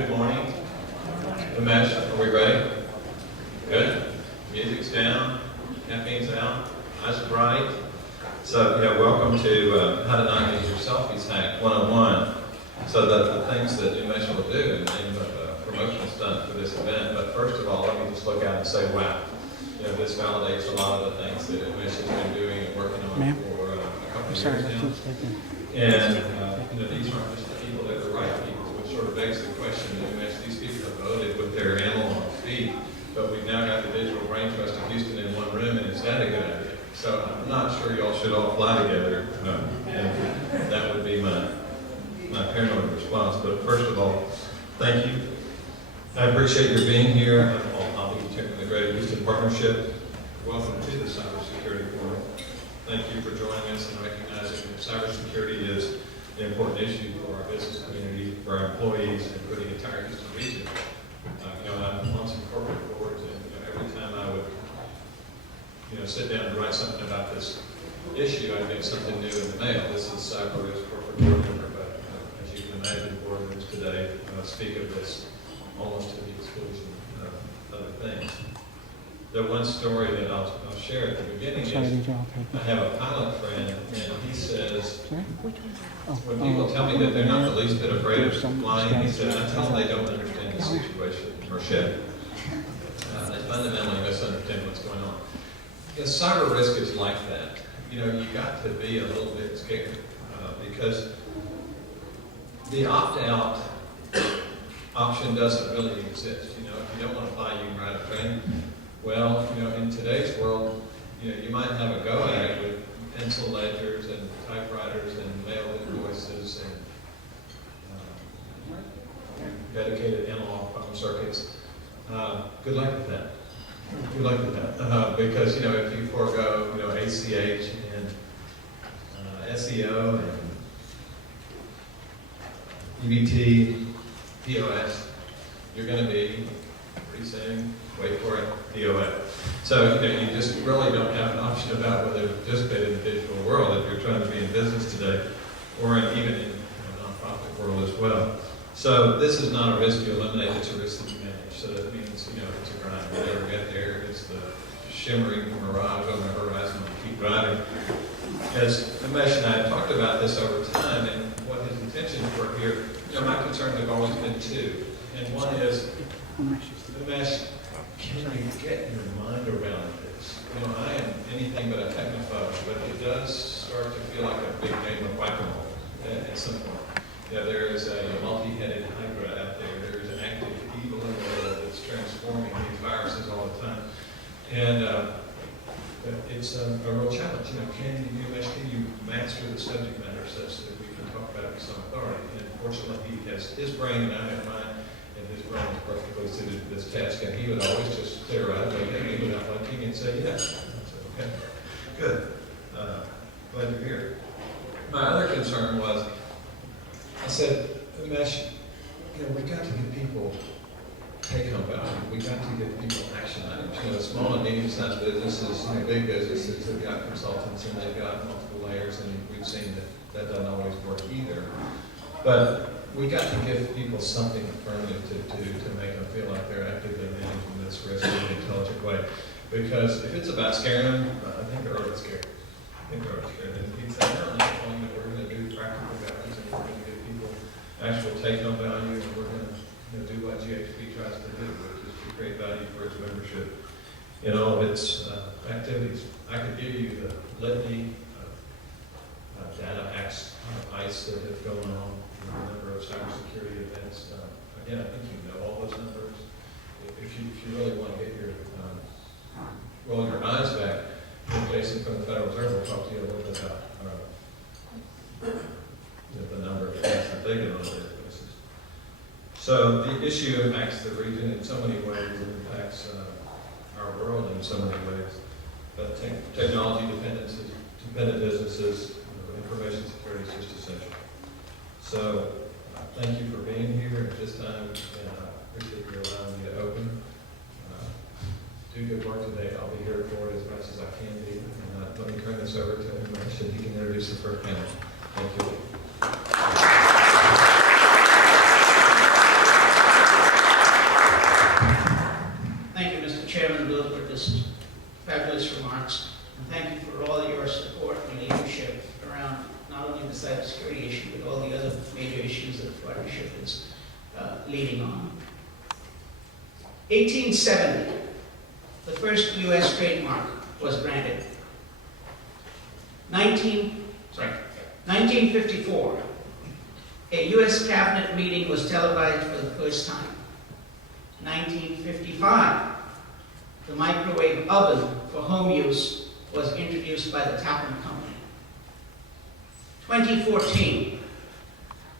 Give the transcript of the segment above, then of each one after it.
Good morning. Umesh, are we ready? Good. Music's down, caffeine's out, eyes bright. So, welcome to How to Not Get Your Selfies Hacked 101. So the things that Umesh will do in the promotional stunt for this event. But first of all, let me just look out and say, wow. This validates a lot of the things that Umesh has been doing and working on for a couple of years now. And these aren't just the people that are the right people, which sort of begs the question, these people have voted with their animal on feet, but we've now got the digital brain trust of Houston in one room, and is that a good idea? So I'm not sure y'all should all fly together, and that would be my paranoid response. But first of all, thank you. I appreciate your being here. I'll be checking the Greater Houston Partnership. Welcome to the Cybersecurity Forum. Thank you for joining us and recognizing that cybersecurity is an important issue for our business community, for our employees, and for the entire Houston region. I'm on some corporate boards, and every time I would, sit down and write something about this issue, I'd get something new in the mail. This is Cyber Risk Corporate Board member, but as you can imagine, boardrooms today speak of this almost to the exclusion of other things. The one story that I'll share at the beginning is I have a pilot friend, and he says, when people tell me that they're not the least bit afraid of flying, he said, I tell them they don't understand the situation or ship. They fundamentally misunderstand what's going on. Cyber risk is like that. You got to be a little bit scared because the opt-out option doesn't really exist. If you don't want to fly, you can ride a train. Well, in today's world, you might have a go at it with pencil ledgers and typewriters and mail invoices and dedicated analog phone circuits. Good luck with that. Good luck with that. Because, if you forego, ACH and SEO and EBT, POS, you're going to be pretty soon, wait for it, DOA. So, you just really don't have an option about whether to participate in the digital world if you're trying to be in business today, or even in the nonprofit world as well. So this is not a risk you eliminate, it's a risk that you manage. So that means, it's a grind. You never get there. It's the shimmering mirage on the horizon. You keep riding. As Umesh and I have talked about this over time, and what his intentions were here, my concerns have always been two. And one is, Umesh, can you get your mind around this? I am anything but a technophobe, but it does start to feel like a big game of whack-a-mole at some point. There is a multi-headed hydra out there. There is an active evil in the world that's transforming these viruses all the time. And it's a real challenge. Can you master the subject matter such that we can talk about it with some authority? And fortunately, he has his brain and I have mine. His brain is perfectly suited to this task, and he would always just clear out me without blinking and say, yes. I said, okay, good. Glad you're here. My other concern was, I said, Umesh, we got to give people take-home value. We got to give people action items. Small and medium-sized businesses, big businesses have got consultants and they've got multiple layers, and we've seen that doesn't always work either. But we got to give people something affirmative to do to make them feel like they're actively managing this risk in an intelligent way. Because if it's about scaring them, I think they're already scared. And he'd say, no, I'm not telling that we're going to do practical values and we're going to give people actual take-home value, and we're going to do what GHP tries to do, which is to create value for its membership in all of its activities. I could give you the litany of data hacks ICE that have gone on. A number of cybersecurity events. Again, I think you know all those numbers. If you really want to get your roll your eyes back, then Jason from the Federal Reserve will talk to you a little bit about the number of things that they get on their basis. So the issue impacts the region in so many ways. It impacts our world in so many ways. But technology dependent businesses, information security is just essential. So, thank you for being here at this time, and I appreciate you allowing me to open. Do good work today. I'll be here for it as much as I can be. And let me turn this over to Umesh, and he can introduce the first panel. Thank you. cybersecurity issue with all the other major issues that the partnership is leading on. 1870, the first U.S. trademark was granted. 1954, a U.S. cabinet meeting was televised for the first time. 1955, the microwave oven for home use was introduced by the Tappan Company. 2014,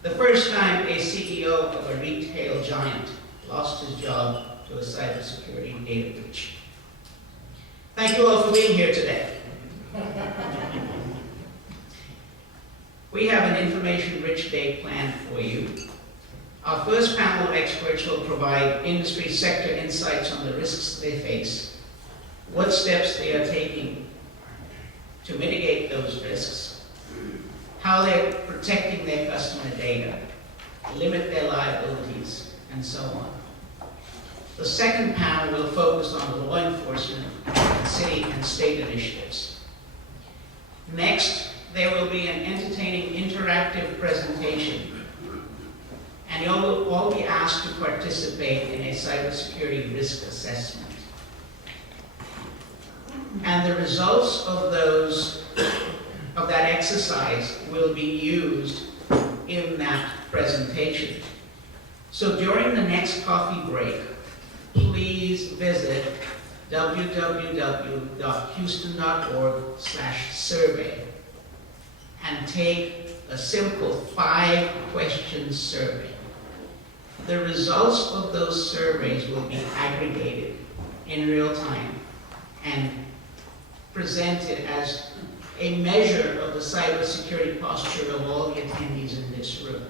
the first time a CEO of a retail giant lost his job to a cybersecurity data breach. Thank you all for being here today. We have an information-rich day planned for you. Our first panel of experts will provide industry sector insights on the risks they face, what steps they are taking to mitigate those risks, how they're protecting their customer data, limit their liabilities, and so on. The second panel will focus on law enforcement and city and state initiatives. Next, there will be an entertaining interactive presentation, and you will all be asked to participate in a cybersecurity risk assessment. And the results of that exercise will be used in that presentation. So during the next coffee break, please visit www.houston.org/survey and take a simple 5-question survey. The results of those surveys will be aggregated in real time and presented as a measure of the cybersecurity posture of all the attendees in this room.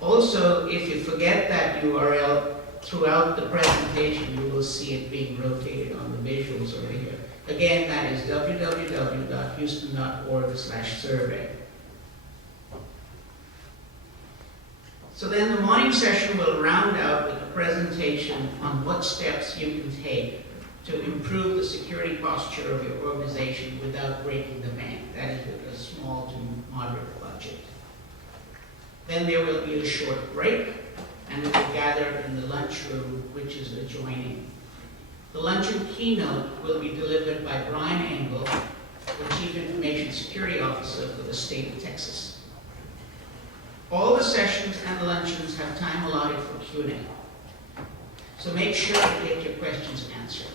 Also, if you forget that URL throughout the presentation, you will see it being rotated on the visuals over here. Again, that is www.houston.org/survey. So then the morning session will round out with a presentation on what steps you can take to improve the security posture of your organization without breaking the bank. That is with a small to moderate budget. Then there will be a short break, and we will gather in the lunchroom, which is adjoining. The luncheon keynote will be delivered by Brian Engel, the Chief Information Security Officer for the state of Texas. All the sessions and the luncheons have time allotted for Q&A. So make sure to get your questions answered.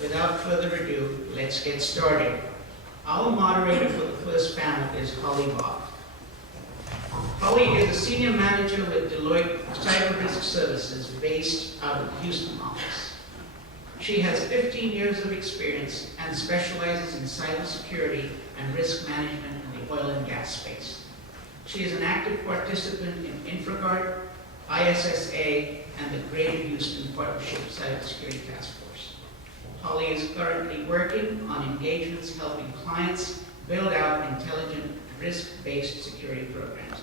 Without further ado, let's get started. Our moderator for the first panel is Holly Bob. Holly is a senior manager with Deloitte Cyber Risk Services based out of the Houston office. She has 15 years of experience and specializes in cybersecurity and risk management in the oil and gas space. She is an active participant in InfraGard, ISSA, and the Greater Houston Partnership Cybersecurity Task Force. Holly is currently working on engagements helping clients build out intelligent, risk-based security programs.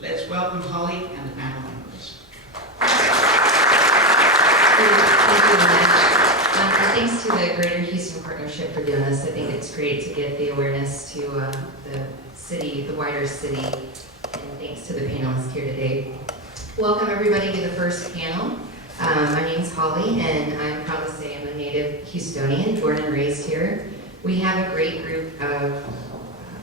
Let's welcome Holly and the panel members. Thanks to the Greater Houston Partnership for doing this. I think it's great to get the awareness to the city, the wider city, and thanks to the panelists here today. Welcome everybody to the first panel. My name's Holly, and I'm proud to say I'm a native Houstonian, born and raised here. We have a great group of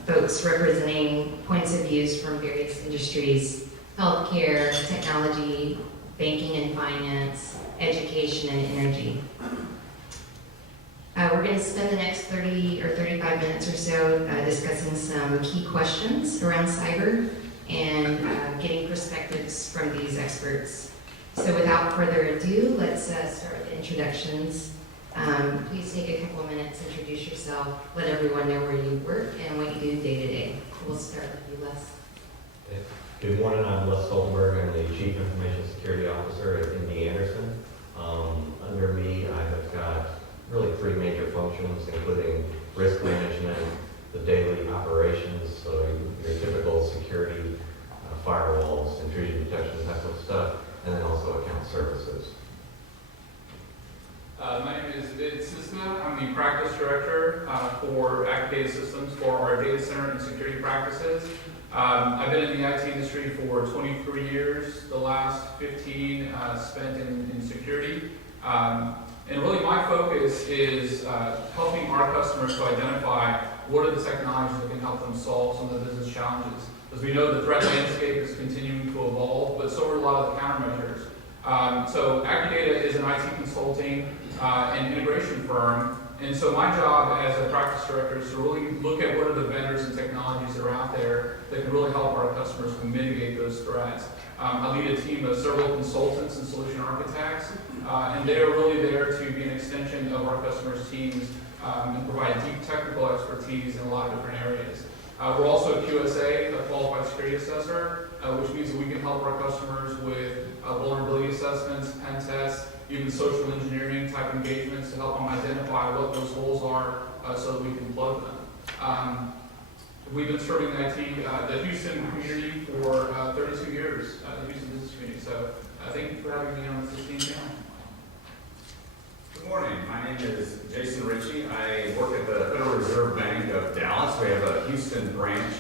folks representing points of views from various industries: healthcare, technology, banking and finance, education, and energy. We're going to spend the next 30 or 35 minutes or so discussing some key questions around cyber and getting perspectives from these experts. So without further ado, let's start with the introductions. Please take a couple of minutes, introduce yourself, let everyone know where you work and what you do day to day. We'll start with you, Les. Good morning, I'm Les Stoltenberg. I'm the Chief Information Security Officer at MD Anderson. Under me, I have got really 3 major functions, including risk management, the daily operations, so your typical security, firewalls, intrusion detection, type of stuff, and then also account services. My name is Vid Sisna. I'm the practice director for Active Data Systems for our data center and security practices. I've been in the IT industry for 23 years, the last 15 spent in security. And really my focus is helping our customers to identify what are the technologies that can help them solve some of the business challenges. As we know, the threat landscape is continuing to evolve, but so are a lot of the countermeasures. So Accudata is an IT consulting and integration firm, and so my job as a practice director is to really look at what are the vendors and technologies that are out there that can really help our customers to mitigate those threats. I lead a team of several consultants and solution architects, and they're really there to be an extension of our customers' teams and provide deep technical expertise in a lot of different areas. We're also a QSA, a Qualified Security Assessor, which means that we can help our customers with vulnerability assessments, pen tests, even social engineering type engagements to help them identify what those holes are so that we can plug them. We've been serving the Houston community for 32 years, the Houston business community. So thank you for having me on the 16th panel. Good morning. My name is Jason Ritchie. I work at the Federal Reserve Bank of Dallas. We have a Houston branch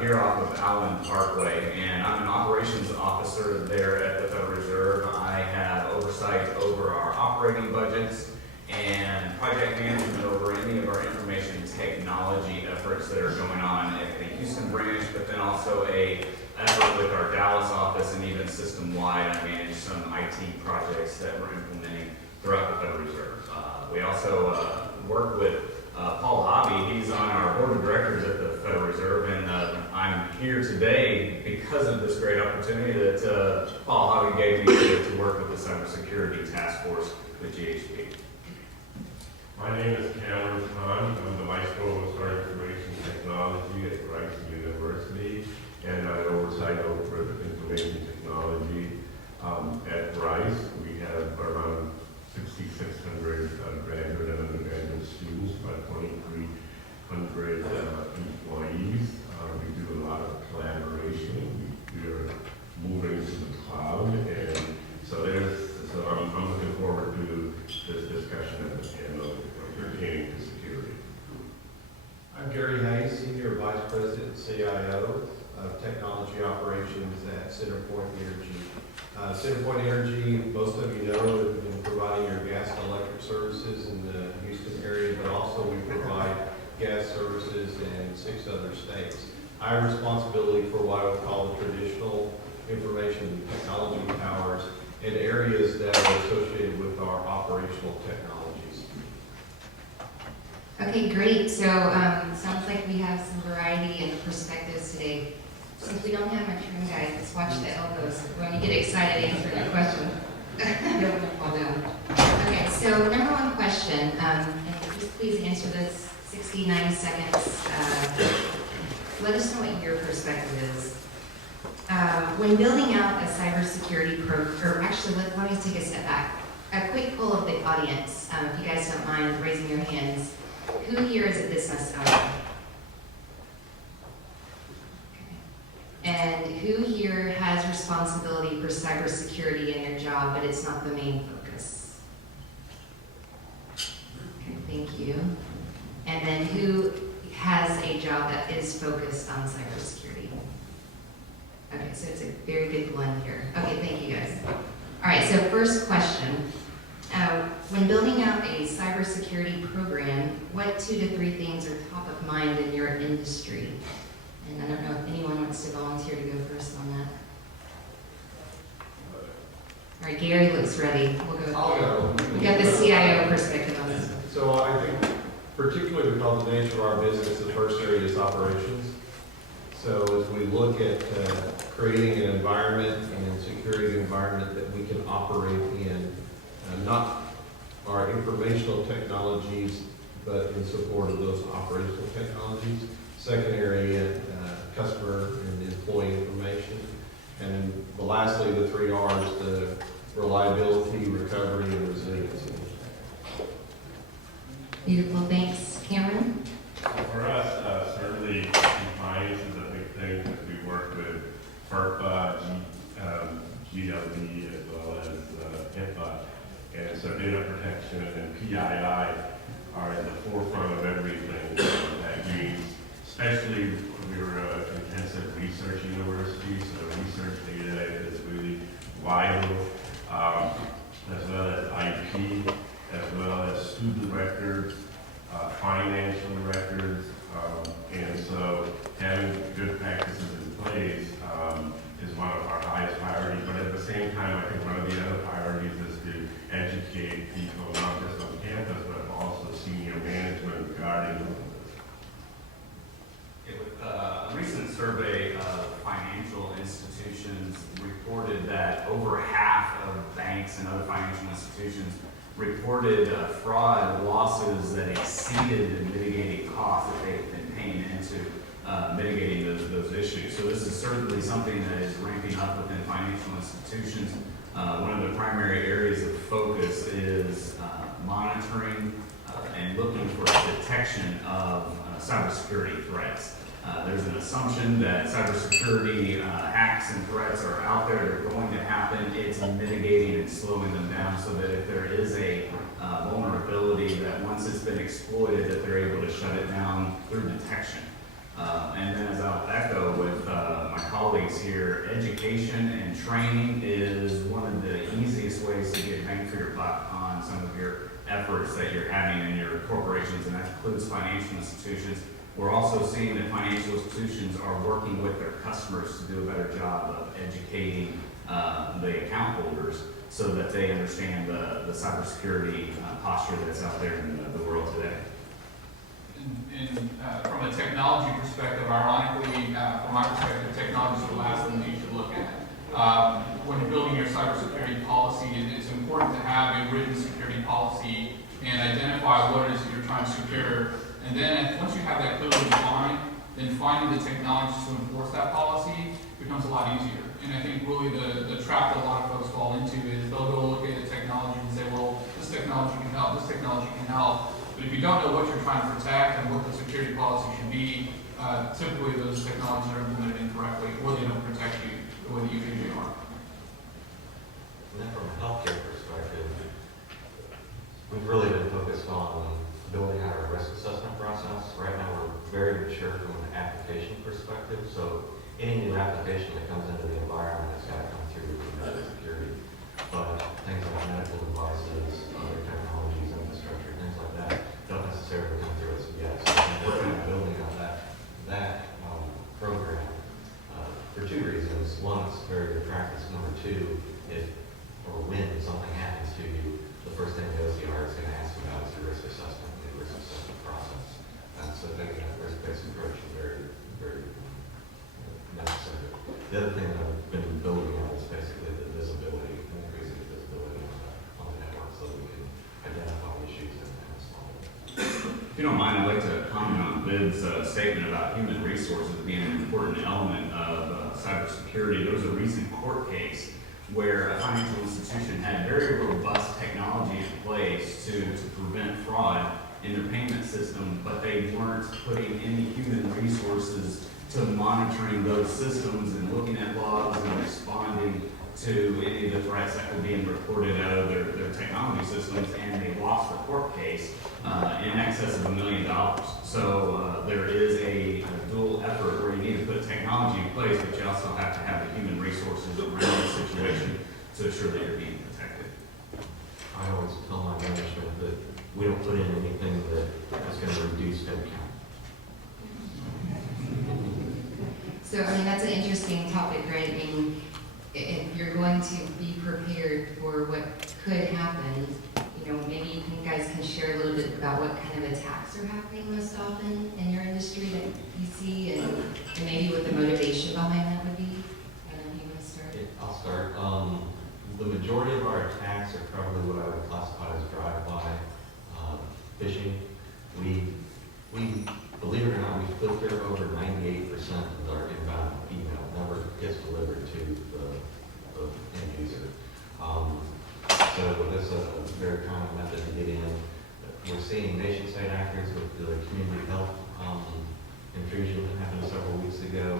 here off of Allen Parkway, and I'm an operations officer there at the Federal Reserve. I have oversight over our operating budgets and project management over any of our information technology efforts that are going on at the Houston branch, but then also a effort with our Dallas office and even system-wide. I manage some IT projects that we're implementing throughout the Federal Reserve. We also work with Paul Hobby. He's on our board of directors at the Federal Reserve, and I'm here today because of this great opportunity that Paul Hobby gave me to work with the Cybersecurity Task Force with GHP. My name is Cameron Kahn. I'm the Vice Provost for Information Technology at Rice University, and I oversight over information technology at Rice. We have around 6,600 graduate and undergraduate students, about 2,300 employees. We do a lot of collaboration. We are moving to the cloud, and so I'm looking forward to this discussion at the panel pertaining to security. I'm Gary Hayes, Senior Vice President and CIO of Technology Operations at CenterPoint Energy. CenterPoint Energy, most of you know, have been providing your gas and electric services in the Houston area, but also we provide gas services in 6 other states. I have responsibility for what I would call the traditional information technology towers in areas that are associated with our operational technologies. Okay, great. So sounds like we have some variety and perspectives today. Since we don't have much room, guys, let's watch the elbows when you get excited answering a question. I don't want to fall down. Okay, so number one question, and just please answer this 60-90 seconds. Let us know what your perspective is. When building out a cybersecurity program, or actually let me take a step back. A quick poll of the audience, if you guys don't mind raising your hands. Who here is a business owner? And who here has responsibility for cybersecurity in your job, but it's not the main focus? Okay, thank you. And then who has a job that is focused on cybersecurity? Okay, so it's a very good blend here. Okay, thank you guys. All right, so first question. When building out a cybersecurity program, what 2 to 3 things are top of mind in your industry? And I don't know if anyone wants to volunteer to go first on that. All right, Gary looks ready. We'll go. I'll go. We got the CIO perspective on this. So I think, particularly because of the nature of our business, the first area is operations. So as we look at creating an environment and securing an environment that we can operate in, not our informational technologies, but in support of those operational technologies. Second area, customer and employee information. And lastly, the 3 R's, the reliability, recovery, and resiliency. Beautiful, thans. Cameron? For us, certainly compliance is a big thing because we work with FERPA, GLD, as well as HIPAA. And so data protection PII are at the forefront of everything that means, especially we're an intensive research university, so research data is really vital, as well as IP, as well as student records, financial records, and so having good practices in place is one of our highest priorities. But at the same time, I think one of the other priorities is to educate people, not just on campus, but also senior management regarding A recent survey of financial institutions reported that over half of banks and other financial institutions reported fraud losses that exceeded the mitigating costs that they've been paying into mitigating those issues. So this is certainly something that is ramping up within financial institutions. One of the primary areas of focus is monitoring and looking for detection of cybersecurity threats. There's an assumption that cybersecurity hacks and threats are out there, they're going to happen. It's mitigating and slowing them down so that if there is a vulnerability that once it's been exploited, that they're able to shut it down through detection. And then as I'll echo with my colleagues here, education and training is one of the easiest ways to get bang for your buck on some of your efforts that you're having in your corporations, and that includes financial institutions. We're also seeing that financial institutions are working with their customers to do a better job of educating the account holders so that they understand the cybersecurity posture that's out there in the world today. From a technology perspective, ironically, from my perspective, technology is the last thing that you should look at. When you're building your cybersecurity policy, it's important to have a written security policy and identify what it is that you're trying to secure. And then once you have that clearly defined, then finding the technology to enforce that policy becomes a lot easier. And I think really the trap that a lot of folks fall into is they'll go look at the technology and say, well, this technology can help, this technology can help. But if you don't know what you're trying to protect and what the security policy should be, typically those technologies are implemented incorrectly or they don't protect you the way that you think they are. And then from a healthcare perspective, we've really been focused on building out our risk assessment process. Right now, we're very mature from an application perspective. So any new application that comes into the environment has got to come through security. But things like medical devices, other technologies, infrastructure, things like that, don't necessarily come through as yes. We're working on building out that program for two reasons. One, it's very good practice. Number two, if or when something happens to you, the first thing the OCR is going to ask you about is the risk assessment process. So taking that risk-based approach is very, very necessary. The other thing that I've been building on is basically the visibility, increasing the visibility on the network so we can identify issues and solve them. If you don't mind, I'd like to comment on Bid's statement about human resources being an important element of cybersecurity. There was a recent court case where a financial institution had very robust technology in place to prevent fraud in their payment system, but they weren't putting any human resources to monitoring those systems and looking at logs and responding to any of the threats that were being reported out of their technology systems, and they lost the court case in excess of $1 million. So there is a dual effort where you need to put technology in place, but you also have to have the human resources around the situation to ensure that you're being protected. I always tell my management that we don't put in anything that is going to reduce headcount. So, I mean, that's an interesting topic, right? I mean, if you're going to be prepared for what could happen, you know, maybe you guys can share a little bit about what kind of attacks are happening most often in your industry that you see, and maybe what the motivation behind that would be. I don't know if you want to start. I'll start. The majority of our attacks are probably what I would classify as drive-by phishing. We believe it or not, we filter over 98% of our inbound email never gets delivered to the end user. So that's a very common method to get in. We're seeing nation-state actors with the community health intrusion that happened several weeks ago,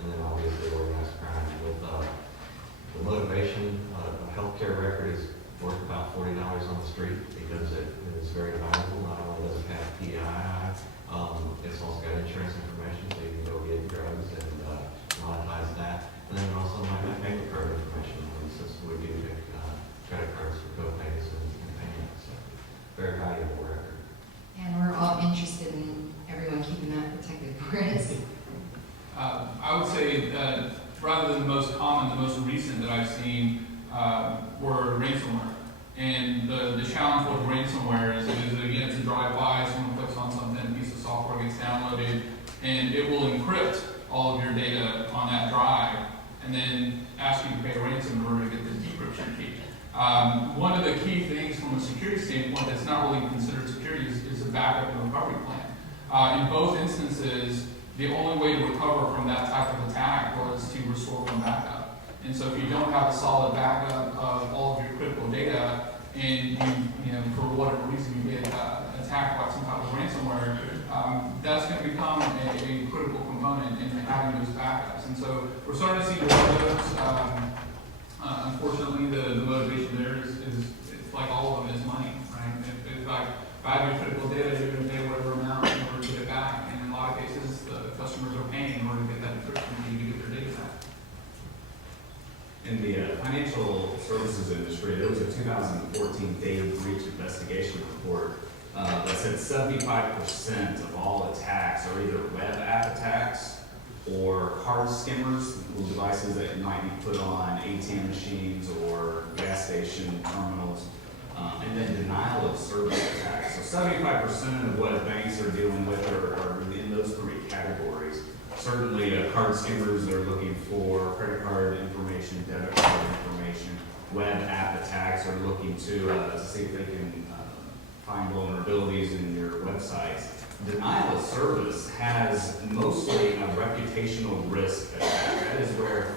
and then obviously organized crime with the motivation. A healthcare record is worth about $40 on the street because it is rather than the most common, the most recent that I've seen were ransomware. And the challenge with ransomware is again, it's a drive-by, someone clicks on something, a piece of software gets downloaded, and it will encrypt all of your data on that drive, and then ask you to pay a ransom in order to get the decryption key. One of the key things from a security standpoint that's not really considered security is a backup and recovery plan. In both instances, the only way to recover from that type of attack was to restore from backup. And so if you don't have a solid backup of all of your critical data, and you know, for whatever reason you get attacked by some type of ransomware, that's going to become a critical component in having those backups. And so we're starting to see more of those. Unfortunately, the motivation there is it's like all of them is money, right? If I have your critical data, you're going to pay whatever amount in order to get it back. And in a lot of cases, the customers are paying in order to get that encryption key to get their data back. In the financial services industry, there was a 2014 data breach investigation report that said 75% of all attacks are either web app attacks or card skimmers, little devices that might be put on ATM machines or gas station terminals, and then denial of service attacks. So 75% of what banks are dealing with are in those three categories. Certainly, card skimmers are looking for credit card information, debit card information. Web app attacks are looking to see if they can find vulnerabilities in your websites. Denial of service has mostly a reputational risk attack. That is where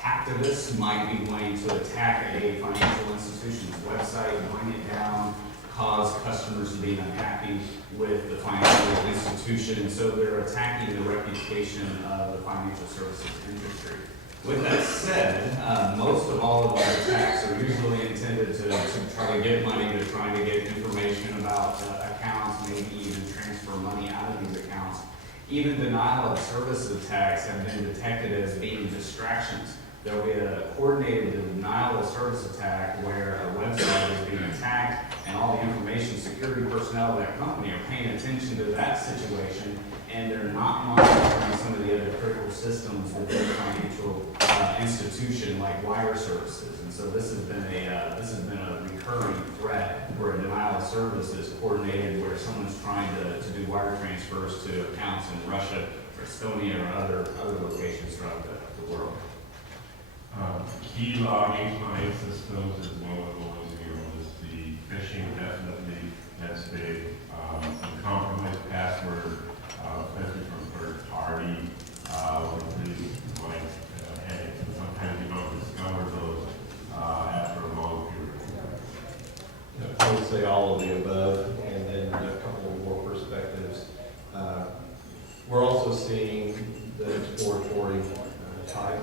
hacktivists might be going to attack a financial institution's website, bring it down, cause customers to be unhappy with the financial institution, so they're attacking the reputation of the financial services industry. With that said, most of all of those attacks are usually intended to try to get money, to trying to get information about accounts, maybe even transfer money out of these accounts. Even denial of service attacks have been detected as being distractions. There will be a coordinated denial of service attack where a website is being attacked and all the information security personnel of that company are paying attention to that situation, and they're not monitoring some of the other critical systems within the financial institution like wire services. And so this has been a recurring threat where a denial of service is coordinated where someone's trying to do wire transfers to accounts in Russia or Estonia or other locations throughout the world. Key logging client systems is one of the ones we want to see. Phishing definitely, that's big. Compromised password, especially from third party, really like, hey, sometimes you don't discover those after a long period of time. I would say all of the above, and then a couple more perspectives. We're also seeing the exploratory type,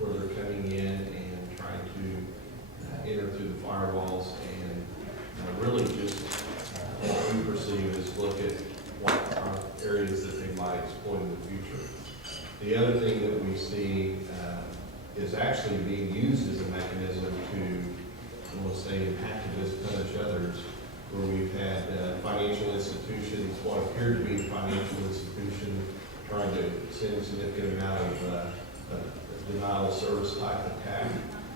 where they're coming in and trying to enter through the firewalls and really just what we perceive is look at what are areas that they might exploit in the future. The other thing that we see is actually being used as a mechanism to, I want to say, activists punish others, where we've had financial institutions, what appeared to be a financial institution, trying to send a significant amount of denial of service type attack.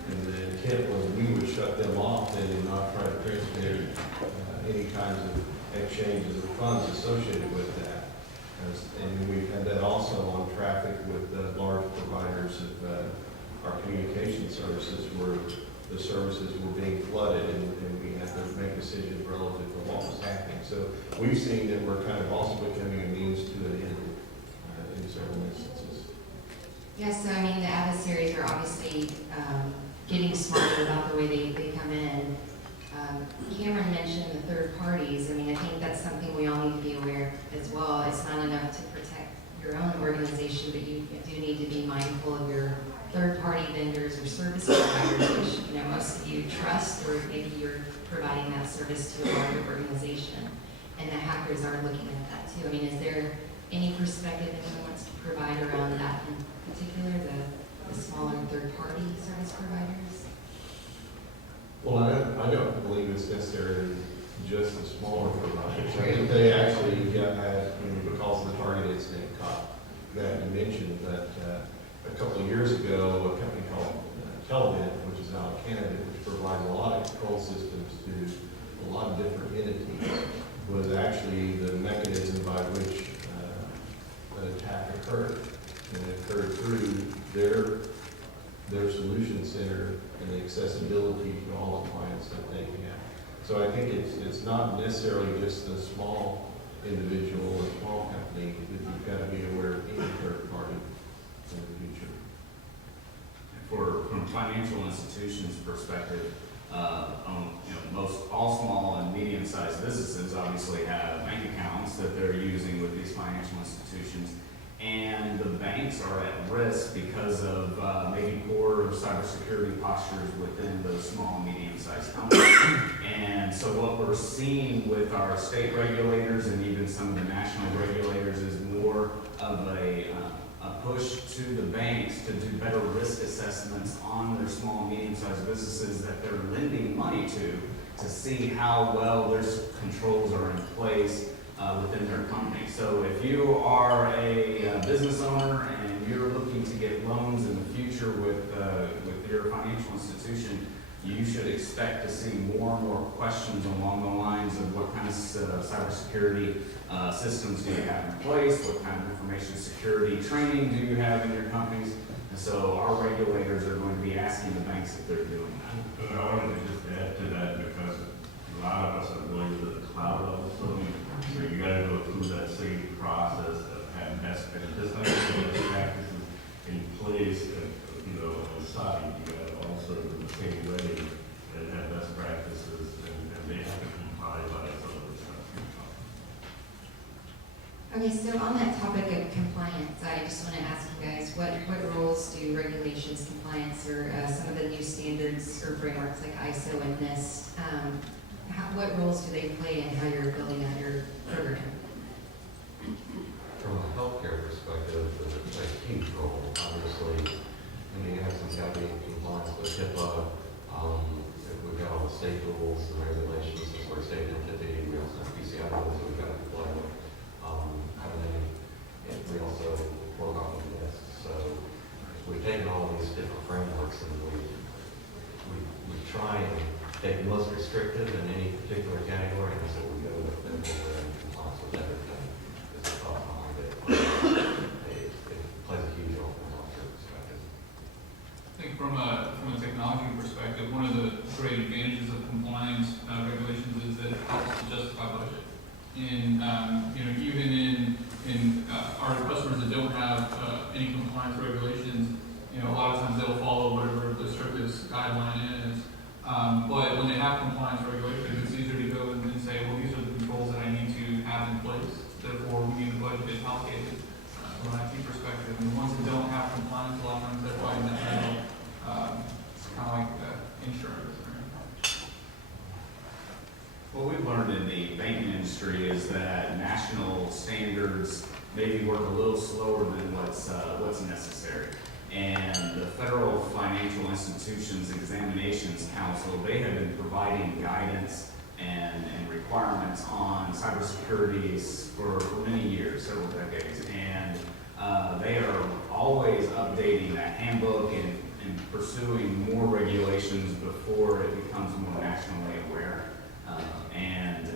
And the intent was we would shut them off and not try to transmit any kinds of exchanges of funds associated with that. And we've had that also on traffic with large providers of our communication services where the services were being flooded and we had to make decisions relative to what was happening. So we've seen that we're kind of also becoming a means to an end in several instances. Yeah, so I mean, the adversaries are obviously getting smarter about the way they come in. Cameron mentioned the third parties. I mean, I think that's something we all need to be aware of as well. It's not enough to protect your own organization, but you do need to be mindful of your third-party vendors or service providers, which most of you trust, or maybe you're providing that service to a larger organization. And the hackers are looking at that too. I mean, is there any perspective anyone wants to provide around that in particular, the smaller third-party service providers? Well, I don't believe it's necessarily just the smaller providers. I think they actually have, because of the targeted snake cop that you mentioned, but a ago, a company called Telvent, which is out of Canada, which provides a lot of control systems to a lot of different entities, was actually the mechanism by which an attack occurred. And it occurred through their solution center and the accessibility to all the clients that they have. So I think it's not necessarily just the small individual or small company, that you've got to be aware of any third party in the future. From financial institutions' perspective, most all small and medium-sized businesses obviously have bank accounts that they're using with these financial institutions, and the banks are at risk because of maybe poor cybersecurity postures within those small and medium-sized companies. And so what we're seeing with our state regulators and even some of the national regulators is more of a push to the banks to do better risk assessments on their small and medium-sized businesses that they're lending money to see how well their controls are in place within their company. So if you are a business owner and you're looking to get loans in the future with your financial institution, you should expect to see more and more questions along the lines of what kind of cybersecurity systems do you have in place, what kind of information security training do you have in your companies. And so our regulators are going to be asking the banks if they're doing that. And I wanted to just add to that because a lot of us are going to the cloud also. So you got to go through that same process of having best practices in place, inside. You got to also do the same way and have best practices, and they have to comply by some of the stuff. Okay, so on that topic of compliance, I just want to ask you guys, what roles do regulations, compliance, or some of the new standards or frameworks like ISO and NIST, what roles do they play in how you're building out your program? From a healthcare perspective, it's a huge role, obviously. You have some got to be in compliance with HIPAA. We've got all the state rules and regulations as we're a state entity. We also have PCI rules that we've got to comply with. And we also work off of this. So we've taken all these different frameworks and we try and take the most restrictive in any particular category, and so we go with them over in compliance with everything. There's a thought behind it. It plays a huge role from a healthcare perspective. I think from a technology perspective, one of the great advantages of compliance regulations is that it helps to justify budget. And even in our customers that don't have any compliance regulations, a lot of times they'll follow whatever the strictest guideline is. But when they have compliance regulations, it's easier to go and say, well, these are the controls that I need to have in place. Therefore, we need the budget allocated from an IT perspective. And the ones that don't have compliance, a lot of times they're fighting that battle. It's kind of like insurance. Right? What we've learned in the banking industry is that national standards maybe work a little slower than what's necessary. And the Federal Financial Institutions Examinations Council, they have been providing guidance and requirements on cybersecurity for many years, several decades. And they are always updating that handbook and pursuing more regulations before it becomes more nationally aware. And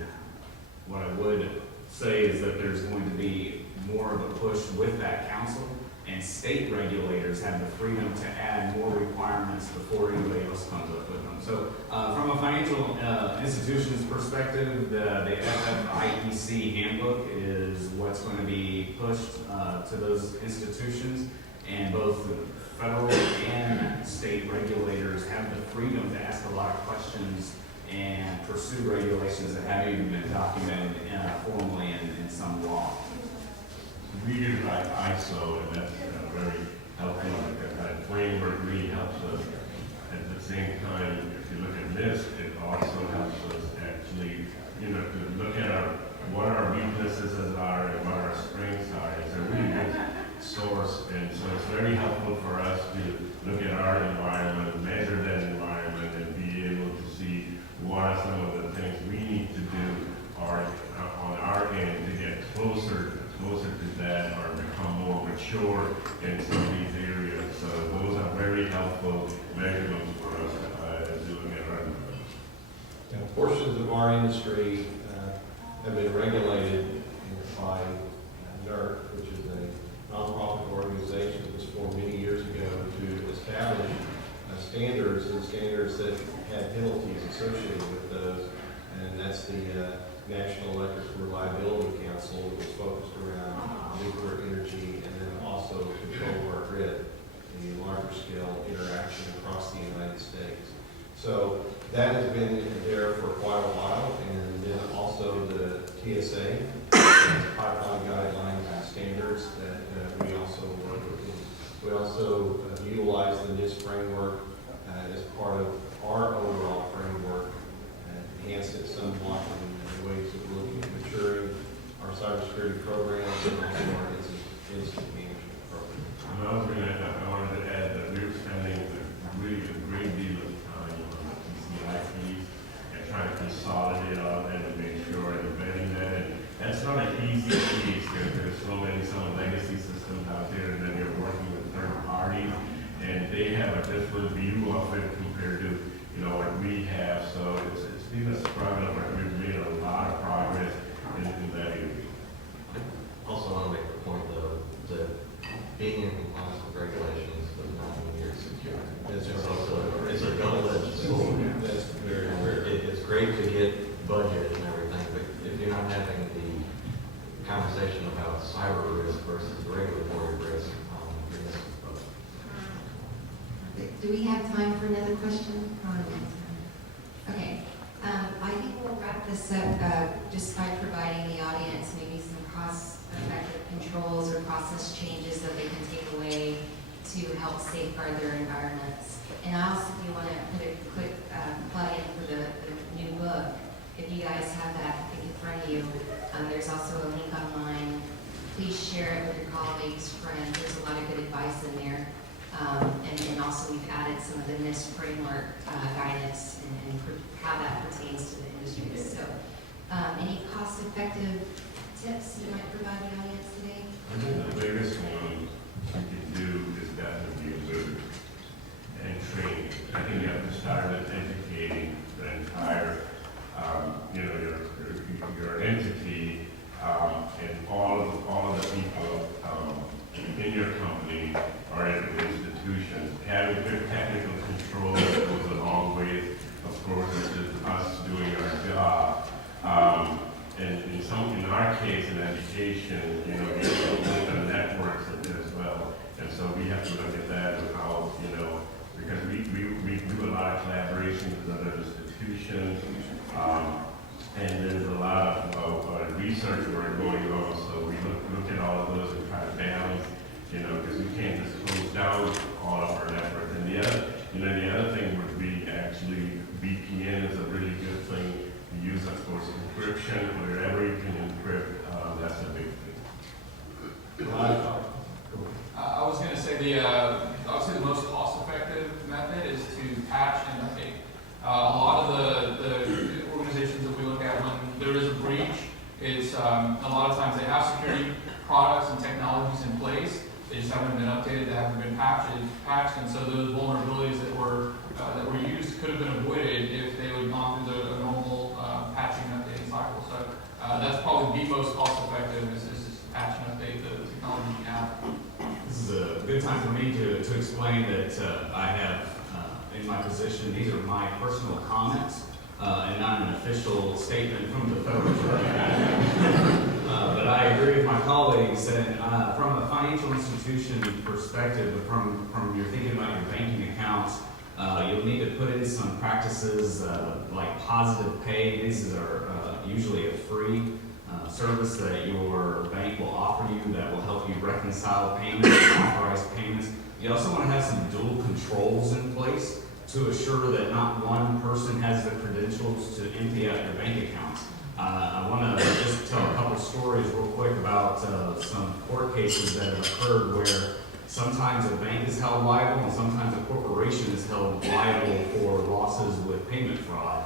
what I would say is that there's going to be more of a push with that council, and state regulators have the freedom to add more requirements before anybody else comes up with them. So from a financial institution's perspective, the FFIEC handbook is what's going to be pushed to those institutions, and both the federal and state regulators have the freedom to ask a lot of questions and pursue regulations that haven't even been documented formally in some law. We use like ISO, and that's very helpful. That framework really helps us. At the same time, if you look at this, it also helps us actually, to look at what our weaknesses are and what our strengths are. It's a really good source, and so it's very helpful for us to look at our environment, measure that environment, and be able to see what are some of the things we need to do on our end to get closer to that or become more mature in some of these areas. So those very helpful measurements for us doing it right. Now, portions of our industry have been regulated by NERC, which is a nonprofit organization that was formed many years ago to establish standards and standards that had penalties associated with those. And that's the National Electric Reliability Council, that was focused around nuclear energy and then also control of our grid, the larger scale interaction across the United States. So that has been there for quite a while, and then also the TSA, pipeline guidelines and standards that we also work with. We also utilize the NIST framework as part of our overall framework, and enhance it somewhat in ways that we're looking at maturing our cybersecurity programs and also our incident management program. I wanted to add that we're spending really a great deal of time on the PCIPs and trying to consolidate all of them and make sure and embedding that. And that's not an easy piece because there's some legacy systems out there, and then you're working with third parties, and they have a different view of it compared to what we have. So it's been a struggle, but we've made a lot of progress in that area. Also want to make the point though, that being in compliance with regulations does not mean you're secure. It's a double-edged sword. That's very rare. It's great to get budget and everything, but if you're not having the conversation about cyber risk versus regulatory risk, you're missing both. Do we have time for another question? Okay, I think we'll wrap this up just by providing the audience maybe some cost-effective controls or process changes that they can take away to help safeguard their environments. And I also do want to put a quick plug in for the new book. If you guys have that in front of you, there's also a link online. Please share it with your colleagues, friends. There's a lot of good advice in there. And also we've added some of the NIST framework guidance and how that pertains to the industry. So any cost-effective tips you might provide the audience today? I think the biggest one you can do is definitely alert and training. I think you have to start with educating the entire, your entity, and all of the people in your company or in the institution. Having good technical control goes a long way. Of course, it's just us doing our job. And in our case, in education, we look at networks as well. And so we have to look at that and how, because we do a lot of collaboration with other institutions, and there's a lot of research work going on. So we look at all of those and try to balance, because we can't just close down all of our networks. And the other thing would be actually VPN is a really good thing. We use, of course, encryption. Wherever you can encrypt, that's a big thing. I was going to say obviously the most cost-effective method is to patch and update. A lot of the organizations that we look at, when there is a breach, it's a lot of times they have security products and technologies in place. They just haven't been updated, they haven't been patched, and so those vulnerabilities that were used could have been avoided if they would gone through the normal patching and updating cycle. So that's probably the most cost-effective is just patch and update the technology you have. This is a good time for me to explain that I have in my position, these are my personal comments and not an official statement from the federal government. But I agree with my colleagues, and from a financial institution perspective, from you're thinking about your banking accounts, you'll need to put in some practices like positive pay. These are usually a free service that your bank will offer you that will help you reconcile payments and authorize payments. You also want to have some dual controls in place to assure that not one person has the credentials to empty out your bank accounts. I want to just tell a couple stories real quick about some court cases that have occurred where sometimes a bank is held liable and sometimes a corporation is held liable for losses with payment fraud.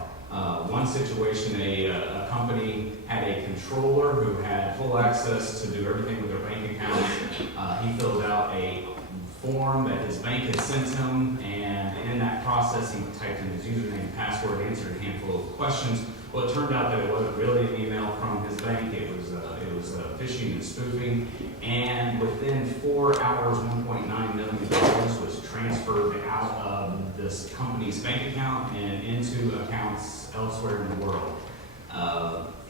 One situation, a company had a controller who had full access to do everything with their bank accounts. He filled out a form that his bank had sent him, and in that process, he typed in his username and password, answered a handful of questions. Well, it turned out that it wasn't really an email from his bank. It was phishing and spoofing. And within 4 hours, $1.9 million was transferred out of this company's bank account and into accounts elsewhere in the world.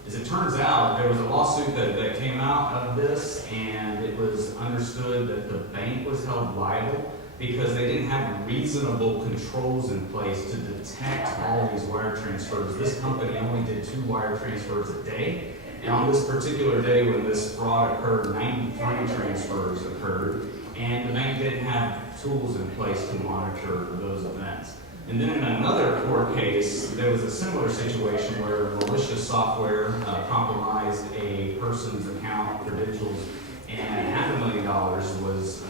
As it turns out, there was a lawsuit that came out of this, and it was understood that the bank was held liable because they didn't have reasonable controls in place to detect all these wire transfers. This company only did 2 wire transfers a day, and on this particular day when this fraud occurred, 93 transfers occurred, and the bank didn't have tools in place to monitor those events. And then in another court case, there was a similar situation where malicious software compromised a person's account credentials, and $500,000 was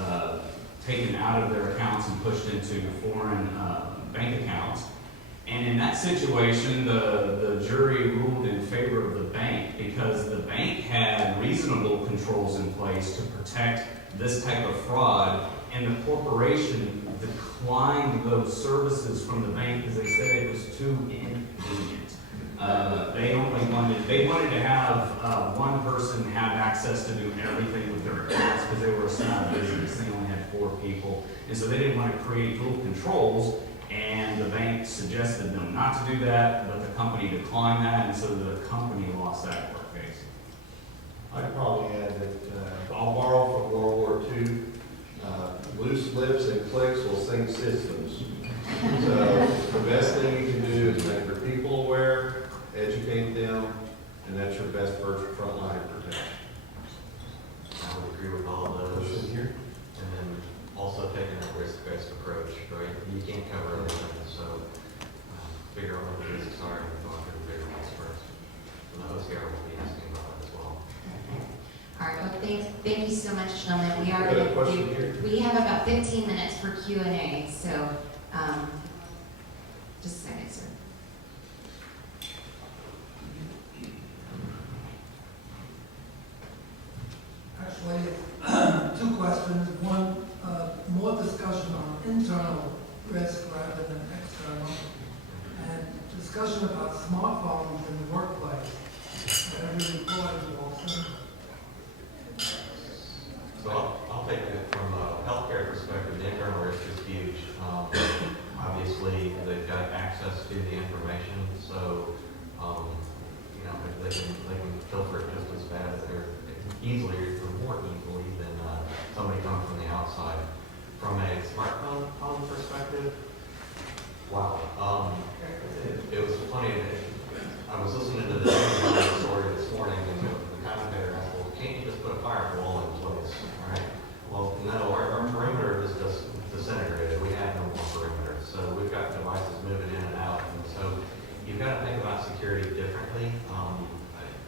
taken out of their accounts and pushed into foreign bank accounts. And in that situation, the jury ruled in favor of the bank because the bank had reasonable controls in place to protect this type of fraud, and the corporation declined those services from the bank because they said it was too inconvenient. They wanted to have one person have access to do everything with their accounts because they were a small business. They only had 4 people, and so they didn't want to create dual controls. And the bank suggested them not to do that, but the company declined that, and so the company lost that court case. I'd probably add that I'll borrow from World War II. Loose lips and clicks will sink systems. So the best thing you can do is make your people aware, educate them, and that's your best front line of protection. I would agree with all of those. Person here? And then also taking a risk-based approach, right? You can't cover everything, so figure out what the risks are and go after the bigger ones first. And the OCR will be asking about that as well. All right, well, thank you so much, gentlemen. We are Got a going question to here? we have about 15 minutes for Q&A, so just a second, sir. Actually, 2 questions. One, more discussion on internal risk rather than external, and discussion about smartphones in the workplace. Every employee walks in. So I'll take it from a healthcare perspective. The internal risk is huge. Obviously, they've got access to the information, so they can filter it just as bad as they're easily or more easily than somebody coming from the outside. From a smartphone perspective, wow. It was funny. I was listening to the story this morning, and the commentator asked, "Well, can't you just put a firewall in place?" All right. Well, no, our perimeter is just disintegrated. We have no more perimeter, so we've got devices moving in and out, and so you've got to think about security differently.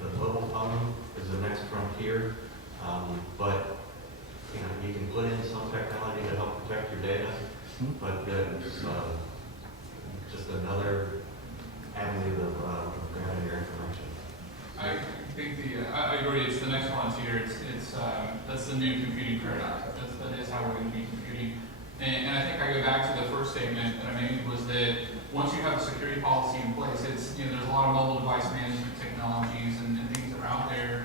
The mobile phone is the next frontier, but you can put in some technology to help protect your data, but it's just another avenue of grabbing your information. I think I agree. It's the next frontier. That's the new computing paradigm. That is how we're going to be computing. And I think I go back to the first statement that I made was that once you have a security policy in place, there's a lot of mobile device management technologies and things that are out there.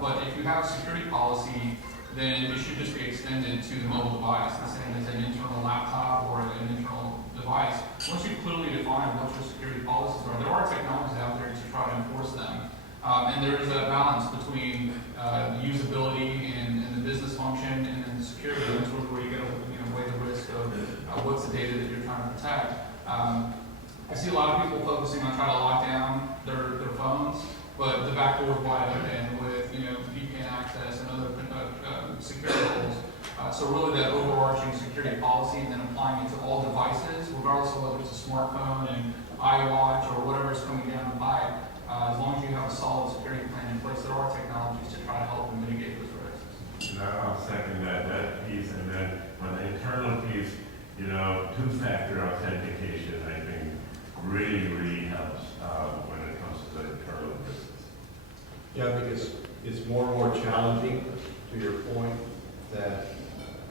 But if you have a security policy, then it should just be extended to the mobile device, the same as an internal laptop or an internal device. Once you clearly define what your security policies are, there are technologies out there to try to enforce them. And there is a balance between the usability and the business function and then the security. And that's where you got to weigh the risk of what's the data that you're trying to protect. I see a lot of people focusing on trying to lock down their phones, but the back door is wide open with VPN access and other security holes. So really that overarching security policy and then applying it to all devices, regardless of whether it's a smartphone and iWatch or whatever is coming down the pipe, as long as you have a solid security plan in place, there are technologies to try to help and mitigate those risks. And I'll second that piece, and then on the internal piece, 2-factor authentication, I think, really helps when it comes to the internal business. Yeah, because it's more and more challenging, to your point, that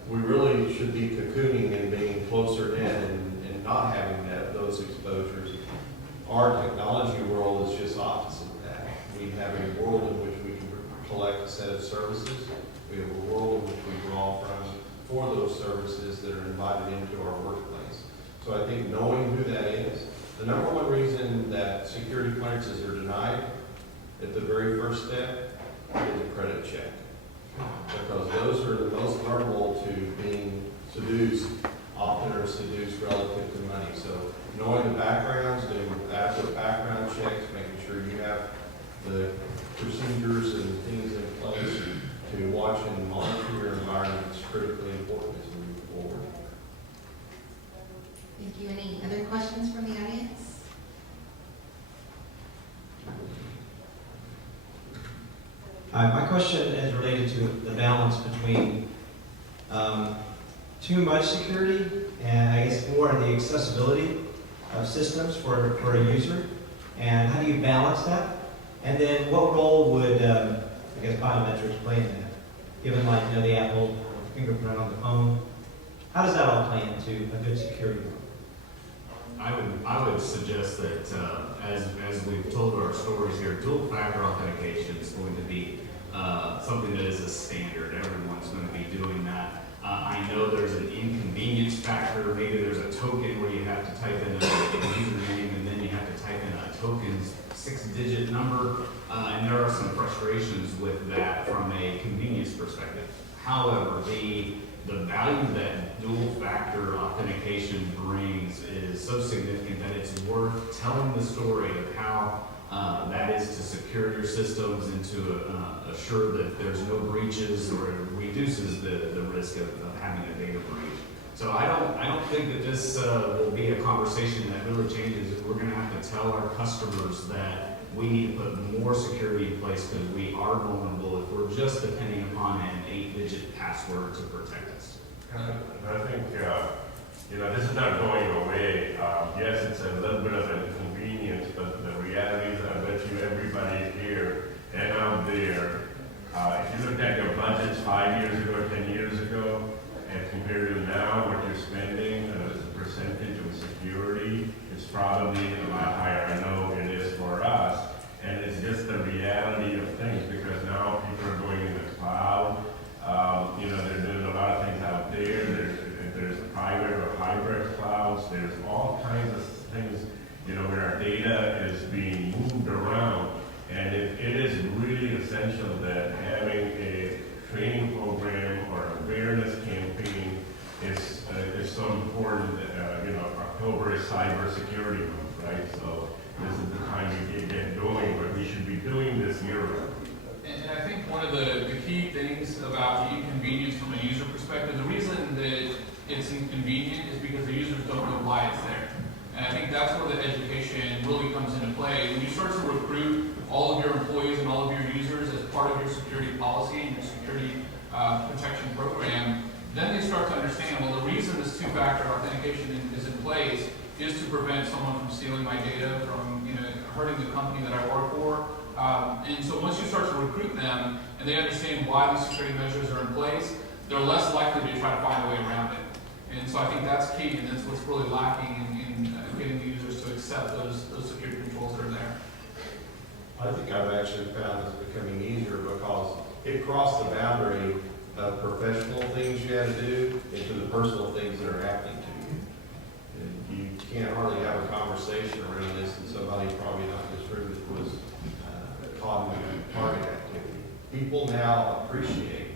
we really should be cocooning and being closer in and not having those exposures. Our technology world is just opposite of that. We have a world in which we can collect a set of services. We have a world in which we draw from for those services that are invited into our workplace. So I think knowing who that is, the number one reason that security clearances are denied at the very first step is a credit check. Because those are the most vulnerable to being seduced, often are seduced relative to money. So knowing the backgrounds, doing adequate background checks, making sure you have the procedures and things in place to watch and monitor your environment is critically important as we move forward. Thank you. Any other questions from the audience? My question is related to the balance between too much security and I guess more the accessibility of systems for a user, and how do you balance that? And then what role would I guess biometrics play in that? Given like the Apple fingerprint on the phone, how does that all play into a good security? I would suggest that as we've told our stories here, dual factor authentication is going to be something that is a standard. Everyone's going to be doing that. I know there's an inconvenience factor. Maybe there's a token where you have to type in a username and then you have to type in a token's 6-digit number. And there are some frustrations with that from a convenience perspective. However, the value that dual factor authentication brings is so significant that it's worth telling the story of how that is to secure your systems and to assure that there's no breaches, or it reduces the risk of having a data breach. So I don't think that this will be a conversation that really changes. We're going to have to tell our customers that we need to put more security in place because we are vulnerable if we're just depending upon an 8-digit password to protect us. I think, this is not going away. Yes, it's a little bit of an inconvenience, but the reality is I bet you everybody here and out there, if you looked at your budgets 5 years ago, 10 years ago, and compared to now, what you're spending as a percentage of security, it's probably a lot higher. I know it is for us. And it's just the reality of things, because now people are going in the cloud. They're doing a lot of things out there. There's private or hybrid clouds. There's all kinds of things, where our data is being moved around. And it is really essential that having a training program or awareness campaign is so important. October is Cybersecurity Month, right? So this is the time you get going, but we should be doing this year-round. And I think one of the key things about the inconvenience from a user perspective, the reason that it's inconvenient is because the users don't know why it's there. And I think that's where the education really comes into play. When you start to recruit all of your employees and all of your users as part of your security policy and your security protection program, then they start to understand, well, the reason this two-factor authentication is in place is to prevent someone from stealing my data, from hurting the company that I work for. And so once you start to recruit them and they understand why these security measures are in place, they're less likely to try to find a way around it. And so I think that's key, and that's what's really lacking in getting the users to accept those security controls that are there. I think I've actually found it's becoming easier because it crossed the boundary of professional things you had to do into the personal things that are happening to you. And you can't hardly have a conversation around this, and somebody probably not in this room that was caught in target activity. People now appreciate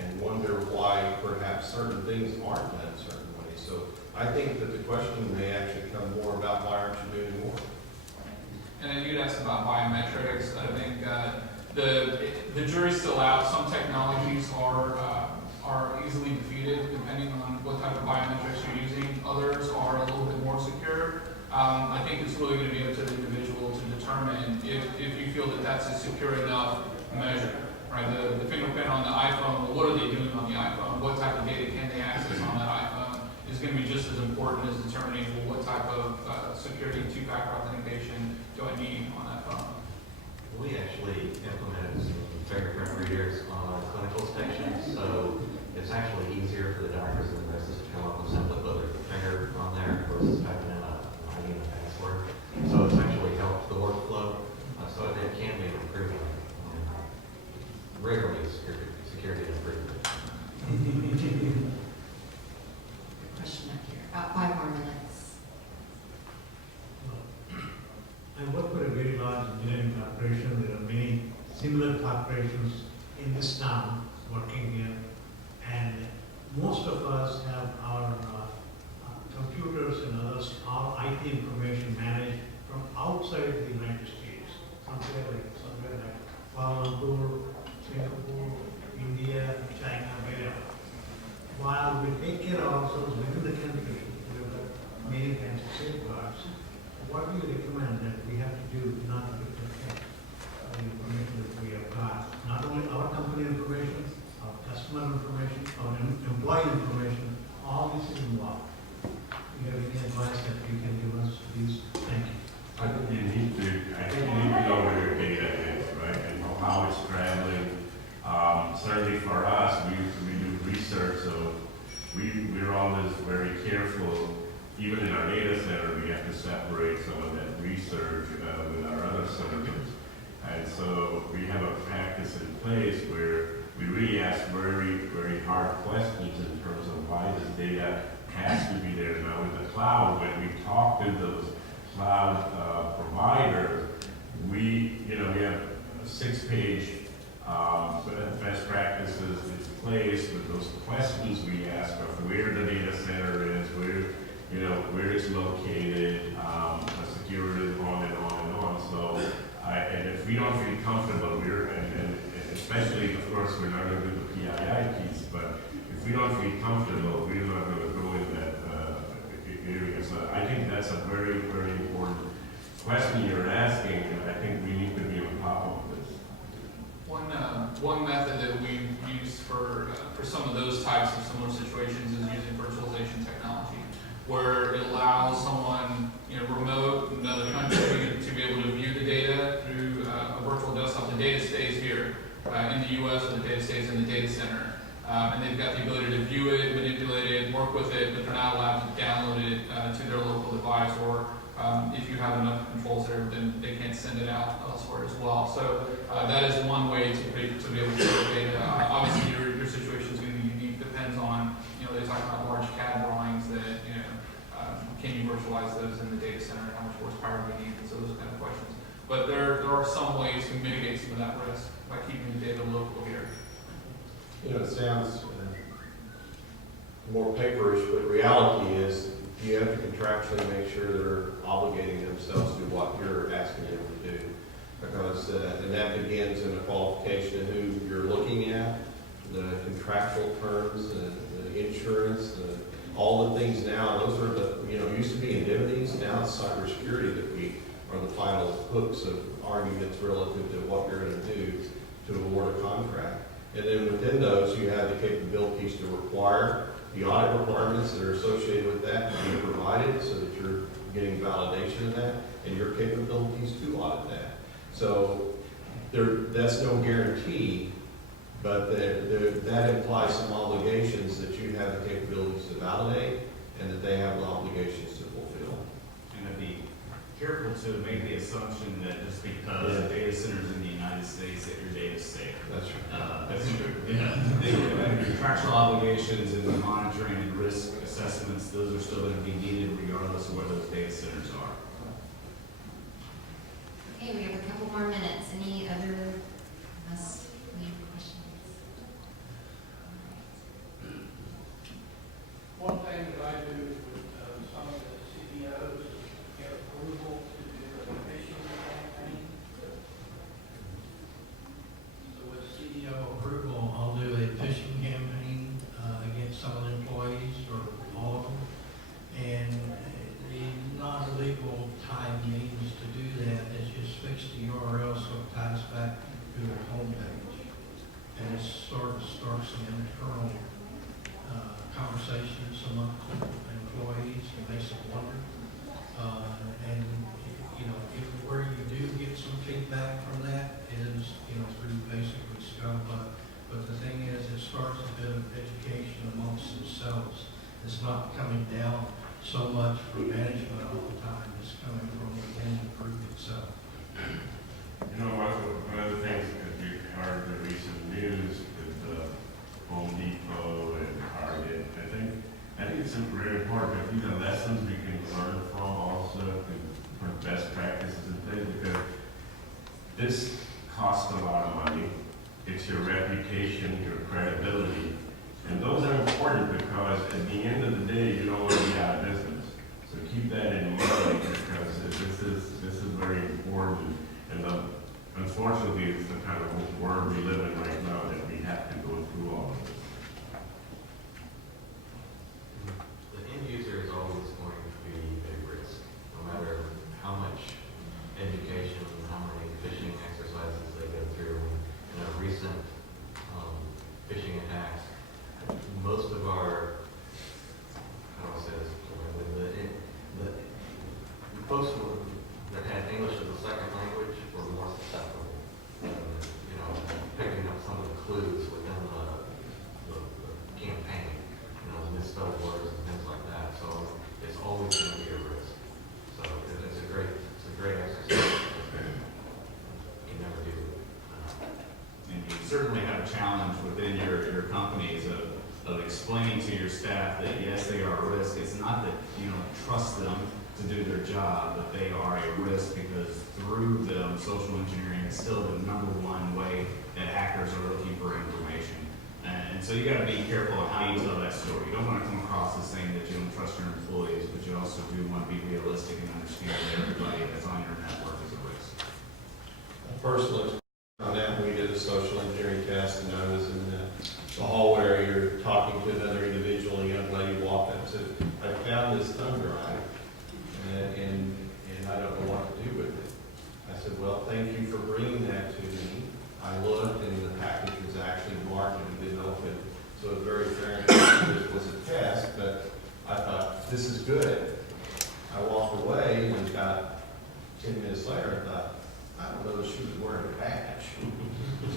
and wonder why perhaps certain things aren't done certain ways. So I think that the question may actually come more about why aren't you doing more? And then you'd asked about biometrics. I think the jury's still out. Some technologies are easily defeated depending on what type of biometrics you're using. Others are a little bit more secure. I think it's really going to be up to the individual to determine if you feel that that's a secure enough measure. Right? The fingerprint on the iPhone, well, what are they doing on the iPhone? What type of data can they access on that iPhone is going to be just as important as determining, well, what type of security two-factor authentication do I need on that phone? We actually implemented some fingerprint readers on our clinical stations, so it's actually easier for the doctors and the nurses to come up with something, put their finger on there versus typing in a ID and a password. So it's actually helped the workflow. So it can be an improvement. Regularly security improvement. Question up here, about 5 more minutes. I work for a very large engineering corporation. There are many similar corporations in this town working here. And most of us have our computers and others, our IT information managed from outside the United States. Somewhere like Kuala Lumpur, Singapore, India, China, wherever. While we take care of ourselves within the country, we have got many kinds of safeguards. What do you recommend that we have to do in order to protect the information that we have got? Not only our company information, our customer information, our employee information, all this is involved. Do you have any advice that you can give us, please? Thank you. I think you need to know where your data is, right, and how it's traveling. Certainly for us, we do research, so we're always very careful. Even in our data center, we have to separate some of that research with our other servers. And so we have a practice in place where we really ask very, very hard questions in terms of why this data has to be there. Now in the cloud, when we talk to those cloud providers, we have a 6-page best practices in place with those questions we ask of where the data center is, where it's located, security, on and on and on. So, and if we don't feel comfortable, and especially, of course, we're not going to do the PII piece, but if we don't feel comfortable, we're not going to go in that area. So I think that's a very, very important question you're asking, and I think we need to be on top of this. One method that we've used for some of those types of similar situations is using virtualization technology, where it allows someone, remote in another country to be able to view the data through a virtual desktop. The data stays here in the U.S., or the data stays in the data center. And they've got the ability to view it, manipulate it, work with it, but they're not allowed to download it to their local device, or if you have enough controls there, then they can't send it out elsewhere as well. So that is one way to be able to store data. Obviously, your situation is going to be unique. Depends on, they talk about large CAD drawings that, can you virtualize those in the data center? How much horsepower do we need? And so those kind of questions. But there are some ways to mitigate some of that risk by keeping the data local here. It sounds more paperish, but reality is you have to contractually make sure they're obligating themselves to what you're asking them to do. Because, and that begins in the qualification of who you're looking at, the contractual terms, the insurance, all the things now. Those are the, used to be indemnities, now it's cybersecurity that we are the final hooks of arguments relative to what you're going to do to award a contract. And then within those, you have the capabilities to require the audit requirements that are associated with that to be provided so that you're getting validation of that, and your capabilities to audit that. So that's no guarantee, but that implies some obligations that you have the capabilities to validate and that they have the obligations to fulfill. And to be careful to make the assumption that just because the data center's in the United States, that your data's safe. That's right. That's true. The contractual obligations and the monitoring and risk assessments, those are still going to be needed regardless of where those data centers are. Okay, we have a couple more minutes. Any other questions? One thing that I do with some of the CEOs is get approval to do a phishing campaign. So with CEO approval, I'll do a phishing campaign against some of the employees or all of them. And the non-legal tied means to do that is just fix the URL so it ties back to the homepage. And it sort of starts an internal conversations among employees, and makes them wonder. And if where you do get some feedback from that is, through basically scuttlebutt. But the thing is, it's starts a bit of education amongst themselves. It's not coming down so much from management all the time, it's coming from within the group itself. You know, one of the things that we've heard in the recent news with Home Depot and Target, I think it's very important that these are lessons we can learn from also, for best practices and things, because this costs a lot of money. It's your reputation, your credibility, and those are important because at the end of the day, you don't want to be out of business. So keep that in mind because this is very important. And unfortunately, it's the kind of world we live in right now that we have to go through all of this. The end user is always going to be a risk, no matter how much education, how many phishing exercises they go through. In a recent phishing attacks, most of our, how do I say this, the folks that had English as a second language were more susceptible in, picking up some of the clues within the campaign, the misspelled words and things like that. So it's always going to be a risk. So it's a great exercise. You can never do it. And you certainly have a challenge within your companies of explaining to your staff that yes, they are a risk. It's not that you don't trust them to do their job, but they are a risk because through them, social engineering is still the #1 way that hackers are looking for information. And so you got to be careful of how you tell that story. You don't want to come across as saying that you don't trust your employees, but you also do want to be realistic and understand that everybody that's on your network is a risk. Personally, on that, we did a social engineering test, and I was in the hallway where you're talking to another individual, and a young lady walked up and said, I found this thumb drive, and I don't know what to do with it. I said, well, thank you for bringing that to me. I looked, and the package was actually marked and it didn't open, so it was very fair. This was a test, but I thought, this is good. I walked away, and about 10 minutes later, I thought, I don't know if she was wearing a badge.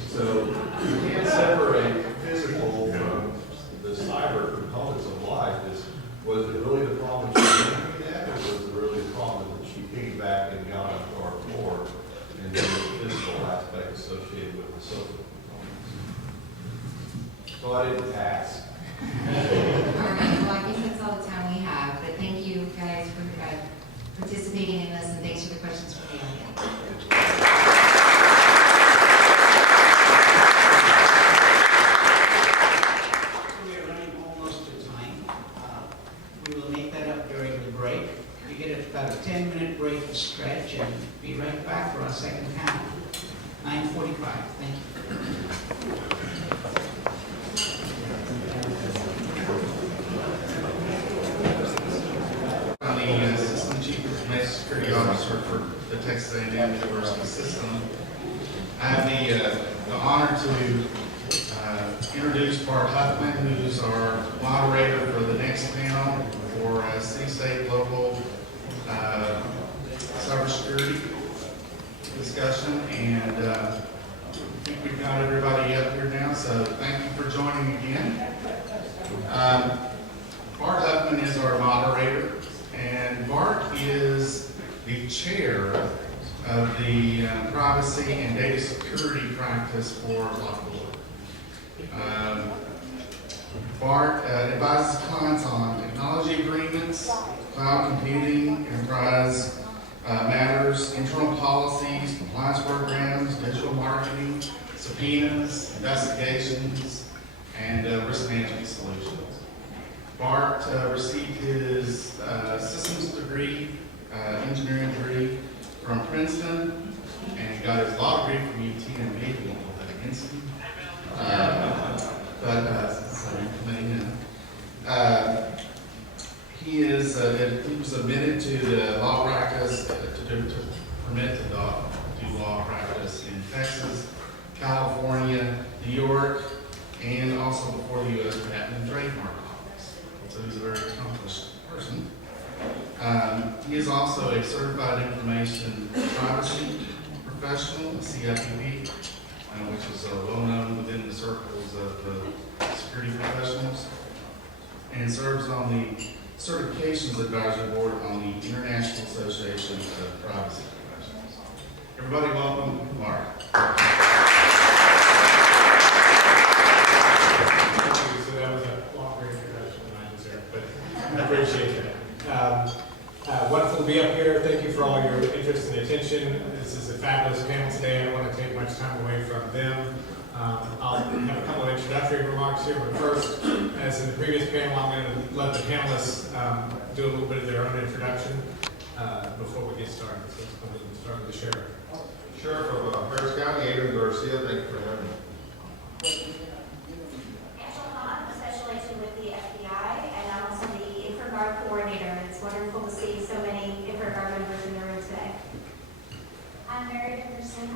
So you can't separate physical from the cyber components of life. Was it really the problem that she gave me that, or was it really the problem that she piggybacked and got onto our floor and then the physical aspect associated with the social components? So I didn't pass. All right, well, I think that's all the time we have, but thank you guys for participating in this, and thanks for the questions from the audience. We are running almost to time. We will make that up during the break. We get about a 10-minute break to stretch and be right back for our second panel. 9:45. Thank you. I'm the Assistant Chief Information Security Officer for the Texas A&M University System. I have the honor to introduce Bart Huffman, who's our moderator for the next panel for city, state, local cybersecurity discussion. And I think we've got everybody up here now, so thank you for joining again. Bart Huffman is our moderator, and Bart is the chair of the privacy and data security practice for Lockwood. Bart advises clients on technology agreements, cloud computing, enterprise matters, internal policies, compliance programs, digital marketing, subpoenas, investigations, and risk management solutions. Bart received his systems degree, engineering degree from Princeton, and got his law degree from UT, and maybe won't hold that against him. He was admitted to the law practice to permit to do law practice in Texas, California, New York, and also before the U.S. Patent and Trademark Office. So he's a very accomplished person. He is also a certified information privacy professional, a CIPP, which is well known within the circles of the and serves on the Certifications Advisory Board on the International Association of Privacy Professionals. Everybody welcome Mark. So that was a longer introduction than I deserve, but I appreciate that. Wonderful to be up here. Thank you for all your interest and attention. This is a fabulous panel today. I don't want to take much time away from them. I'll have a couple of introductory remarks here, but first, as in the previous panel, I'm going to let the panelists do a little bit of their own introduction before we get started. So let's go ahead and start with the sheriff. Sheriff of Harris County, Adrian Garcia, thank you for having me. Special agent with the FBI, and I'm also the InfraGuard coordinator. It's wonderful to see so many InfraGuard members in the room today. I'm Mary Dickerson.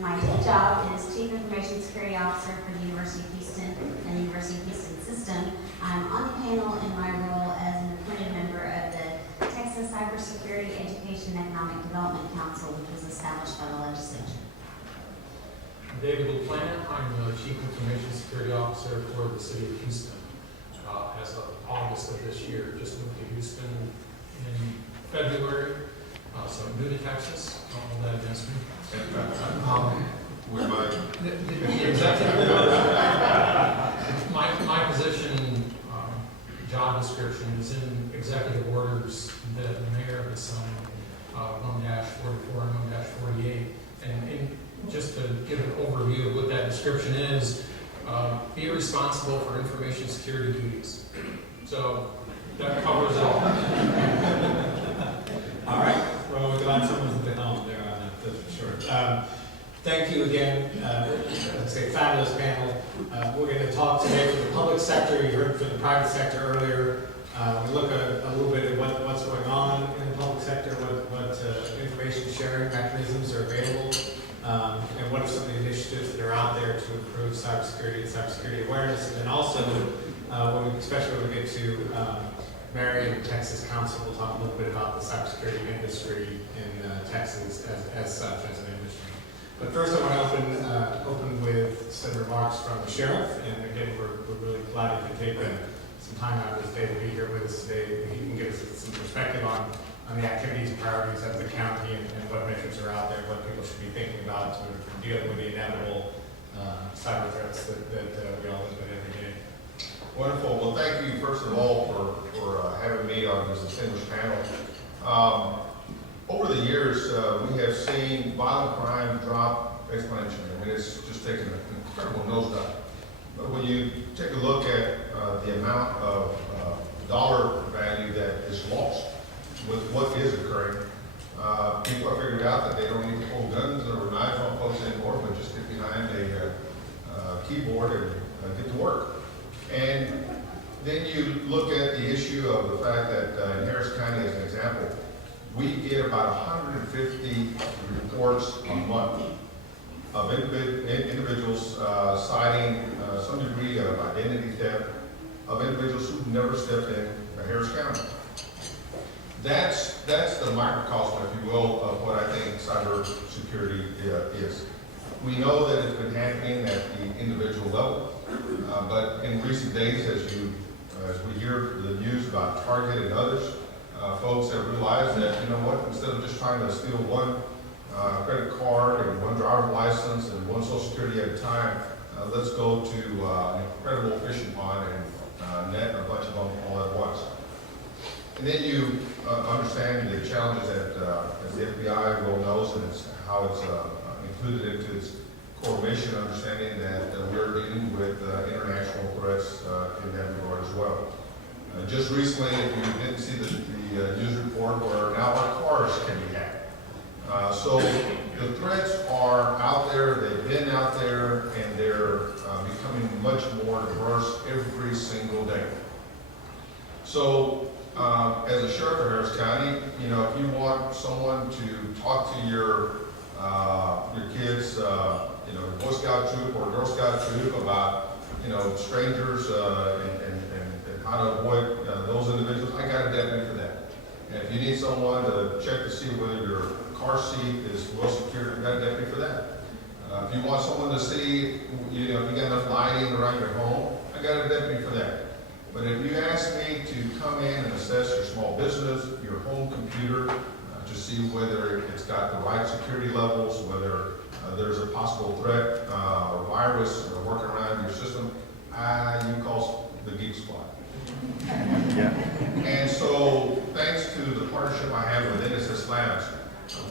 My job is Chief Information Security Officer for the University of Houston and the University of Houston system. I'm on the panel in my role as an appointed member of the Texas Cybersecurity Education and Economic Development Council, which was established by the legislature. David LaPlante, I'm the Chief Information Security Officer for the City of Houston. As of August of this year, just moved to Houston in February, so I'm new to Texas, don't hold that against me. With my The executive my position, job description is in executive orders that the mayor has signed, 1-44 and 1-48, and just to give an overview of what that description is, be responsible for information security duties. So that covers it all. All right. Well, we're glad someone's at the helm there on that, that's for sure. Thank you again. It's a fabulous panel. We're going to talk today for the public sector. You heard from the private sector earlier. We look a little bit at what's going on in the public sector, what information sharing mechanisms are available. And what are some of the initiatives that are out there to improve cybersecurity and cybersecurity awareness? And then also, especially when we get to Mary and Texas Council, we'll talk a little bit about the cybersecurity industry in Texas as such, as an industry. But first, I want to open with some remarks from the sheriff. And again, we're really glad he could take some time out of his day to be here with us today. He can give us some perspective on the activities and priorities of the county and what measures are out there, what people should be thinking about to deal with the inevitable cyber threats that we all live with every day. Wonderful. Well, thank you, first of all, for having me on this distinguished panel. Over the years, we have seen violent crime drop exponentially. I mean, it's just taken an incredible nosedive. But when you take a look at the amount of dollar value that is lost with what is occurring, people have figured out that they don't need to hold guns or knives on folks anymore, but just get behind a keyboard and get to work. And then you look at the issue of the fact that in Harris County, as an example, we get about 150 reports a month of individuals citing some degree of identity theft of individuals who've never stepped in Harris County. That's the microcosm, if you will, of what I think cybersecurity is. We know that it's been happening at the individual level, but in recent days, as we hear the news about Target and others, folks have realized that, you know what, instead of just trying to steal one credit card and one driver's license and one social security at a time, let's go to an incredible fishing pond and net a bunch of them all at once. And then you understand the challenges that as the FBI well knows, and how it's included into its core mission, understanding that we're dealing with international threats in that regard as well. Just recently, if you didn't see the news report, where now our cars can be hacked. So the threats are out there, they've been out there, and they're becoming much more diverse every single day. So as a sheriff of Harris County, you know, if you want someone to talk to your kids, you know, Boy Scout troop or Girl Scout troop about, you know, strangers and how to avoid those individuals, I got a deputy for that. And if you need someone to check to see whether your car seat is well secured, I got a deputy for that. If you want someone to see, you know, if you got enough lighting around your home, I got a deputy for that. But if you ask me to come in and assess your small business, your home computer, to see whether it's got the right security levels, whether there's a possible threat or virus working around your system, you call the Geek Squad. And so, thanks to the partnership I have with NSS Labs,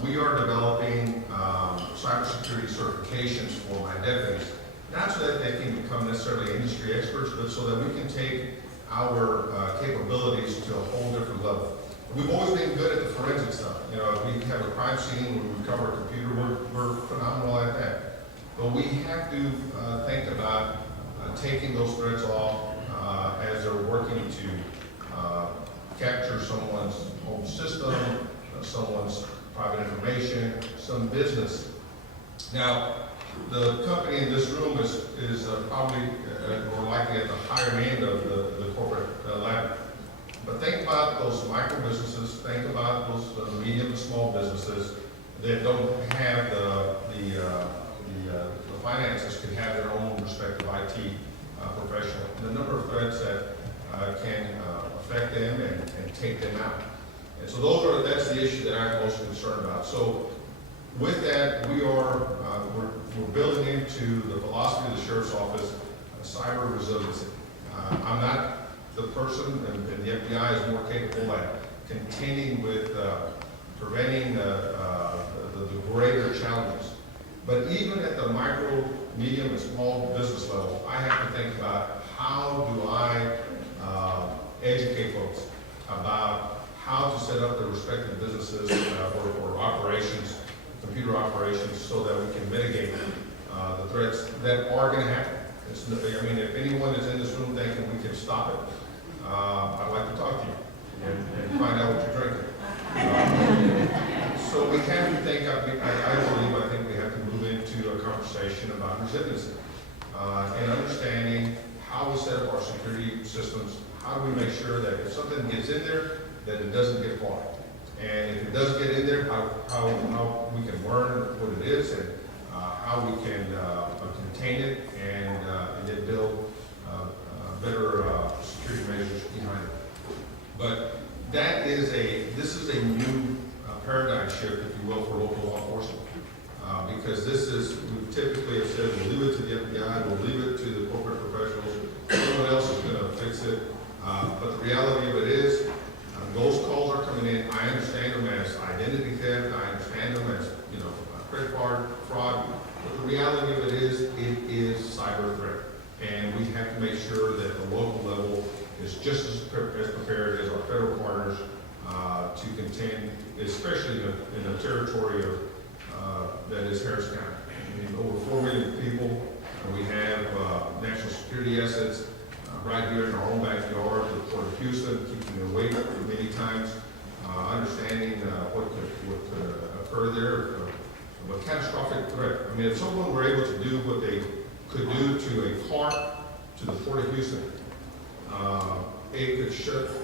we are developing cybersecurity certifications for my deputies, not so that they can become necessarily industry experts, but so that we can take our capabilities to a whole different level. We've always been good at the forensic stuff. You know, if we have a crime scene, we recover a computer, we're phenomenal at that. But we have to think about taking those threats off as they're working to capture someone's home system, someone's private information, some business. Now, the company in this room is probably more likely at the higher end of the corporate ladder. But think about those micro businesses, think about those medium to small businesses that don't have the finances to have their own respective IT professional. And the number of threats that can affect them and take them out. And so that's the issue that I'm most concerned about. So with that, we're building into the philosophy of the Sheriff's Office cyber resiliency. I'm not the person, and the FBI is more capable at contending with preventing the greater challenges. But even at the micro, medium, and small business level, I have to think about how do I educate folks about how to set up their respective businesses or operations, computer operations, so that we can mitigate the threats that are going to happen. I mean, if anyone is in this room thinking we can stop it, I'd like to talk to you and find out what you're drinking. So we have to think, I think we have to move into a conversation about resiliency and understanding how we set up our security systems. How do we make sure that if something gets in there, that it doesn't get caught? And if it does get in there, how we can learn what it is and how we can contain it and then build better security measures behind it. But this is a new paradigm shift, if you will, for local law enforcement. Because we typically have said, we'll leave it to the FBI, we'll leave it to the corporate professionals, someone else is going to fix it. But the reality of it is, those calls are coming in. I understand them as identity theft, I understand them as, credit card fraud. But the reality of it is cyber threat. And we have to make sure that the local level is just as prepared as our federal partners to contend, especially in a territory that is Harris County. I mean, over 4 million people, and we have national security assets right here in our own backyard, the Port of Houston, keeping them awake many times, understanding what could occur there, a catastrophic threat. I mean, if someone were able to do what they could do to a park, to the Port of Houston, it could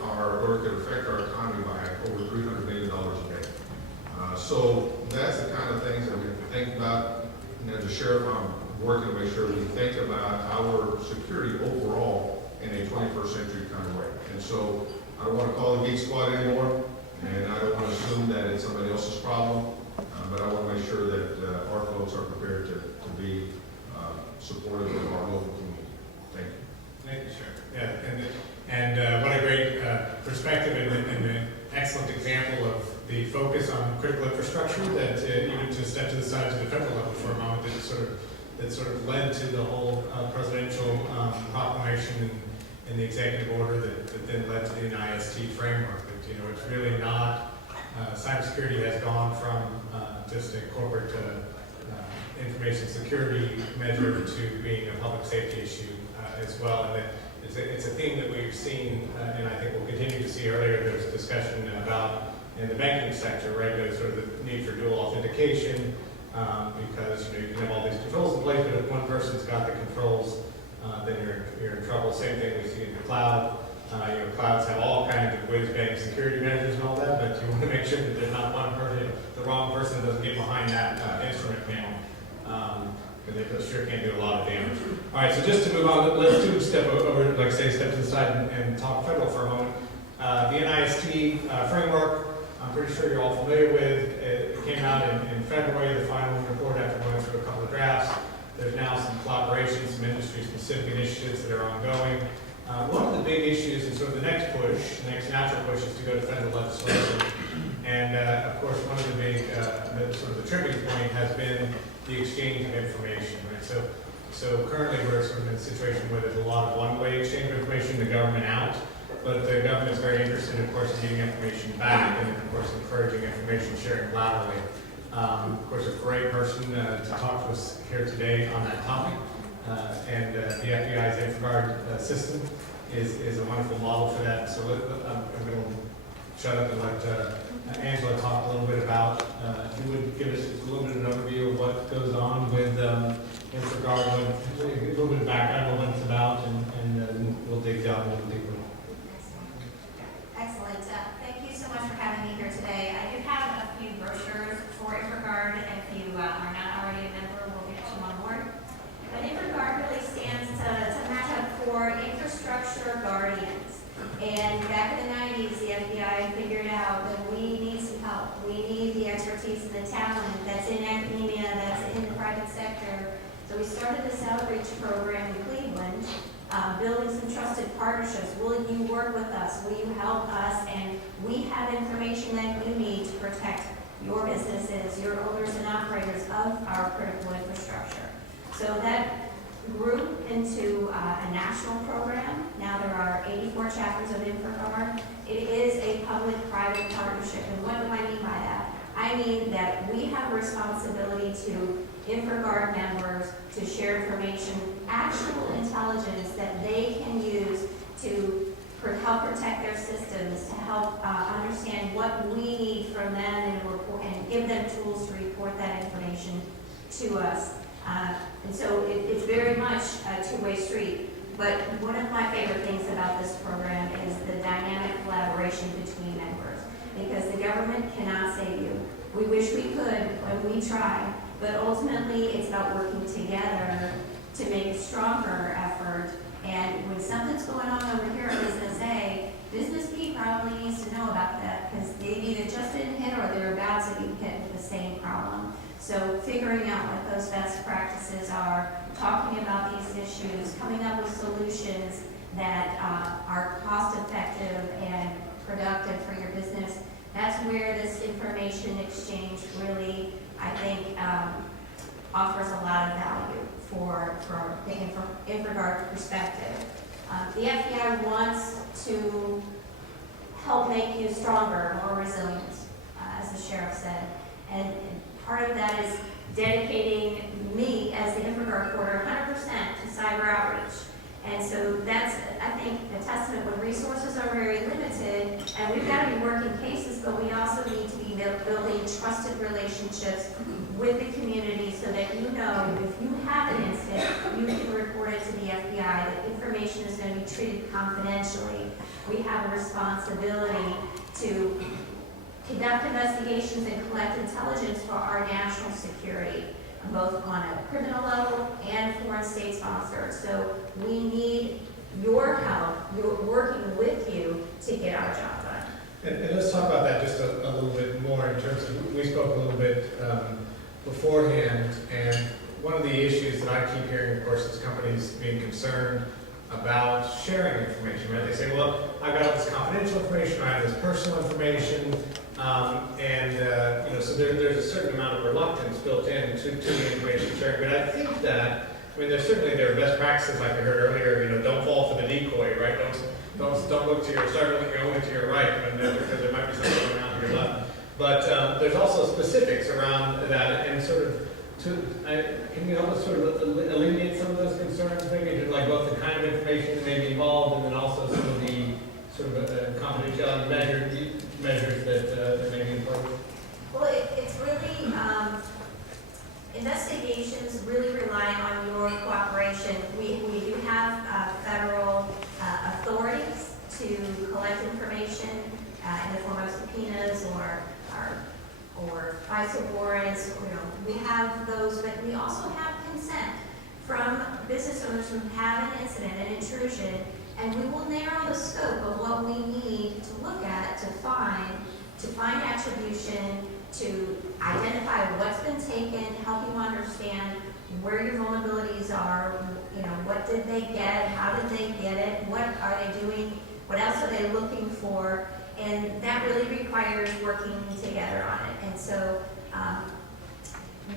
or it could affect our economy by over $300 million a day. So that's the kind of things that we have to think about. And as a sheriff, I'm working to make sure we think about our security overall in a 21st century kind of way. And so I don't want to call the Geek Squad anymore, and I don't want to assume that it's somebody else's problem, but I want to make sure that our folks are prepared to be supportive of our local community. Thank you. Thank you, Sheriff. Yeah, and what a great perspective and an excellent example of the focus on critical infrastructure that even to step to the side to the federal level for a moment that sort of led to the whole presidential proclamation and the executive order that then led to the NIST framework. That, it's really not, cybersecurity has gone from just a corporate information security measure to being a public safety issue as well. And that it's a theme that we've seen, and I think we'll continue to see. Earlier there was a discussion about in the banking sector, right, there's sort of the need for dual authentication, because you can have all these controls in place, but if one person's got the controls, then you're in trouble. Same thing we see in the cloud. Clouds have all kinds of whiz-bang security measures and all that, but you want to make sure that there's not one person, the wrong person doesn't get behind that instrument panel. because they sure can do a lot of damage. All right, so just to move on, let's do step over, like I say, step to the side and talk federal for a moment. The NIST framework, I'm pretty sure you're all familiar with. It came out in February, the final report after going through a couple of drafts. There's now some collaboration, some industry-specific initiatives that are ongoing. One of the big issues and sort of the next push, the next natural push, is to go to federal legislation. And of course, one of the big, sort of the tripping point has been the exchange of information, right? So currently we're sort of in a situation where there's a lot of one-way exchange of information, the government out, but the government is very interested, of course, in getting information back and, of course, encouraging information sharing laterally. Of course, a great person to talk to us here today on that topic. And the FBI's InfraGard system is a wonderful model for that. So I'm going to shut up and let Angela talk a little bit about, if you would give us a little bit of an overview of what goes on with InfraGard, a little bit of background on what it's about, and we'll dig down a little deeper. Excellent. Thank you so much for having me here today. I do have a few brochures for InfraGard. If you are not already a member, we'll get you on board. But InfraGard really stands to match up for infrastructure guardians. And back in the 90s, the FBI figured out that we need some help. We need the expertise and the talent that's in academia, that's in the private sector. So we started this outreach program in Cleveland, building some trusted partnerships. Will you work with us? Will you help us? And we have information that you need to protect your businesses, your owners and operators of our critical infrastructure. So that grew into a national program. Now there are 84 chapters of InfraGard. It is a public-private partnership. And what do I mean by that? I mean that we have a responsibility to InfraGard members to share information, actual intelligence that they can use to help protect their systems, to help understand what we need from them and give them tools to report that information to us. And so it's very much a two-way street. But one of my favorite things about this program is the dynamic collaboration between members, because the government cannot save you. We wish we could, and we try, but ultimately it's about working together to make a stronger effort. And when something's going on over here at Business A, Business B probably needs to know about that, because they've either just been hit or they're about to be hit with the same problem. So figuring out what those best practices are, talking about these issues, coming up with solutions that are cost-effective and productive for your business, that's where this information exchange really, I think, offers a lot of value for the InfraGard perspective. The FBI wants to help make you stronger, more resilient, as the sheriff said. And part of that is dedicating me as the InfraGard quarter 100% to cyber outreach. And so that's, I think, a testament when resources are very limited, and we've got to be working cases, but we also need to be building trusted relationships with the community so that you know if you have an incident, you can report it to the FBI, that information is going to be treated confidentially. We have a responsibility to conduct investigations and collect intelligence for our national security, both on a criminal level and foreign state sponsors. So we need your help, working with you to get our job done. And let's talk about that just a little bit more in terms of, we spoke a little bit beforehand, and one of the issues that I keep hearing, of course, is companies being concerned about sharing information, right? They say, well, I've got this confidential information, I have this personal information, so there's a certain amount of reluctance built in to the information sharing. But I think that, there are best practices, like I heard earlier, don't fall for the decoy, right? Don't look to your, start looking only to your right, because there might be something going on to your left. But there's also specifics around that, and sort of, can you help us sort of alleviate some of those concerns, maybe, like both the kind of information that may be involved, and then also some of the sort of confidentiality measures that may be in place? Well, it's really, investigations really rely on your cooperation. We do have federal authorities to collect information in the form of subpoenas or FISA warrants. We have those, but we also have consent. incident, an intrusion, and we will narrow the scope of what we need to look at to find attribution, to identify what's been taken, help you understand where your vulnerabilities are, you know, what did they get, how did they get it, what are they doing, what else are they looking for, and that really requires working together on it. And so,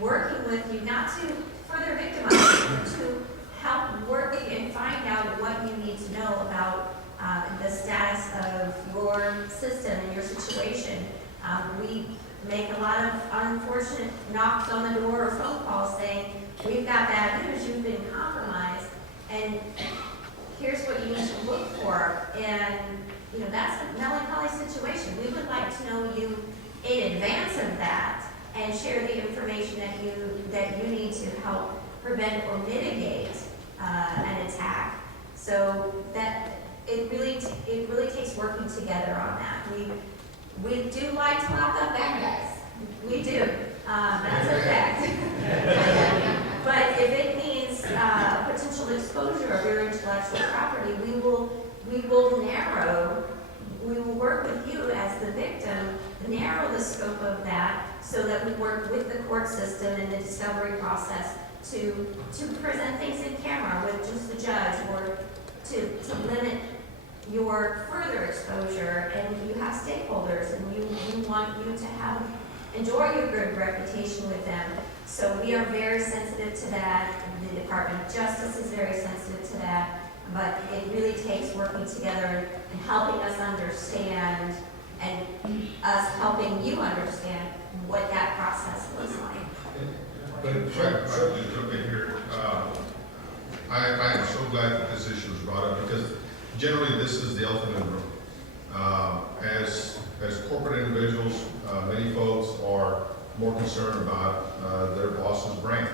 working with you, not to further victimize you, but to help work with you and find out what you need to know about the status of your system and your situation. We make a lot of unfortunate knocks on the door or phone calls saying, we've got bad news, you've been compromised, and here's what you need to look for. And you know, that's a melancholy situation. We would like to know you in advance of that and share the information that you need to help prevent or mitigate an attack. So that it really takes working together on that. We do like to lock up bad guys. We do. That's a fact. But if it means potential exposure of your intellectual property, we will work with you as the victim, narrow the scope of that so that we work with the court system and the discovery process to present things in camera with just the judge, or to limit your further exposure. And you have stakeholders, and you want you to enjoy your good reputation with them. So we are very sensitive to that. The Department of Justice is very sensitive to that. But it really takes working together and helping us understand, and us helping you understand what that process looks like. But if I just jump in here, I am so glad that this issue was brought up, because generally this is the elephant in the room. As corporate individuals, many folks are more concerned about their boss's brand.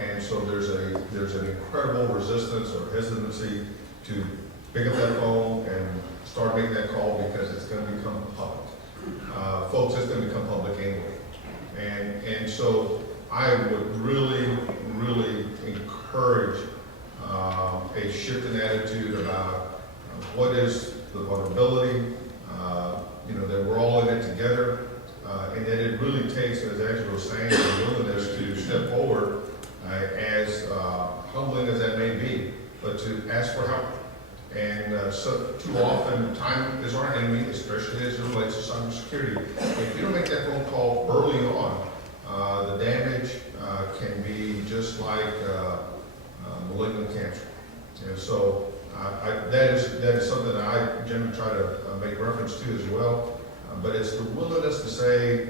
And so there's an incredible resistance or hesitancy to pick up that phone and start making that call, because it's going to become public. Folks, it's going to become public anyway. And so I would really, really encourage a shift in attitude about what is the vulnerability, that we're all in it together, and that it really takes, as Angela was saying, the willingness to step forward, as humbling as that may be, but to ask for help. And so too often, time is our enemy, especially as it relates to cybersecurity. If you don't make that phone call early on, the damage can be just like malignant cancer. And so that is something that I generally try to make reference to as well. But it's the willingness to say,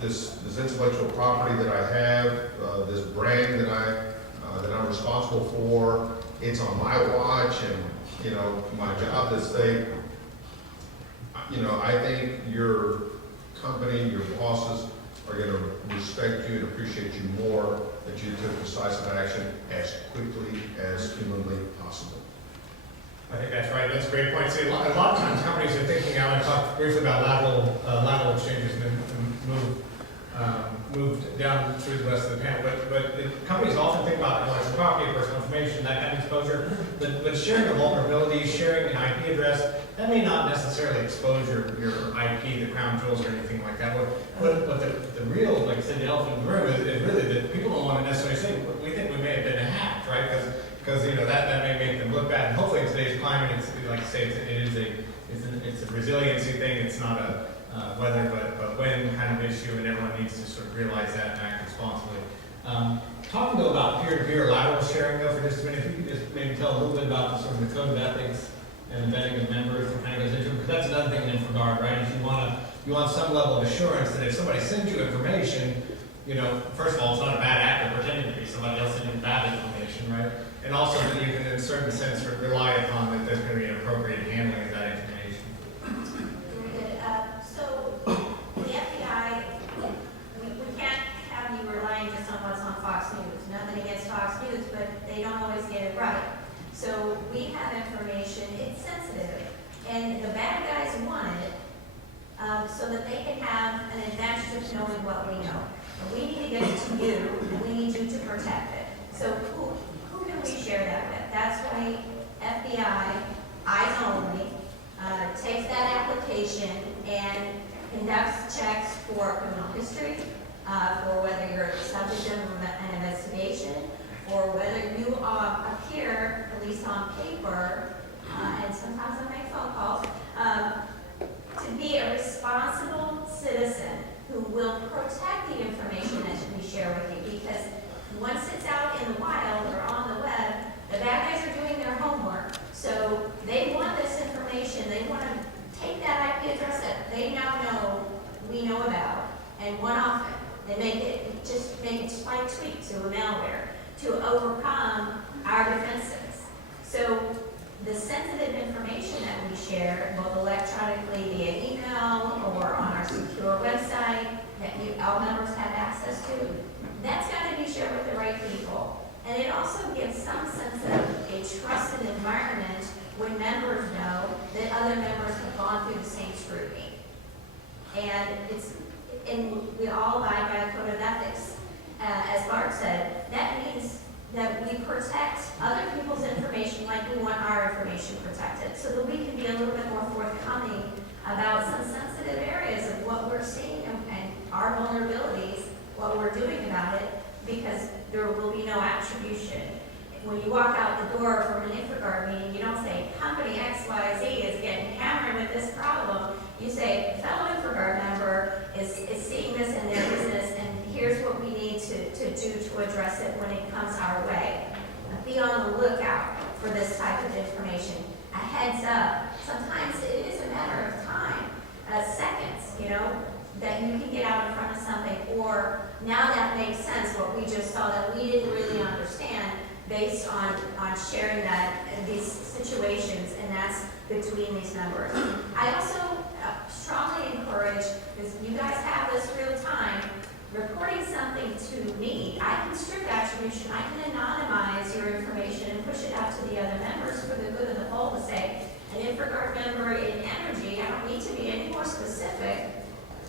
this intellectual property that I have, this brand that I'm responsible for, it's on my watch, and my job to say, I think your company, your bosses are going to respect you and appreciate you more that you took decisive action as quickly as humanly possible. I think that's right. That's a great point. See, a lot of times companies are thinking, I want to talk briefly about lateral exchanges and then moved down through the rest of the panel. But companies often think about intellectual property, personal information, that kind of exposure. But sharing a vulnerability, sharing an IP address, that may not necessarily expose your IP, the crown jewels, or anything like that. But the real, like I said, the elephant in the room is really that people don't want to necessarily say, we think we may have been hacked, right? Because that may make them look bad. And hopefully in today's climate, it's like I say, it's a resiliency thing. It's not a whether but when kind of issue, and everyone needs to sort of realize that and act responsibly. Talking though about peer-to-peer lateral sharing though for just a minute, if you could just maybe tell a little bit about the sort of the code of ethics and the vetting of members that kind of goes into it, because that's another thing in InfraGard, right? Is you want some level of assurance that if somebody sends you information, first of all, it's not a bad actor pretending to be somebody else sending bad information, right? And also that you can, in a certain sense, rely upon that there's going to be an appropriate handling of that information. Very good. So the FBI, we can't have you relying just on what's on Fox News. Nothing against Fox News, but they don't always get it right. So we have information, it's sensitive, and the bad guys want it so that they can have an advantage of knowing what we know. But we need to get it to you, and we need you to protect it. So who can we share that with? That's why FBI, eyes only, takes that application and conducts checks for criminal history, for whether you're the subject of an investigation, or whether you appear, at least on paper, and sometimes I make phone calls, to be a responsible citizen who will protect the information that we share with you. Because once it's out in the wild or on the web, the bad guys are doing their homework. So they want this information. They want to take that IP address that they now know we know about, and one off it, and make it slight tweak to a malware to overcome our defenses. So the sensitive information that we share, both electronically via email or on our secure website that all members have access to, that's got to be shared with the right people. And it also gives some sense of a trusted environment when members know that other members have gone through the same scrutiny. And we all abide by a code of ethics. As Bart said, that means that we protect other people's information like we want our information protected, so that we can be a little bit more forthcoming about some sensitive areas of what we're seeing and our vulnerabilities, what we're doing about it, because there will be no attribution. When you walk out the door from an InfraGard meeting, you don't say, company XYZ is getting hammered with this problem. You say, fellow InfraGard member is seeing this in their business, and here's what we need to do to address it when it comes our way. Be on the lookout for this type of information. A heads up. Sometimes it is a matter of time, seconds, that you can get out in front of something, or now that makes sense, what we just saw that we didn't really understand based on sharing that in these situations, and that's between these members. I also strongly encourage, because you guys have this real time, reporting something to me. I can strip attribution, I can anonymize your information and push it out to the other members for the good of the whole, to say, an InfraGard member in energy, I don't need to be any more specific,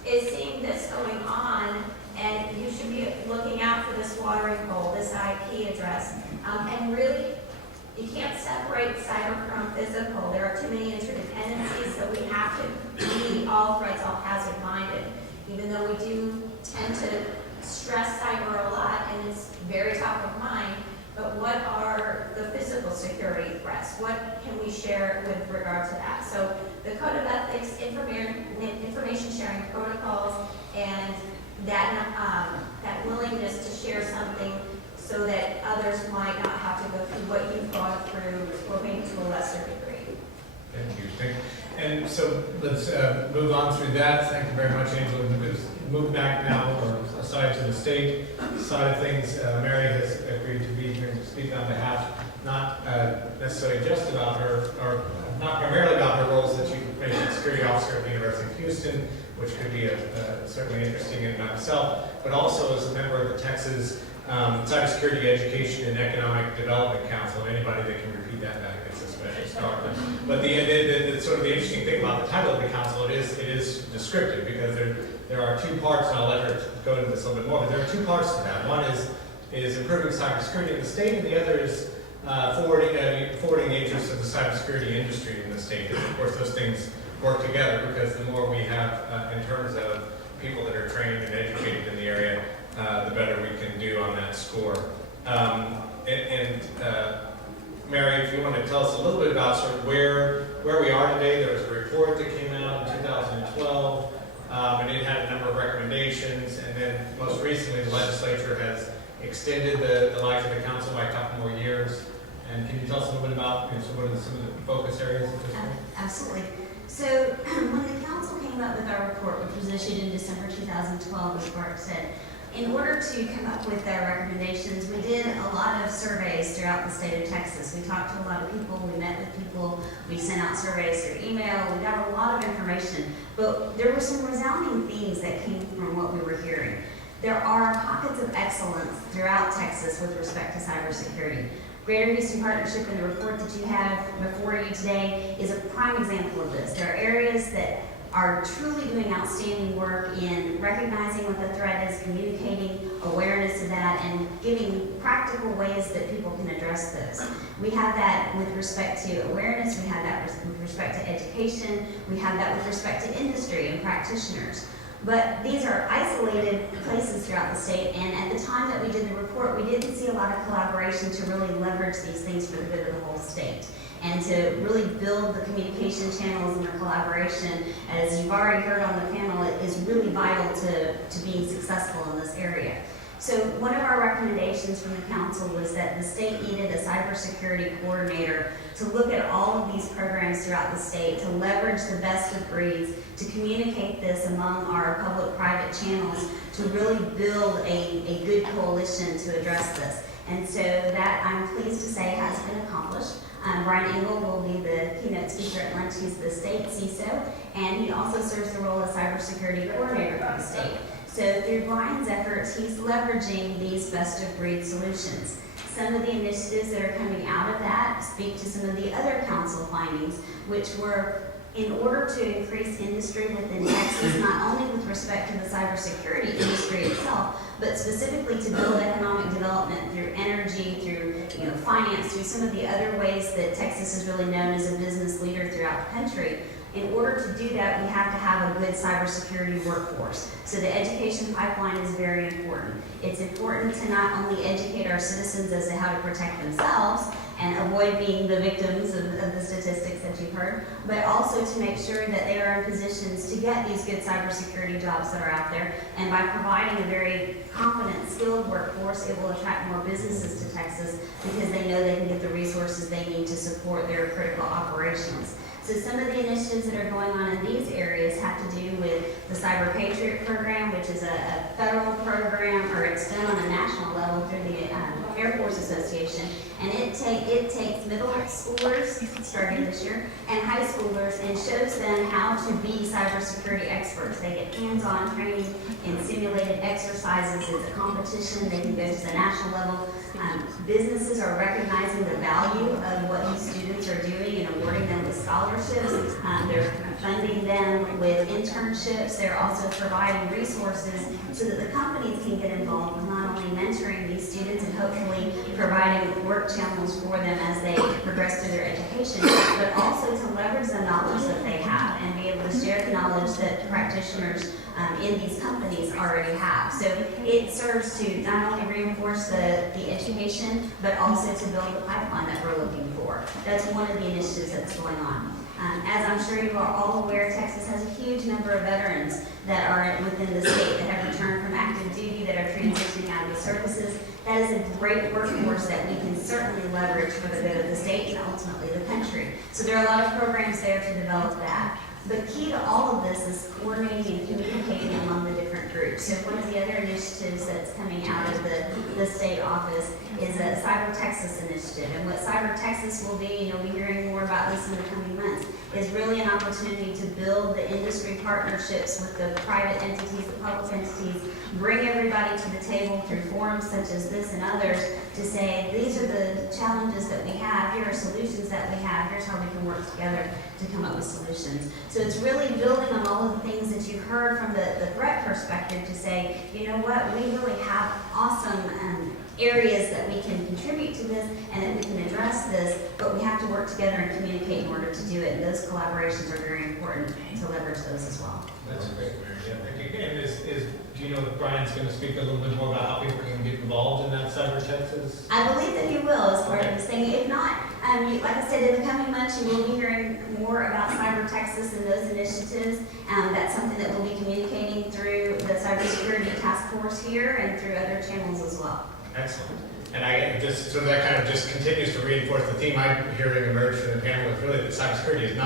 is seeing this going on, and you should be looking out for this watering hole, this IP address. And really, you can't separate cyber from physical. There are too many interdependencies, so we have to be all threats, all hazard minded. Even though we do tend to stress cyber a lot, and it's very top of mind, but what are the physical security threats? What can we share with regard to that? So the Code of Ethics, information sharing protocols, and that willingness to share something so that others might not have to go through what you've gone through, or maybe to a lesser degree. Thank you. And so let's move on through that. Thank you very much, Angela. Let's move back now, or aside to the state side of things. Mary has agreed to be here to speak on behalf, not necessarily just about her, or not primarily about her roles as Chief Information Security Officer at the University of Houston, which could be certainly interesting in and of itself, but also as a member of the Texas Cybersecurity Education and Economic Development Council. And anybody that can repeat that gets a special star. But the sort of the interesting thing about the title of the council, it is descriptive, because there are two parts, and I'll let her go into this a little bit more, but there are two parts to that. One is improving cybersecurity in the state, and the other is forwarding the interests of the cybersecurity industry in the state. And of course, those things work together, because the more we have in terms of people that are trained and educated in the area, the better we can do on that score. Mary, if you want to tell us a little bit about sort of where we are today. There was a report that came out in 2012, and it had a number of recommendations, and then most recently the legislature has extended the life of the council by a couple more years. And can you tell us a little bit about some of the focus areas at this point? Absolutely. So when the council came up with our report, which was issued in December 2012, as Bart said, in order to come up with our recommendations, we did a lot of surveys throughout the state of Texas. We talked to a lot of people, we met with people, we sent out surveys through email, we got a lot of information, but there were some resounding themes that came from what we were hearing. There are pockets of excellence throughout Texas with respect to cybersecurity. Greater Houston Partnership and the report that you have before you today is a prime example of this. There are areas that are truly doing outstanding work in recognizing what the threat is, communicating awareness of that, and giving practical ways that people can address those. We have that with respect to awareness, we have that with respect to education, we have that with respect to industry and practitioners. But these are isolated places throughout the state, and at the time that we did the report, we didn't see a lot of collaboration to really leverage these things for the good of the whole state, and to really build the communication channels and the collaboration, as you've already heard on the panel, it is really vital to being successful in this area. So one of our recommendations from the council was that the state needed a cybersecurity coordinator to look at all of these programs throughout the state, to leverage the best of breeds, to communicate this among our public-private channels, to really build a good coalition to address this. And so that, I'm pleased to say, has been accomplished. Brian Engel will be the keynote speaker at lunch. He's the state CISO, and he also serves the role of cybersecurity coordinator for the state. So through Brian's efforts, he's leveraging these best-of-breed solutions. Some of the initiatives that are coming out of that speak to some of the other council findings, which were in order to increase industry within Texas, not only with respect to the cybersecurity industry itself, but specifically to build economic development through energy, through finance, through some of the other ways that Texas is really known as a business leader throughout the country. In order to do that, we have to have a good cybersecurity workforce. So the education pipeline is very important. It's important to not only educate our citizens as to how to protect themselves and avoid being the victims of the statistics that you've heard, but also to make sure that they are in positions to get these good cybersecurity jobs that are out there. And by providing a very competent, skilled workforce, it will attract more businesses to Texas because they know they can get the resources they need to support their critical operations. So some of the initiatives that are going on in these areas have to do with the Cyber Patriot program, which is a federal program, or it's done on a national level through the Air Force Association. And it takes middle schoolers, starting this year, and high schoolers, and shows them how to be cybersecurity experts. They get hands-on training in simulated exercises. It's a competition. They can go to the national level. Businesses are recognizing the value of what these students are doing and awarding them with scholarships. They're funding them with internships. They're also providing resources so that the companies can get involved with not only mentoring these students and hopefully providing work channels for them as they progress through their education, but also to leverage the knowledge that they have and be able to share the knowledge that practitioners in these companies already have. So it serves to not only reinforce the education, but also to build the pipeline that we're looking for. That's one of the initiatives that's going on. As I'm sure you are all aware, Texas has a huge number of veterans that are within the state that have returned from active duty, that are transitioning out of the services. That is a great workforce that we can certainly leverage for the good of the state and ultimately the country. So there are a lot of programs there to develop that. The key to all of this is coordinating and communicating among the different groups. So one of the other initiatives that's coming out of the state office is a Cyber Texas initiative. And what Cyber Texas will be, you'll be hearing more about this in the coming months, is really an opportunity to build the industry partnerships with the private entities, the public entities, bring everybody to the table through forums such as this and others to say, these are the challenges that we have, here are solutions that we have, here's how we can work together to come up with solutions. So it's really building on all of the things that you've heard from the threat perspective to say, you know what, we really have awesome areas that we can contribute to this and that we can address this, but we have to work together and communicate in order to do it. And those collaborations are very important to leverage those as well. That's great, Mary. Yeah, thank you. And do you know if Brian's going to speak a little bit more about how people can get involved in that Cyber Texas? I believe that he will as part of this thing. If not, like I said, in the coming months, you will be hearing more about Cyber Texas and those initiatives. That's something that we'll be communicating through the Cybersecurity Task Force here and through other channels as well. Excellent. And so that kind of just continues to reinforce the theme I'm hearing emerge from the panel is really that cybersecurity is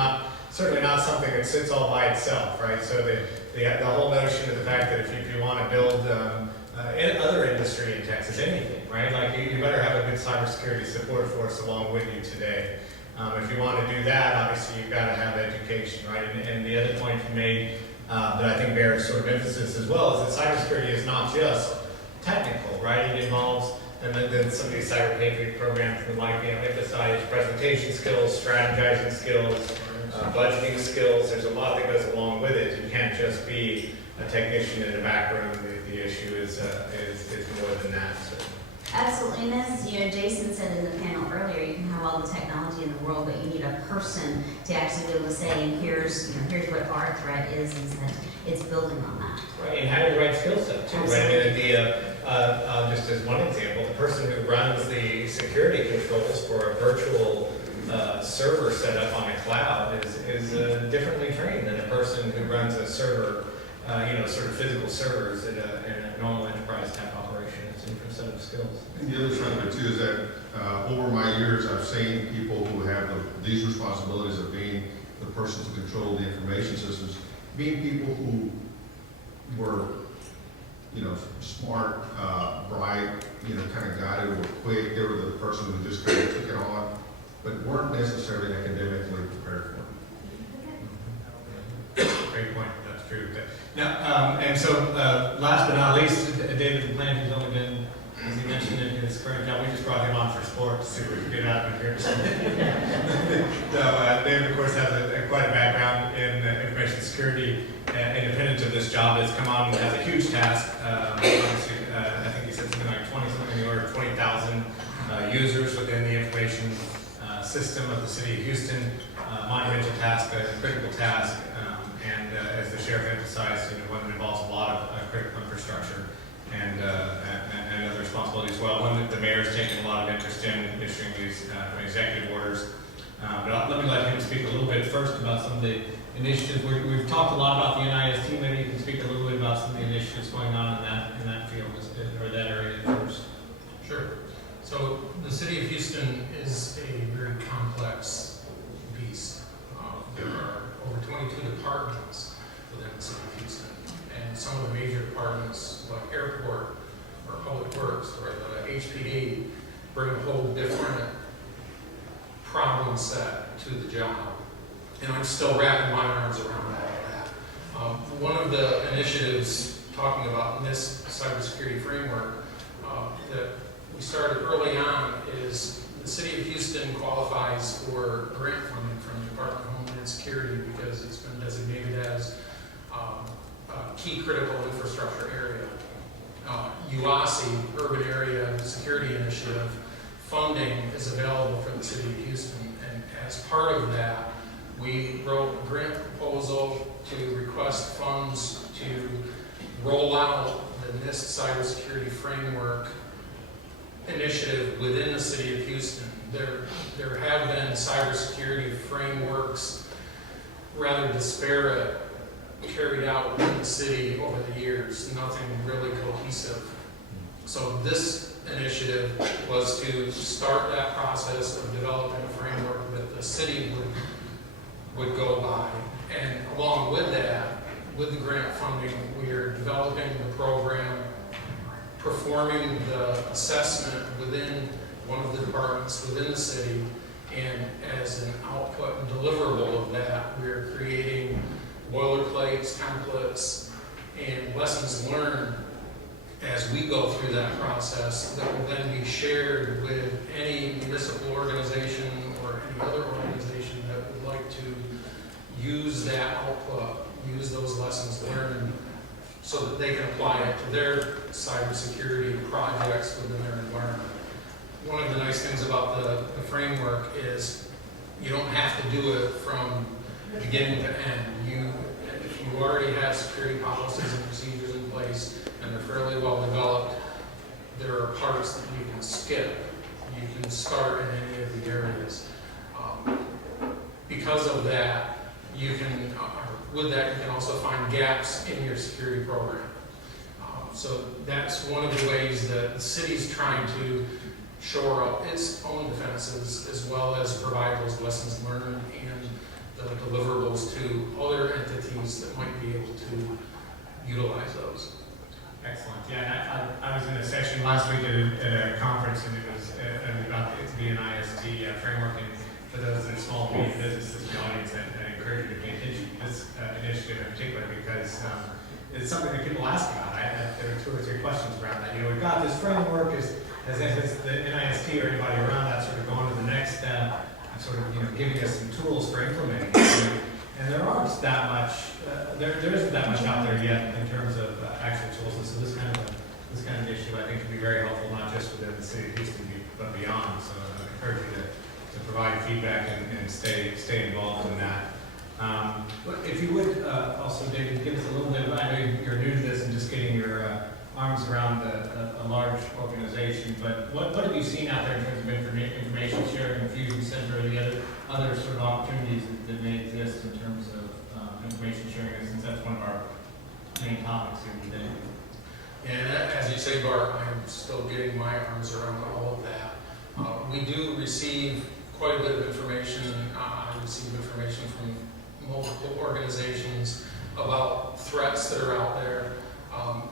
certainly not something that sits all by itself, right? So the whole notion of the fact that if you want to build other industry in Texas, anything, right? Like you better have a good cybersecurity support force along with you today. If you want to do that, obviously you've got to have education, right? And the other point you made that I think bears sort of emphasis as well is that cybersecurity is not just technical, right? It involves and then some of these cyber patriot programs that might emphasize presentation skills, strategizing skills, budgeting skills. There's a lot that goes along with it. You can't just be a technician in a back room. The issue is more than that. So. Absolutely, and as Jason said in the panel earlier, you can have all the technology in the world, but you need a person to actually be able to say, and here's what our threat is that it's building on that. Right, and having the right skill set too. Right? I mean, just as one example, the person who runs the security controls for a virtual server setup on a cloud is differently trained than a person who runs a server, sort of physical servers in a normal enterprise type operation. It's a different set of skills. And the other side of it too is that over my years, I've seen people who have these responsibilities of being the person to control the information systems, being people who were, smart, bright, kind of guided, were quick. They were the person who just kind of took it on, but weren't necessarily academically prepared for it. Great point. That's true. Now, and so last but not least, David LaPlante, who's only been, as he mentioned in his current job, we just brought him on for sports, see if we can get out of here. So David, of course, has quite a background in information security, independent of this job. Has come on and has a huge task. Obviously, I think he said something like 20-something in the order of 20,000 users within the information system of the city of Houston. Monumental task, a critical task. And as the sheriff emphasized, one that involves a lot of critical infrastructure and other responsibilities as well. One that the mayor's taken a lot of interest in issuing these executive orders. But let me let him speak a little bit first about some of the initiatives. We've talked a lot about the NIST. Maybe you can speak a little bit about some of the initiatives going on in that field or that area first. Sure. So the city of Houston is a very complex beast. There are over 22 departments within the city of Houston. And some of the major departments, like airport or public works or the HPD, bring a whole different problem set to the job. And I'm still wrapping my arms around all of that. One of the initiatives talking about in this cybersecurity framework that we started early on is the city of Houston qualifies for grant funding from the Department of Homeland Security because it's been designated as a key critical infrastructure area. UASI, Urban Area Security Initiative, funding is available for the city of Houston. And as part of that, we wrote a grant proposal to request funds to roll out the NIST cybersecurity framework initiative within the city of Houston. There have been cybersecurity frameworks, rather disparate, carried out within the city over the years, nothing really cohesive. So this initiative was to start that process of developing a framework that the city would go by. And along with that, with the grant funding, we are developing the program, performing the assessment within one of the departments within the city, and as an output and deliverable of that, we are creating boilerplates, templates, and lessons learned as we go through that process that will then be shared with any municipal organization or any other organization that would like to use that output, use those lessons learned so that they can apply it to their cybersecurity projects within their environment. One of the nice things about the framework is you don't have to do it from beginning to end. If you already have security policies and procedures in place and they're fairly well developed, there are parts that you can skip. You can start in any of the areas. Because of that, with that, you can also find gaps in your security program. So that's one of the ways that the city's trying to shore up its own defenses as well as provide those lessons learned and the deliverables to other entities that might be able to utilize those. Excellent. Yeah, I was in a session last week at a conference, and it was about the NIST framework. And for those in small and medium businesses in the audience, I encourage you to pay attention to this initiative in particular because it's something that people ask about. There are 2 or 3 questions around that. We've got this framework. as if it's the NIST or anybody around that sort of going to the next step and sort of, giving us some tools for implementing it. And there aren't that much, there isn't that much out there yet in terms of actual tools. And so this kind of issue, I think, can be very helpful, not just within the city of Houston, but beyond. So I encourage you to provide feedback and stay involved in that. If you would also, David, give us a little bit, I know you're new to this and just getting your arms around a large organization, but what have you seen out there in terms of information sharing, the Fusion Center, or the other sort of opportunities that may exist in terms of information sharing, since that's one of our main topics here today? And as you say, Bart, I'm still getting my arms around all of that. We do receive quite a bit of information. I receive information from multiple organizations about threats that are out there.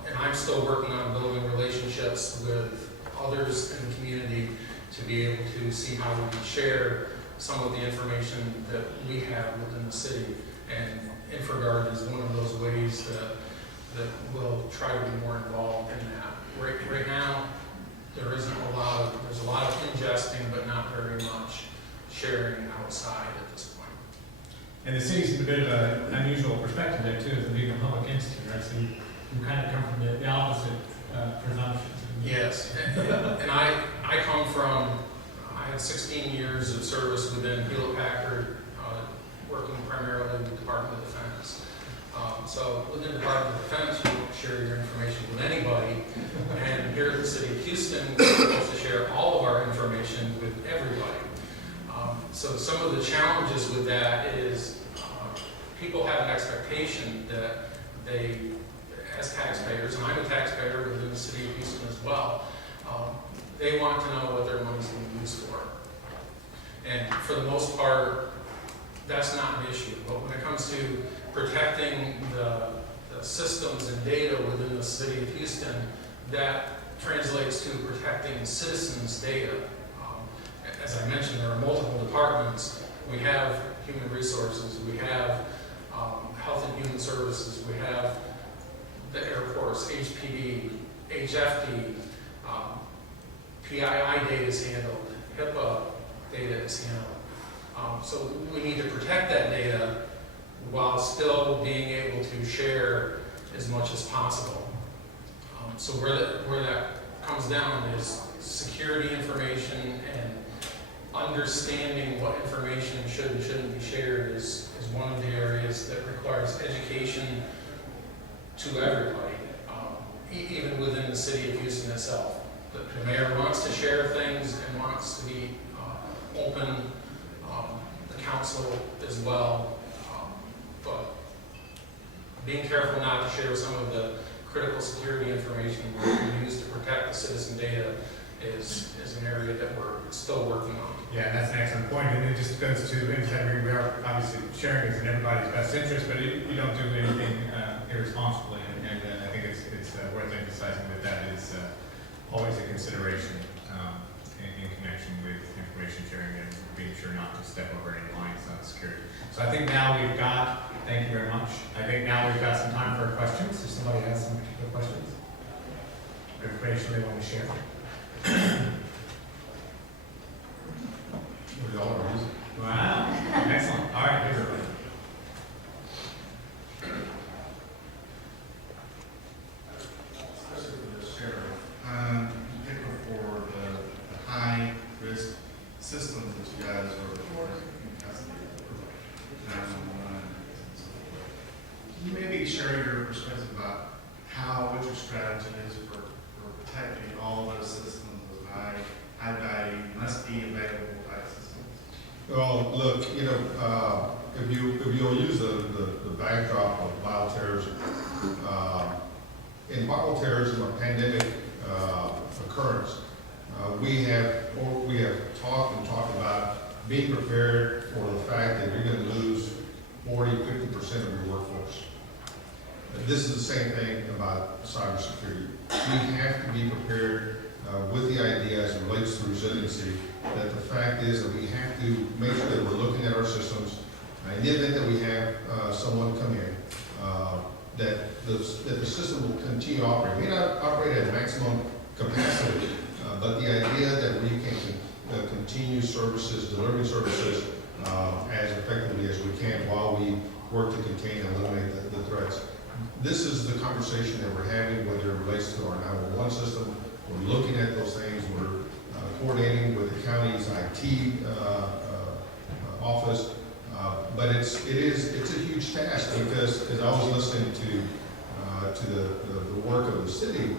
And I'm still working on building relationships with others in the community to be able to see how we can share some of the information that we have within the city. And InfraGard is one of those ways that we'll try to be more involved in that. Right now, there's a lot of ingesting, but not very much sharing outside at this point. And the city's in a bit of an unusual perspective there too, as being a public entity, right? So you kind of come from the opposite presumption. Yes, and I come from, I had 16 years of service within Hewlett-Packard, working primarily with the Department of Defense. So within the Department of Defense, you don't share your information with anybody, and here at the City of Houston, we're supposed to share all of our information with everybody. So some of the challenges with that is people have an expectation that they, as taxpayers, and I'm a taxpayer within the City of Houston as well, they want to know what their money's being used for. And for the most part, that's not an issue. But when it comes to protecting the systems and data within the City of Houston, that translates to protecting citizens' data. As I mentioned, there are multiple departments. We have human resources, we have health and human services, we have the airports, HPD, HFD, PII data is handled, HIPAA data is handled. So we need to protect that data while still being able to share as much as possible. So where that comes down is security information and understanding what information should and shouldn't be shared is one of the areas that requires education to everybody, even within the City of Houston itself. The mayor wants to share things and wants to be open, the council as well, but being careful not to share some of the critical security information we use to protect the citizen data is an area that we're still working on. Yeah, and that's an excellent point, and it just goes to, we are obviously sharing is in everybody's best interest, but we don't do anything irresponsibly, and I think it's worth emphasizing that is always a consideration in connection with information sharing and being sure not to step over any lines on security. So I think now we've got, thank you very much, I think now we've got some time for questions, if somebody has some particular questions, or information they want to share. Wow, excellent. All right, here's everybody. Especially for the sheriff, in particular for the high risk systems that you guys are reporting, 911 and so forth. Can you maybe share your perspective about what your strategy is for protecting all those systems with high value, must be available type systems? Well, look, if you'll use the backdrop of bioterrorism, in bioterrorism, a pandemic occurrence, we have talked about being prepared for the fact that you're going to lose 40-50% of your workforce. This is the same thing about cybersecurity. We have to be prepared with the idea as it relates to resiliency, that the fact is that we have to make sure that we're looking at our systems. In the event that we have someone come in, that the system will continue to operate. It may not operate at maximum capacity, but the idea that we can continue services, delivering services as effectively as we can while we work to contain and eliminate the threats. This is the conversation that we're having, whether it relates to our 911 system. We're looking at those things. We're coordinating with the county's IT office. But it's a huge task because as I was listening to the work of the city,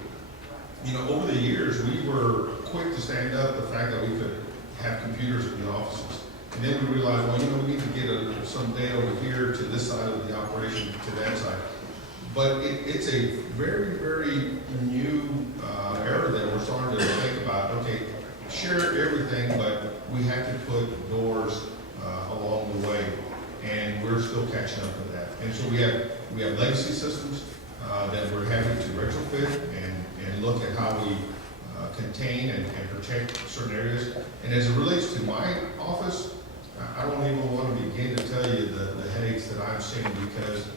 you know, over the years we were quick to stand up the fact that we could have computers in the offices. And then we realized, well, you know, we need to get some data over here to this side of the operation, to that side. But it's a very, very new era that we're starting to think about, okay, share everything, but we have to put doors along the way, and we're still catching up with that. And so we have legacy systems that we're having to retrofit and look at how we contain and protect certain areas. And as it relates to my office, I don't even want to begin to tell you the headaches that I'm seeing because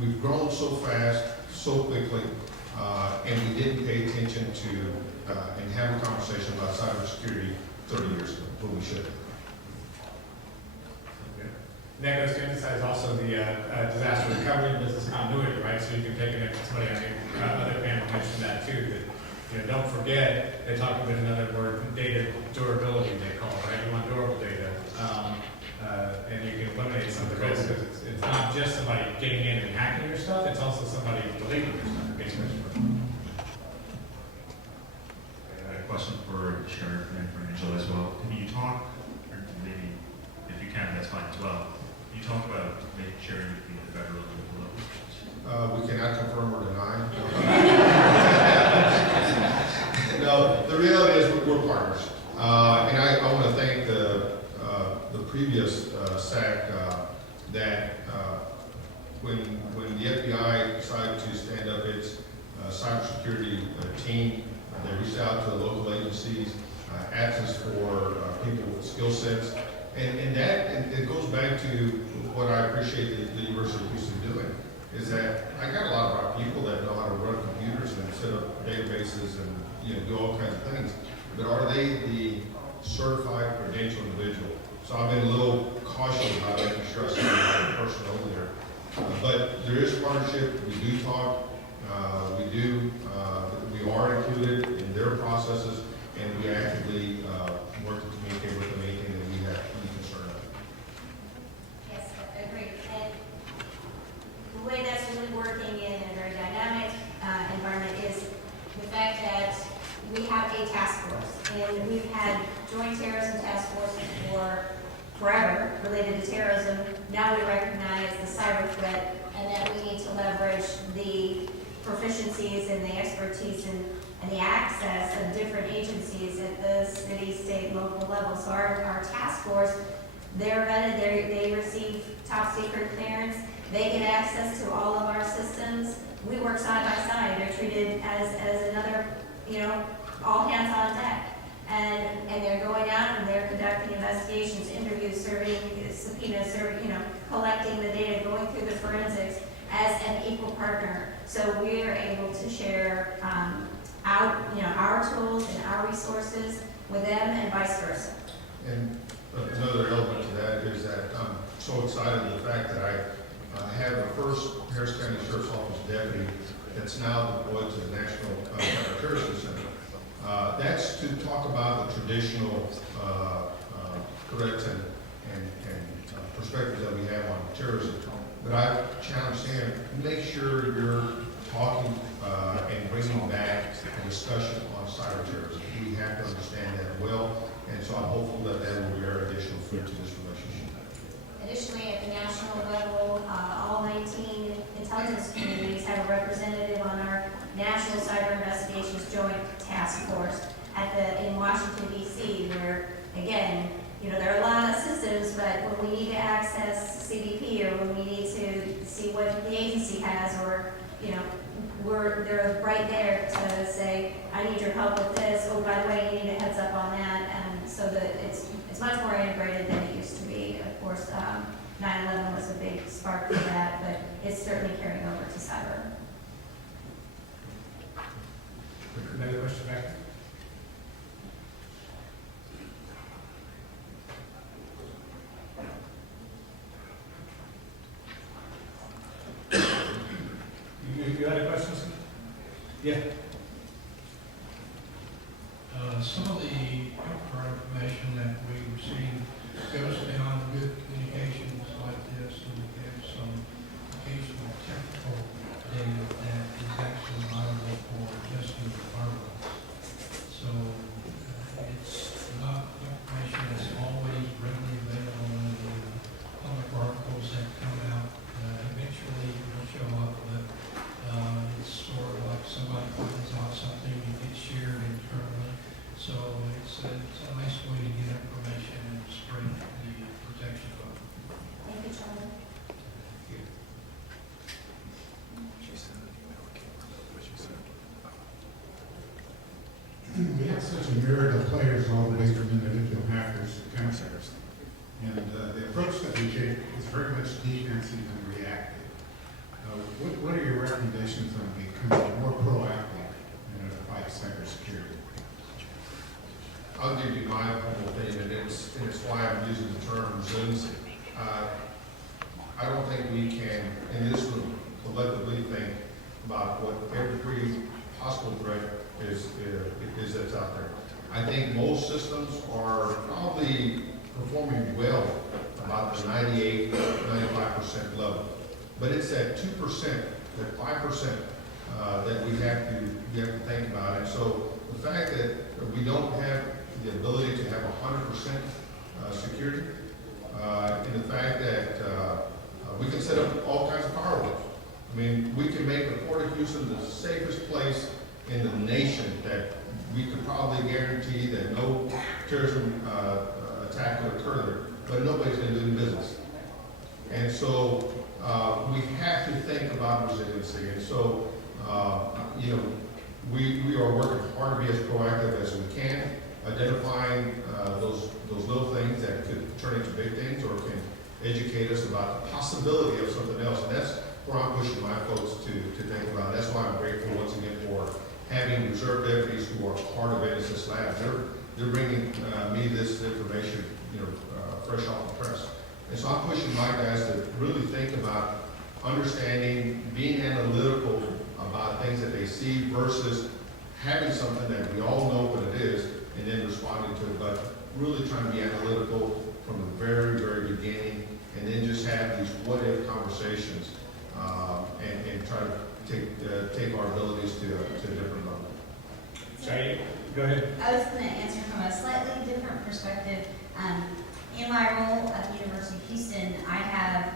we've grown so fast, so quickly, and we didn't pay attention to and have a conversation about cybersecurity 30 years ago, but we should. And that goes to emphasize also the disaster recovery and business continuity, right? So you can take it, somebody on the other panel mentioned that too, that, you know, don't forget, they talk about another word, data durability they call it, right? You want durable data. And you can eliminate some of the risks because it's not just somebody getting in and hacking your stuff, it's also somebody deleting your stuff in case of I had a question for Sheriff and for Angela as well. Can you talk, or maybe if you can, that's fine as well. Can you talk about making sharing between the federal and local levels? We cannot confirm or deny. No, the reality is we're partners. And I want to thank the previous SAC that when the FBI decided to stand up its cybersecurity team, they reached out to the local agencies, asked us for people with skill sets. And it goes back to what I appreciate the University of Houston doing, is that I got a lot of our people that know how to run computers and set up databases and, you know, do all kinds of things. But are they the certified credential individual? So I've been a little cautious about making sure I send the right person over there. But there is a partnership. We do talk. We are included in their processes, and we actively work to communicate with them anything that we have any concern of. Yes, I agree. And the way that's really working in a very dynamic environment is the fact that we have a task force, and we've had joint terrorism task forces for forever related to terrorism. Now we recognize the cyber threat, and that we need to leverage the proficiencies and the expertise and the access of different agencies at the city, state, local level. So our task force, they're vetted, they receive top secret clearance, they get access to all of our systems. We work side by side. They're treated as another, you know, all hands on deck. And they're going out and they're conducting investigations, interviews, serving subpoenas, collecting the data, going through the forensics as an equal partner. So we are able to share our tools and our resources with them and vice versa. And another element to that is that I'm so excited at the fact that I have the first Harris County Sheriff's Office deputy that's now deployed to the National Counterterrorism Center. That's to talk about the traditional threats and perspectives that we have on terrorism. But I challenge him, make sure you're talking and bringing back a discussion on cyber terrorism. We have to understand that well, and so I'm hopeful that that will bear additional fruit to this relationship. Additionally, at the national level, all 19 intelligence communities have a representative on our National Cyber Investigations Joint Task Force in Washington, D.C., where, again, you know, there are a lot of systems, but when we need to access CBP or when we need to see what the agency has, or, you know, they're right there to say, I need your help with this. Oh, by the way, you need a heads up on that. And so that it's much more integrated than it used to be. Of course, 9/11 was a big spark for that, but it's certainly carrying over to cyber. Another question back? Yeah. Some of the information that we receive goes beyond good communications like this, and we have some occasional technical data that is actually viable for adjusting the firewall. So it's not information that's always readily available in the public articles that come out. Eventually it will show up, but it's sort of like somebody finds out something and gets shared internally. So it's a nice way to get information and spread the protection of it. Thank you, Charlie. We have such a myriad of players all the way from individual hackers to counterfeiters. And the approach that we take is very much defensive and reactive. What are your recommendations on becoming more proactive in the fight cybersecurity? I'll give you my humble opinion, and it's why I'm using the term resiliency. I don't think we can, in this room, collectively think about what every possible threat is that's out there. I think most systems are probably performing well about the 98, 95% level. But it's that 2%, that 5% that we have to think about. And so the fact that we don't have the ability to have 100% security, and the fact that we can set up all kinds of firewalls. I mean, we can make the Port of Houston the safest place in the nation, that we could probably guarantee that no terrorism attack would occur there, but nobody's going to do business. And so we have to think about resiliency. And so, you know, we are working hard to be as proactive as we can, identifying those little things that could turn into big things or can educate us about the possibility of something else. And that's where I'm pushing my folks to think about. That's why I'm grateful once again for having reserve deputies who are part of NSS Labs. They're bringing me this information, you know, fresh off the press. And so I'm pushing my guys to really think about understanding, being analytical about things that they see versus having something that we all know what it is and then responding to it, but really trying to be analytical from the very, very beginning, and then just have these what-if conversations and try to take our abilities to a different level. Sorry, go ahead. I was going to answer from a slightly different perspective. In my role at the University of Houston, I have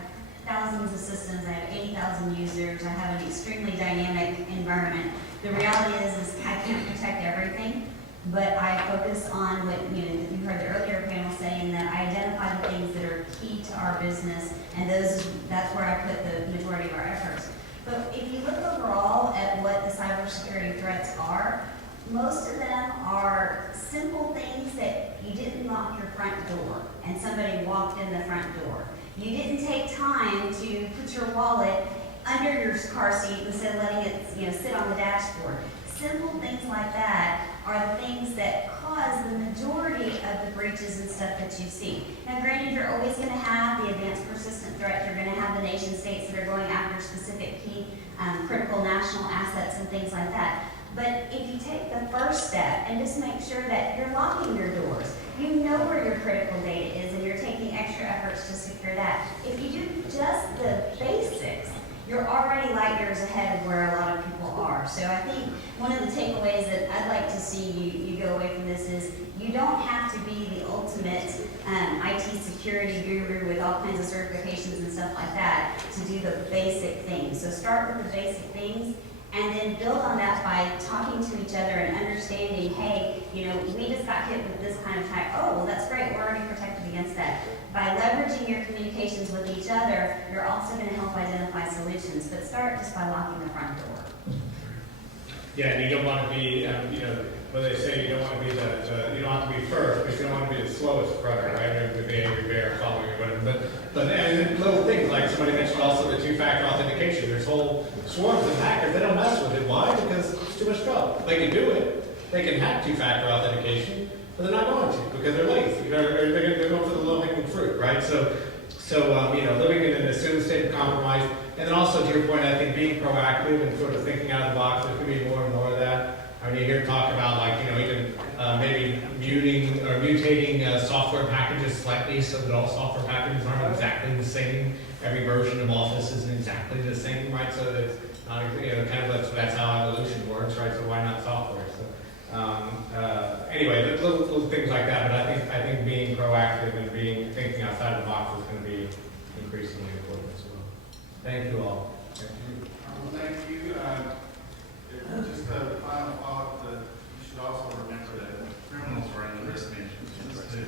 thousands of systems. I have 80,000 users. I have an extremely dynamic environment. The reality is I can't protect everything, but I focus on what, you know, you heard the earlier panel saying that I identify the things that are key to our business, and that's where I put the majority of our efforts. But if you look overall at what the cybersecurity threats are, most of them are simple things that you didn't lock your front door and somebody walked in the front door. You didn't take time to put your wallet under your car seat instead of letting it, you know, sit on the dashboard. Simple things like that are the things that cause the majority of the breaches and stuff that you see. Now granted, you're always going to have the advanced persistent threat. You're going to have the nation states that are going after specific key critical national assets and things like that. But if you take the first step and just make sure that you're locking your doors, you know where your critical data is and you're taking extra efforts to secure that. If you do just the basics, you're already light years ahead of where a lot of people are. So I think one of the takeaways that I'd like to see you go away from this is you don't have to be the ultimate IT security guru with all kinds of certifications and stuff like that to do the basic things. So start with the basic things, and then build on that by talking to each other and understanding, hey, you know, we just got hit with this kind of attack. Oh, well, that's great. We're already protected against that. By leveraging your communications with each other, you're also going to help identify solutions. But start just by locking the front door. Yeah, and you don't want to be, you know, what they say, you don't want to be you don't have to be first, but you don't want to be the slowest runner, right? Or the angry bear following or whatever. But and little things like somebody mentioned also the two-factor authentication. There's whole swarms of hackers. They don't mess with it. Why? Because it's too much trouble. They can do it. They can hack two-factor authentication, but they're not going to because they're lazy. Or they're going for the low-hanging fruit, right? So So, living in an assumed state of compromise, and then also to your point, I think being proactive and sort of thinking out of the box, there's going to be more and more of that. I mean, you hear talk about even maybe mutating software packages slightly so that all software packages aren't exactly the same. Every version of Office isn't exactly the same, right? So that's not, kind of that's how evolution works, right? So why not software? So anyway, there's little things like that. But I think being proactive and thinking outside the box is going to be increasingly important as well. Thank you all. Thank you. Just a final thought that you should also remember that criminals are in the risk management business too.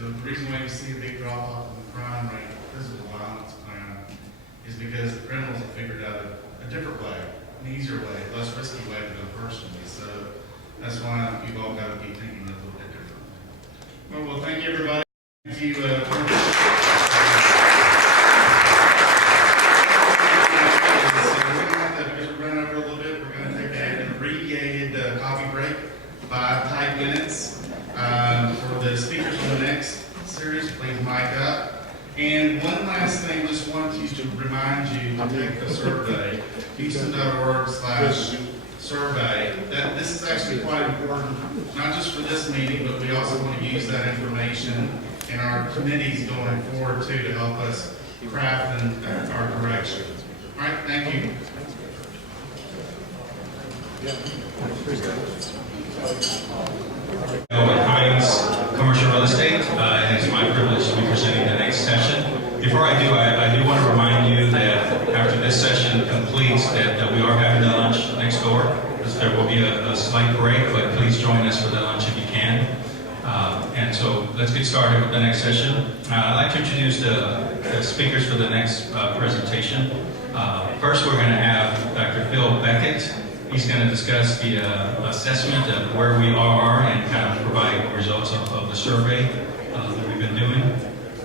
The reason why you see a big drop off in the crime rate, physical violence crime, is because the criminals have figured out a different way, an easier way, a less risky way to go personally. So that's why you've all got to be thinking a little bit differently. Well, thank you everybody. Thank you. Run over a little bit. We're going to take an abbreviated coffee break, 5 tight minutes. For the speakers on the next series, please mic up. And one last thing, just wanted to remind you to take the survey, houston.org/survey. This is actually quite important, not just for this meeting, but we also want to use that information in our committees going forward too to help us craft our direction. All right, thank you. Hines Commercial Real Estate. It is my privilege to be presenting the next session. Before I do want to remind you that after this session completes, that we are having the lunch next door. There will be a slight break, but please join us for the lunch if you can. And so let's get started with the next session. I'd like to introduce the speakers for the next presentation. First, we're going to have Dr. Phil Beckett. He's going to discuss the assessment of where we are and kind of provide results of the survey that we've been doing.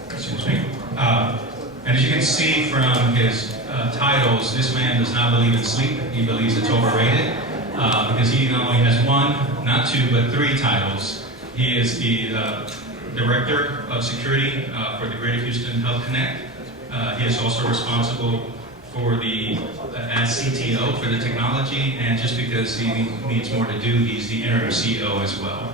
Excuse me. And as you can see from his titles, this man does not believe in sleep. He believes it's overrated because he not only has not 2, but 3 titles. He is the Director of Security for the Greater Houston Health Connect. He is also responsible for as CTO for the technology, and just because he needs more to do, he's the interim CEO as well.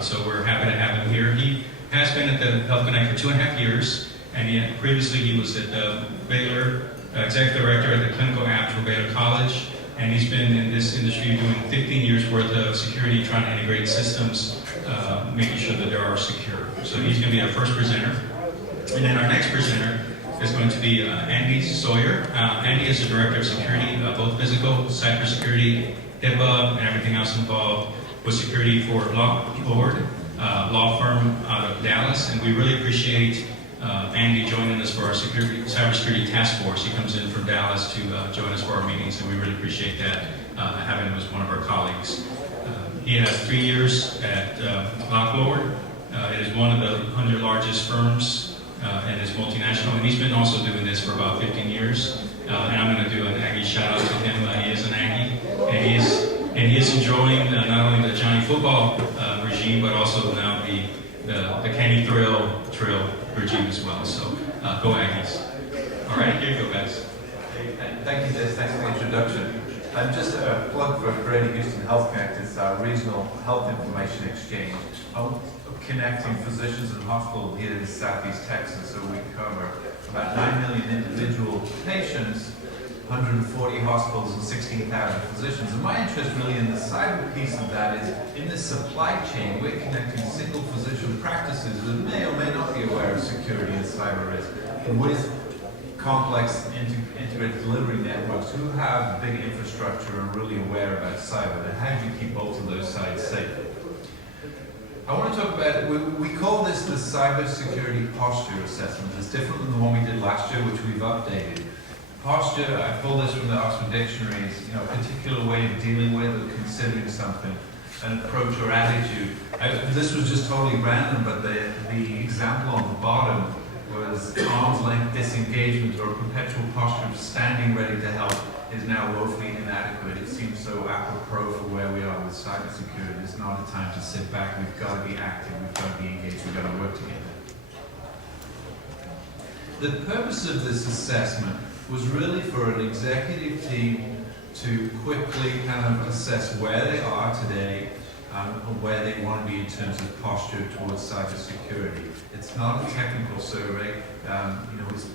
So we're happy to have him here. He has been at the Health Connect for 2.5 years, and previously he was at Baylor, Executive Director at the Clinical Apps for Baylor College, and he's been in this industry doing 15 years worth of security, trying to integrate systems, making sure that they are secure. So he's going to be our first presenter. And then our next presenter is going to be Andy Sawyer. Andy is the Director of Security, both physical, cybersecurity, HIPAA, and everything else involved with security for Lord, law firm out of Dallas. And we really appreciate Andy joining us for our cybersecurity task force. He comes in from Dallas to join us for our meetings, and we really appreciate that, having him as one of our colleagues. He has 3 years at Lord. It is one of the 100 largest firms and is multinational, and he's been also doing this for about 15 years. And I'm going to do an Aggie shout out to him. He is an Aggie, and he is enjoying not only the Johnny football regime, but also now the Candy Trail regime as well. So go Aggies! All right, here you go, guys. Thank you, Jess. Thanks for the introduction. And just a plug for Greater Houston Health Connect. It's our regional health information exchange, connecting physicians and hospitals here in Southeast Texas. So we cover about 9 million individual patients, 140 hospitals, and 16,000 physicians. And my interest really in the cyber piece of that is in this supply chain, we're connecting single physician practices that may or may not be aware of security and cyber risk with complex integrated delivery networks who have big infrastructure and really aware about cyber. And how do you keep both of those sides safe? I want to talk about, we call this the Cybersecurity Posture Assessment. It's different than the one we did last year, which we've updated. Posture, I pulled this from the Oxford Dictionary, is a particular way of dealing with or considering something, an approach or attitude. This was just totally random, but the example on the bottom was arm's length disengagement or a perpetual posture of standing ready to help is now woefully inadequate. It seems so apropos for where we are with cybersecurity. It's not a time to sit back. We've got to be active. We've got to be engaged. We've got to work together. The purpose of this assessment was really for an executive team to quickly kind of assess where they are today and where they want to be in terms of posture towards cybersecurity. It's not a technical survey.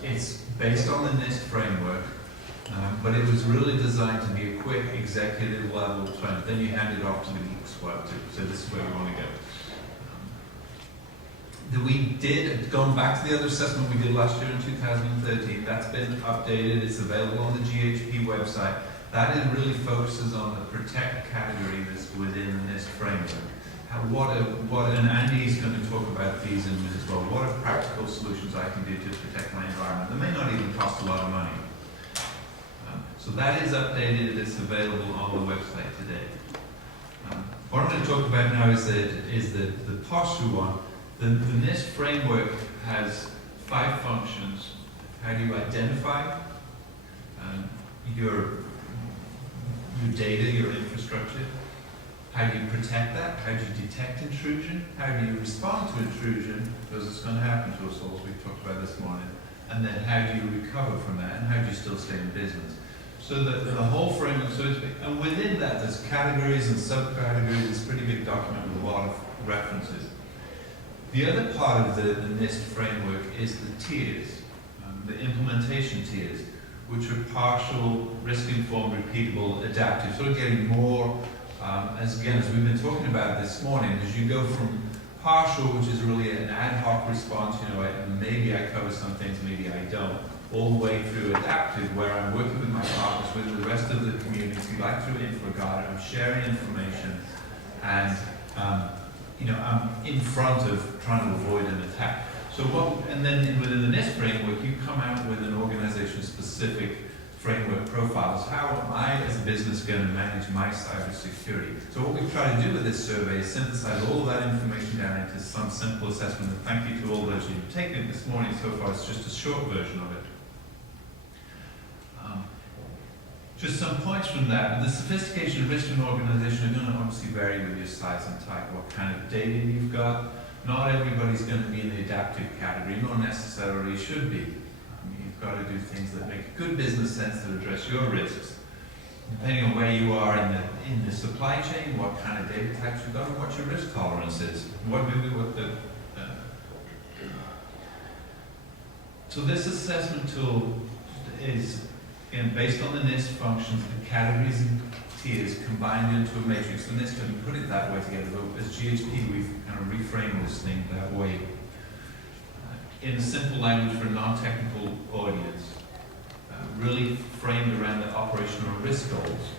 It's based on the NIST framework, but it was really designed to be a quick executive level trend. Then you hand it off to the geeks what to. So this is where we want to go. Going back to the other assessment we did last year in 2013, that's been updated. It's available on the GHP website. That really focuses on the protect category that's within the NIST framework. And Andy's going to talk about these in a minute as well. What are practical solutions I can do to protect my environment? They may not even cost a lot of money. So that is updated. It's available on the website today. What I'm going to talk about now is the posture one. The NIST framework has 5 functions. How do you identify your data, your infrastructure? How do you protect that? How do you detect intrusion? How do you respond to intrusion? Because it's going to happen to us all, as we talked about this morning. And then how do you recover from that? And how do you still stay in business? So the whole framework, and within that, there's categories and subcategories. It's a pretty big document with a lot of references. The other part of the NIST framework is the tiers, the implementation tiers, which are partial, risk-informed, repeatable, adaptive, sort of getting more, as we've been talking about this morning, as you go from partial, which is really an ad hoc response, maybe I cover some things, maybe I don't, all the way through adaptive, where I'm working with my partners, with the rest of the community, like through InfraGuard, I'm sharing information, and I'm in front of trying to avoid an attack. And then within the NIST framework, you come out with an organization-specific framework profiles. How am I, as a business, going to manage my cybersecurity? So what we've tried to do with this survey is synthesize all of that information down into some simple assessment. And thank you to all those who've taken it this morning so far. It's just a short version of it. Just some points from that. The sophistication of risk in an organization are going to obviously vary with your size and type, what kind of data you've got. Not everybody's going to be in the adaptive category, nor necessarily should be. You've got to do things that make good business sense that address your risks. Depending on where you are in the supply chain, what kind of data types you've got, and what your risk tolerance is. So this assessment tool is based on the NIST functions, the categories and tiers combined into a matrix. And NIST didn't put it that way together, but as GHP, we've kind of reframed this thing that way. In a simple language for a non-technical audience, really framed around the operational risk goals.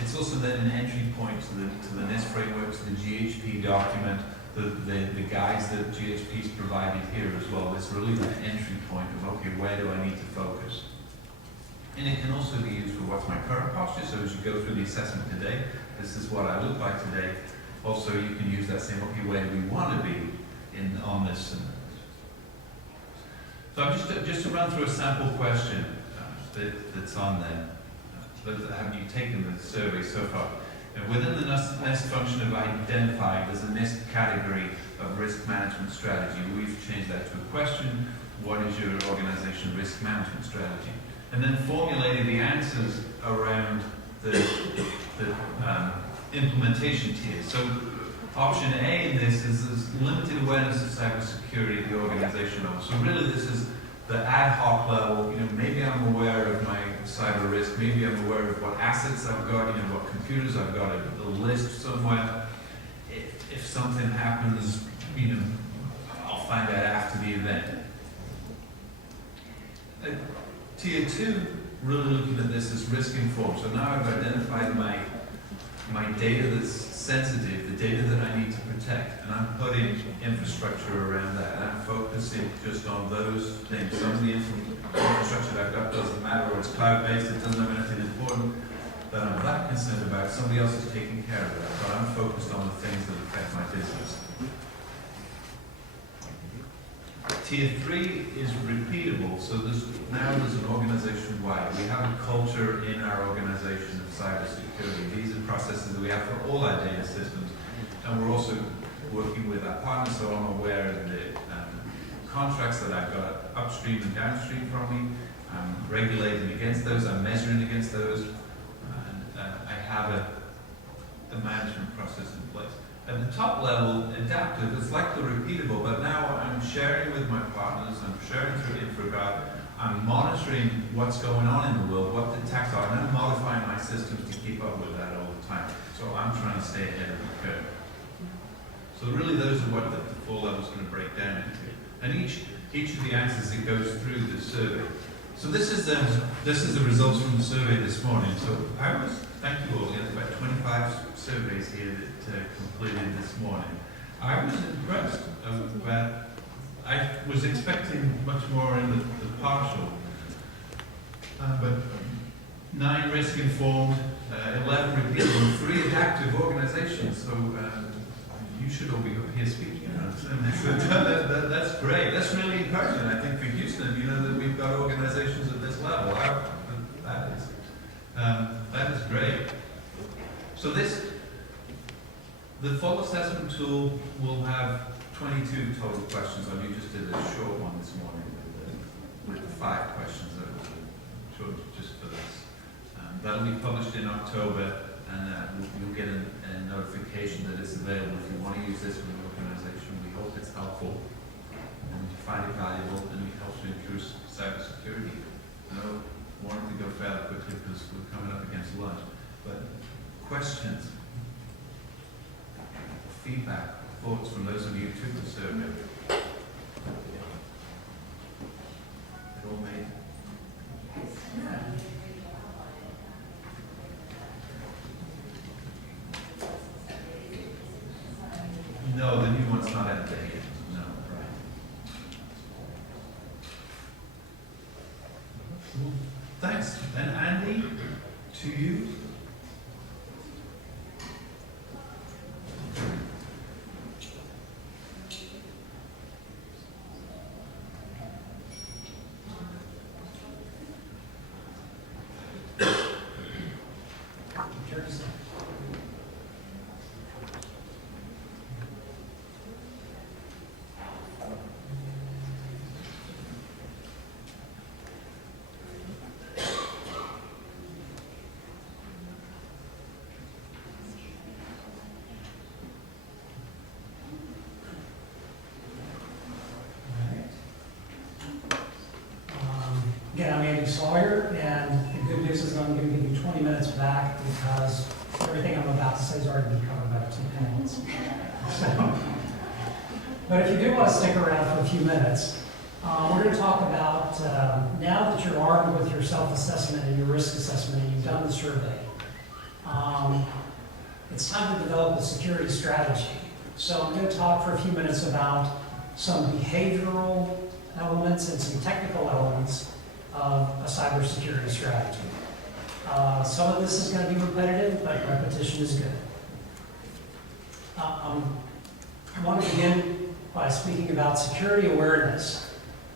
It's also then an entry point to the NIST framework, to the GHP document, the guides that GHP's provided here as well. It's really that entry point of, okay, where do I need to focus? And it can also be used for what's my current posture. So as you go through the assessment today, this is what I look like today. Also, you can use that same, okay, where do we want to be on this? So I'm just to run through a sample question that's on there. Have you taken the survey so far? And within the NIST function of identifying, there's a NIST category of risk management strategy. We've changed that to a question: what is your organization risk management strategy? And then formulating the answers around the implementation tiers. So option A in this is limited awareness of cybersecurity at the organization level. So really this is the ad hoc level. Maybe I'm aware of my cyber risk. Maybe I'm aware of what assets I've got, what computers I've got, a list somewhere. If something happens, I'll find out after the event. Tier 2, really looking at this as risk informed. So now I've identified my data that's sensitive, the data that I need to protect, and I'm putting infrastructure around that. And I'm focusing just on those things. Some of the infrastructure that I've got doesn't matter, or it's cloud-based, it doesn't have anything important that I'm that concerned about. Somebody else is taking care of that, but I'm focused on the things that affect my business. Tier 3 is repeatable, so there's an organization-wide. We have a culture in our organization of cybersecurity. These are processes that we have for all our data systems, and we're also working with our partners, so I'm aware of the contracts that I've got upstream and downstream from me. I'm regulating against those, I'm measuring against those, and I have a management process in place. At the top level, adaptive, it's like the repeatable, but now I'm sharing with my partners, I'm sharing through InfraGuard, I'm monitoring what's going on in the world, what the attacks are, and I'm modifying my systems to keep up with that all the time. So I'm trying to stay ahead of the curve. So really those are what the 4 levels going to break down into. And each of the answers that goes through the survey. So this is the results from the survey this morning. So thank you all, there's about 25 surveys here that completed this morning. I was impressed. I was expecting much more in the partial, but 9 risk informed, 11 repeatable, and 3 adaptive organizations. So you should all be here speaking. That's great. That's really encouraging. I think for Houston, that we've got organizations at this level. That is great. So the full assessment tool will have 22 total questions on. You just did a short one this morning with 5 questions that was short just for this. That'll be published in October, and you'll get a notification that it's available if you want to use this with an organization. We hope it's helpful, and you find it valuable, and it helps to improve cybersecurity. I know I wanted to go fairly quickly because we're coming up against lunch, but questions, feedback, thoughts from those of you who took the survey. It all made. No, the new one's not out there yet. No, right. Thanks. And Andy, to you. Again, I'm Andy Sawyer, and the good news is I'm going to give you 20 minutes back because everything I'm about to say has already been covered by 2 minutes. So, but if you do want to stick around for a few minutes, we're going to talk about, now that you're armed with your self-assessment and your risk assessment and you've done the survey, it's time to develop a security strategy. So I'm going to talk for a few minutes about some behavioral elements and some technical elements of a cybersecurity strategy. Some of this is going to be repetitive, but repetition is good. I want to begin by speaking about security awareness.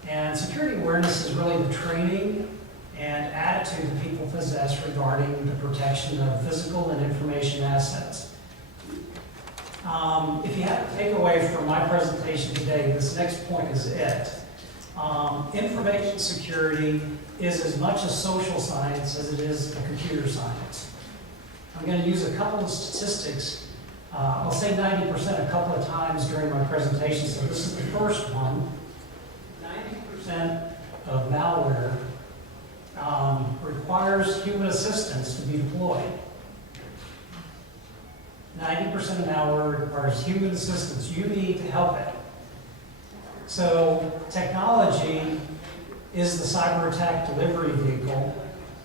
And security awareness is really the training and attitude that people possess regarding the protection of physical and information assets. If you have to take away from my presentation today, this next point is it. Information security is as much a social science as it is a computer science. I'm going to use a couple of statistics. I'll say 90% a couple of times during my presentation, so this is the first one. 90% of malware requires human assistance to be deployed. 90% of malware requires human assistance. You need to help it. So technology is the cyber attack delivery vehicle,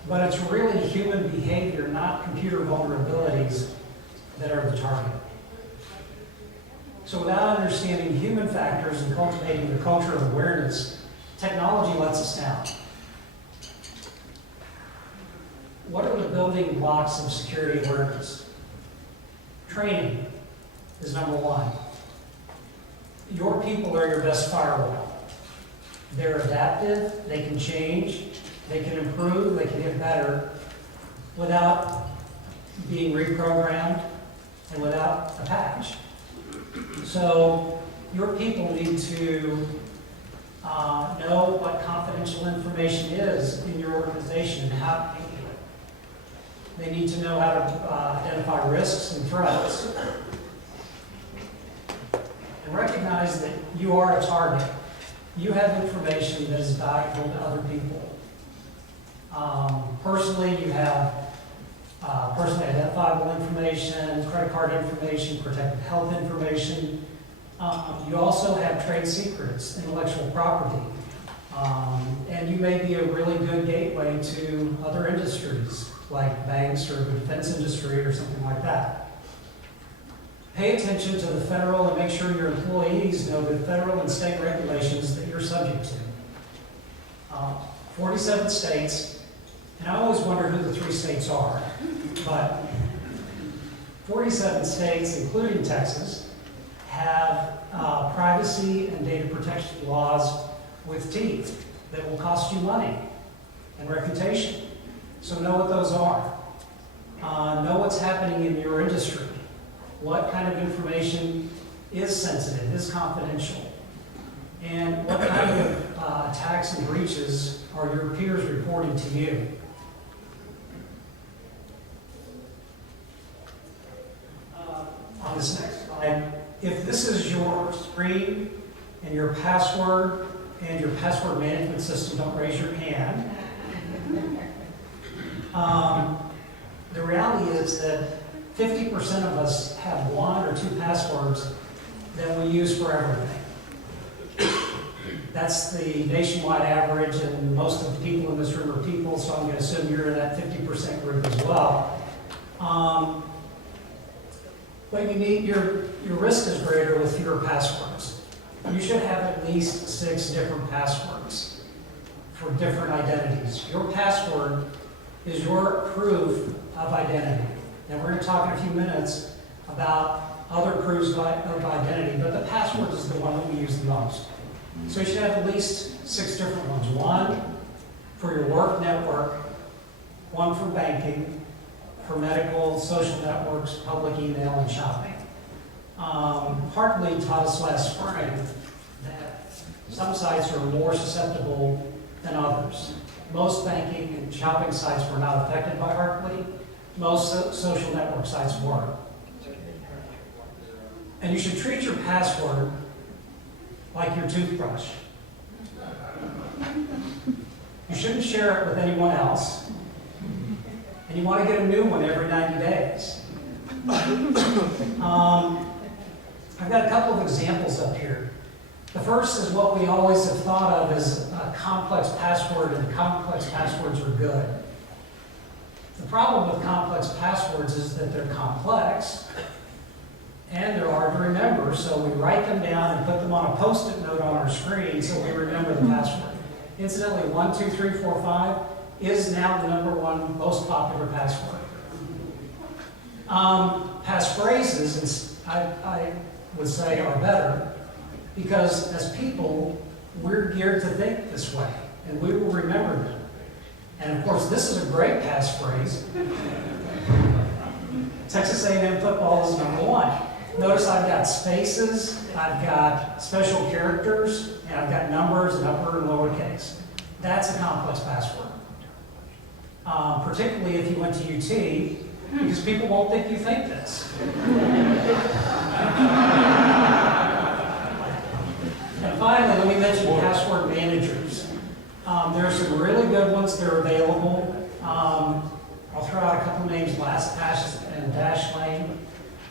but it's really human behavior, not computer vulnerabilities, that are the target. So without understanding human factors and cultivating the culture of awareness, technology lets us down. What are the building blocks of security awareness? Training is number one. Your people are your best firewall. They're adaptive, they can change, they can improve, they can get better without being reprogrammed and without a patch. So your people need to know what confidential information is in your organization and how to handle it. They need to know how to identify risks and threats. And recognize that you are a target. You have information that is valuable to other people. Personally, you have personally identifiable information, credit card information, protected health information. You also have trade secrets, intellectual property. And you may be a really good gateway to other industries, like banks or the defense industry or something like that. Pay attention to the federal and make sure your employees know the federal and state regulations that you're subject to. 47 states, and I always wonder who the 3 states are, but 47 states, including Texas, have privacy and data protection laws with teeth that will cost you money and reputation. So know what those are. Know what's happening in your industry. What kind of information is sensitive, is confidential, and what kind of attacks and breaches are your peers reporting to you. On this next slide, if this is your screen and your password management system, don't raise your hand. The reality is that 50% of us have 1 or 2 passwords that we use for everything. That's the nationwide average, and most of the people in this room are people, so I'm going to assume you're in that 50% group as well. But you need your risk is greater with fewer passwords. You should have at least 6 different passwords for different identities. Your password is your proof of identity. And we're going to talk in a few minutes about other proofs of identity, but the password is the one that we use the most. So you should have at least 6 different ones. 1 for your work network, 1 for banking, for medical, social networks, public email, and shopping. Hartley taught us last spring that some sites are more susceptible than others. Most banking and shopping sites were not affected by Hartley. Most social network sites were. And you should treat your password like your toothbrush. You shouldn't share it with anyone else. And you want to get a new one every 90 days. I've got a couple of examples up here. The first is what we always have thought of as a complex password, and complex passwords are good. The problem with complex passwords is that they're complex and they're hard to remember, so we write them down and put them on a Post-it note on our screen so we remember the password. Incidentally, 1, 2, 3, 4, 5 is now the #1 most popular password. Passphrases, I would say, are better because as people, we're geared to think this way, and we will remember them. And of course, this is a great passphrase. Texas A&M football is #1. Notice I've got spaces, I've got special characters, and I've got numbers in upper and lowercase. That's a complex password. Particularly if you went to UT, because people won't think you think this. And finally, let me mention password managers. There are some really good ones that are available. I'll throw out a couple names, LastPass and Dashlane,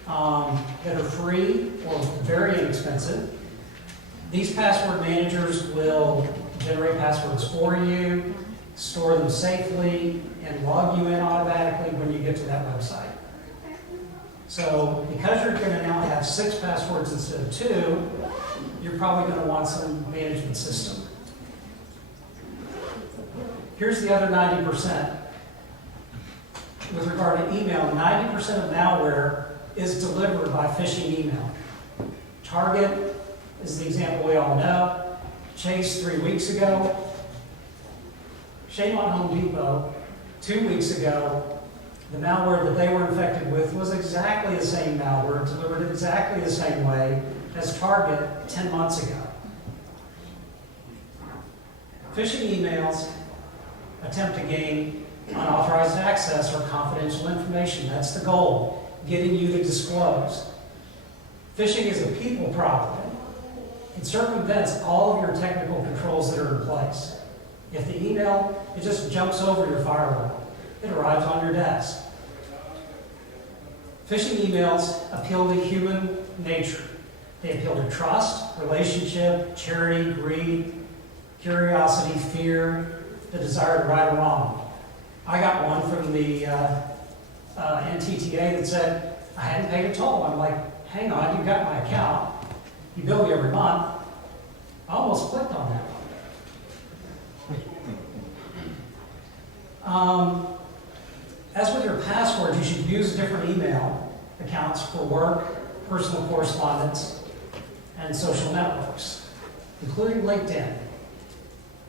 that are free or very inexpensive. These password managers will generate passwords for you, store them safely, and log you in automatically when you get to that website. So because you're going to now have 6 passwords instead of 2, you're probably going to want some management system. Here's the other 90%. With regard to email, 90% of malware is delivered by phishing email. Target is the example we all know. Chase 3 weeks ago. Shame on Home Depot 2 weeks ago. The malware that they were infected with was exactly the same malware, delivered exactly the same way as Target 10 months ago. Phishing emails attempt to gain unauthorized access or confidential information. That's the goal, getting you to disclose. Phishing is a people problem. It circumvents all of your technical controls that are in place. If the email, it just jumps over your firewall. It arrives on your desk. Phishing emails appeal to human nature. They appeal to trust, relationship, charity, greed, curiosity, fear, the desire to right or wrong. I got one from the NTTA that said, I hadn't paid a toll. I'm like, hang on, you got my account. You bill me every month. I almost clicked on that one. As with your password, you should use different email accounts for work, personal correspondence, and social networks, including LinkedIn.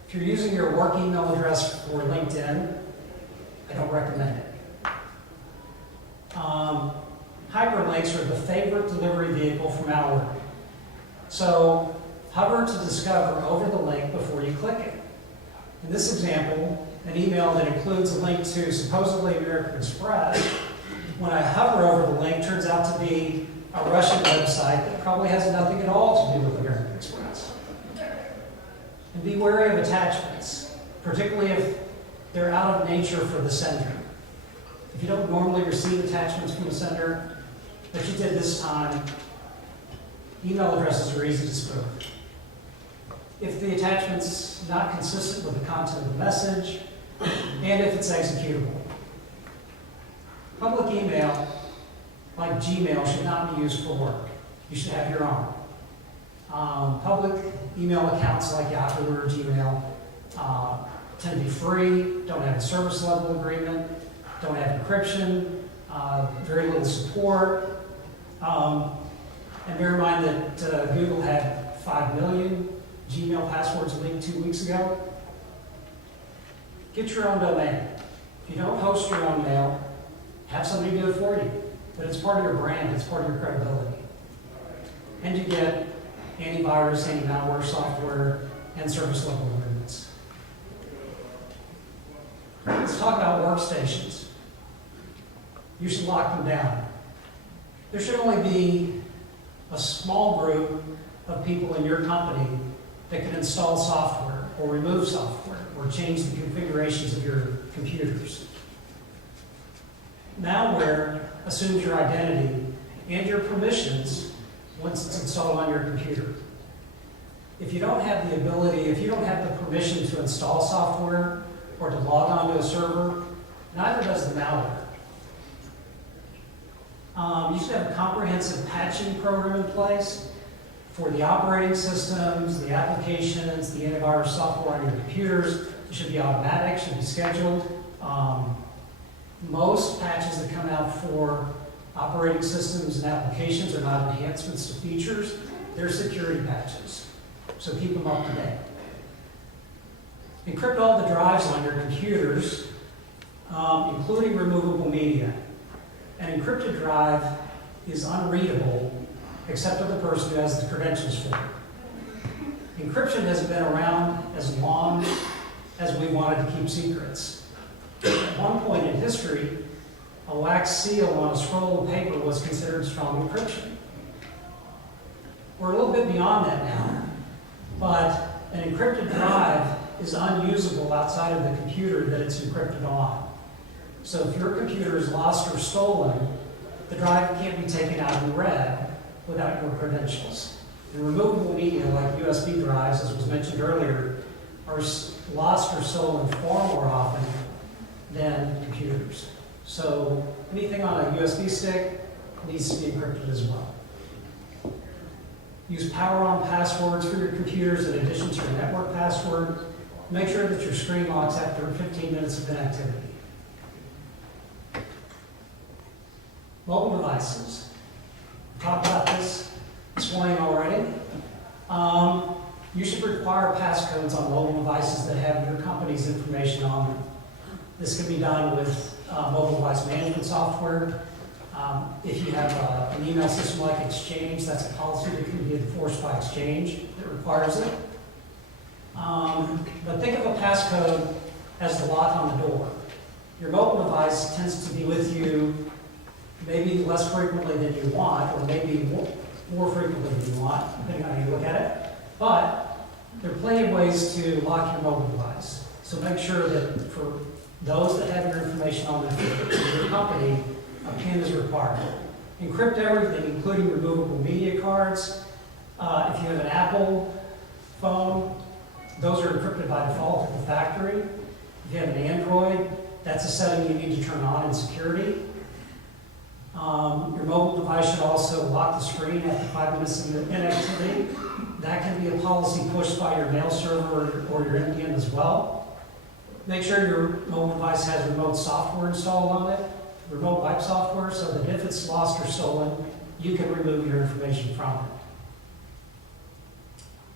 If you're using your work email address for LinkedIn, I don't recommend it. Hyperlinks are the favorite delivery vehicle for malware. So hover to discover over the link before you click it. In this example, an email that includes a link to supposedly American Express, when I hover over the link, turns out to be a Russian website that probably has nothing at all to do with American Express. And be wary of attachments, particularly if they're out of nature for the sender. If you don't normally receive attachments from the sender, but you did this time, email addresses are easy to spoof. If the attachment's not consistent with the content of the message, and if it's executable. Public email, like Gmail, should not be used for work. You should have your own. Public email accounts like Yahoo or Gmail tend to be free, don't have a service level agreement, don't have encryption, very little support. And bear in mind that Google had 5 million Gmail passwords leaked 2 weeks ago. Get your own domain. If you don't host your own mail, have somebody do it for you. But it's part of your brand, it's part of your credibility. And you get antivirus, anti-malware software, and service level agreements. Let's talk about workstations. You should lock them down. There should only be a small group of people in your company that can install software or remove software or change the configurations of your computers. Malware assumes your identity and your permissions once it's installed on your computer. If you don't have the ability, if you don't have the permission to install software or to log onto a server, neither does the malware. You should have a comprehensive patching program in place for the operating systems, the applications, the antivirus software on your computers. It should be automatic, should be scheduled. Most patches that come out for operating systems and applications are not enhancements to features, they're security patches. So keep them up to date. Encrypt all the drives on your computers, including removable media. An encrypted drive is unreadable except to the person who has the credentials for it. Encryption has been around as long as we wanted to keep secrets. At one point in history, a wax seal on a scroll of paper was considered strong encryption. We're a little bit beyond that now, but an encrypted drive is unusable outside of the computer that it's encrypted on. So if your computer is lost or stolen, the drive can't be taken out and read without your credentials. And removable media like USB drives, as was mentioned earlier, are lost or stolen far more often than computers. So anything on a USB stick needs to be encrypted as well. Use power-on passwords for your computers in addition to your network password. Make sure that your screen locks after 15 minutes of inactivity. Mobile devices. We talked about this morning already. You should require passcodes on mobile devices that have your company's information on them. This can be done with mobile device management software. If you have an email system like Exchange, that's a policy that can be enforced by Exchange that requires it. But think passcode as the lock on the door. Your mobile device tends to be with you maybe less frequently than you want, or maybe more frequently than you want, depending on how you look at it. But there are plenty of ways to lock your mobile device. So make sure that for those that have your information on them for your company, a PIN is required. Encrypt everything, including removable media cards. If you have an Apple phone, those are encrypted by default at the factory. If you have an Android, that's a setting you need to turn on in security. Your mobile device should also lock the screen after 5 minutes of inactivity. That can be a policy pushed by your mail server or your MDM as well. Make sure your mobile device has remote software installed on it, remote wipe software, so that if it's lost or stolen, you can remove your information from it.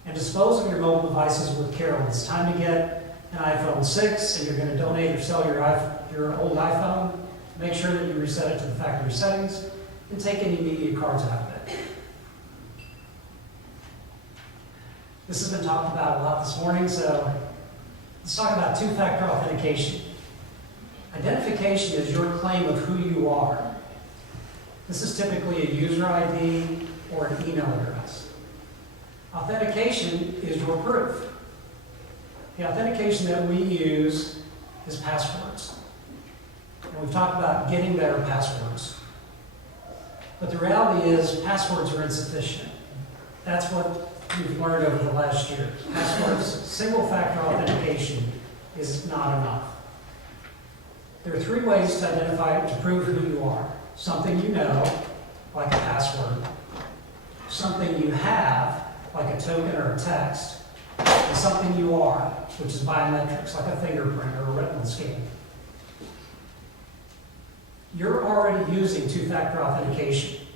And dispose of your mobile devices with care. When it's time to get an iPhone 6 and you're going to donate or sell your old iPhone, make sure that you reset it to the factory settings and take any media cards out of it. This has been talked about a lot this morning, so let's talk about two-factor authentication. Identification is your claim of who you are. This is typically a user ID or an email address. Authentication is your proof. The authentication that we use is passwords. And we've talked about getting better passwords. But the reality is passwords are insufficient. That's what we've learned over the last year. Passwords, single-factor authentication is not enough. There are 3 ways to identify, to prove who you are. Something you know, like a password. Something you have, like a token or a text. And something you are, which is biometrics, like a fingerprint or a retinal scan. You're already using two-factor authentication.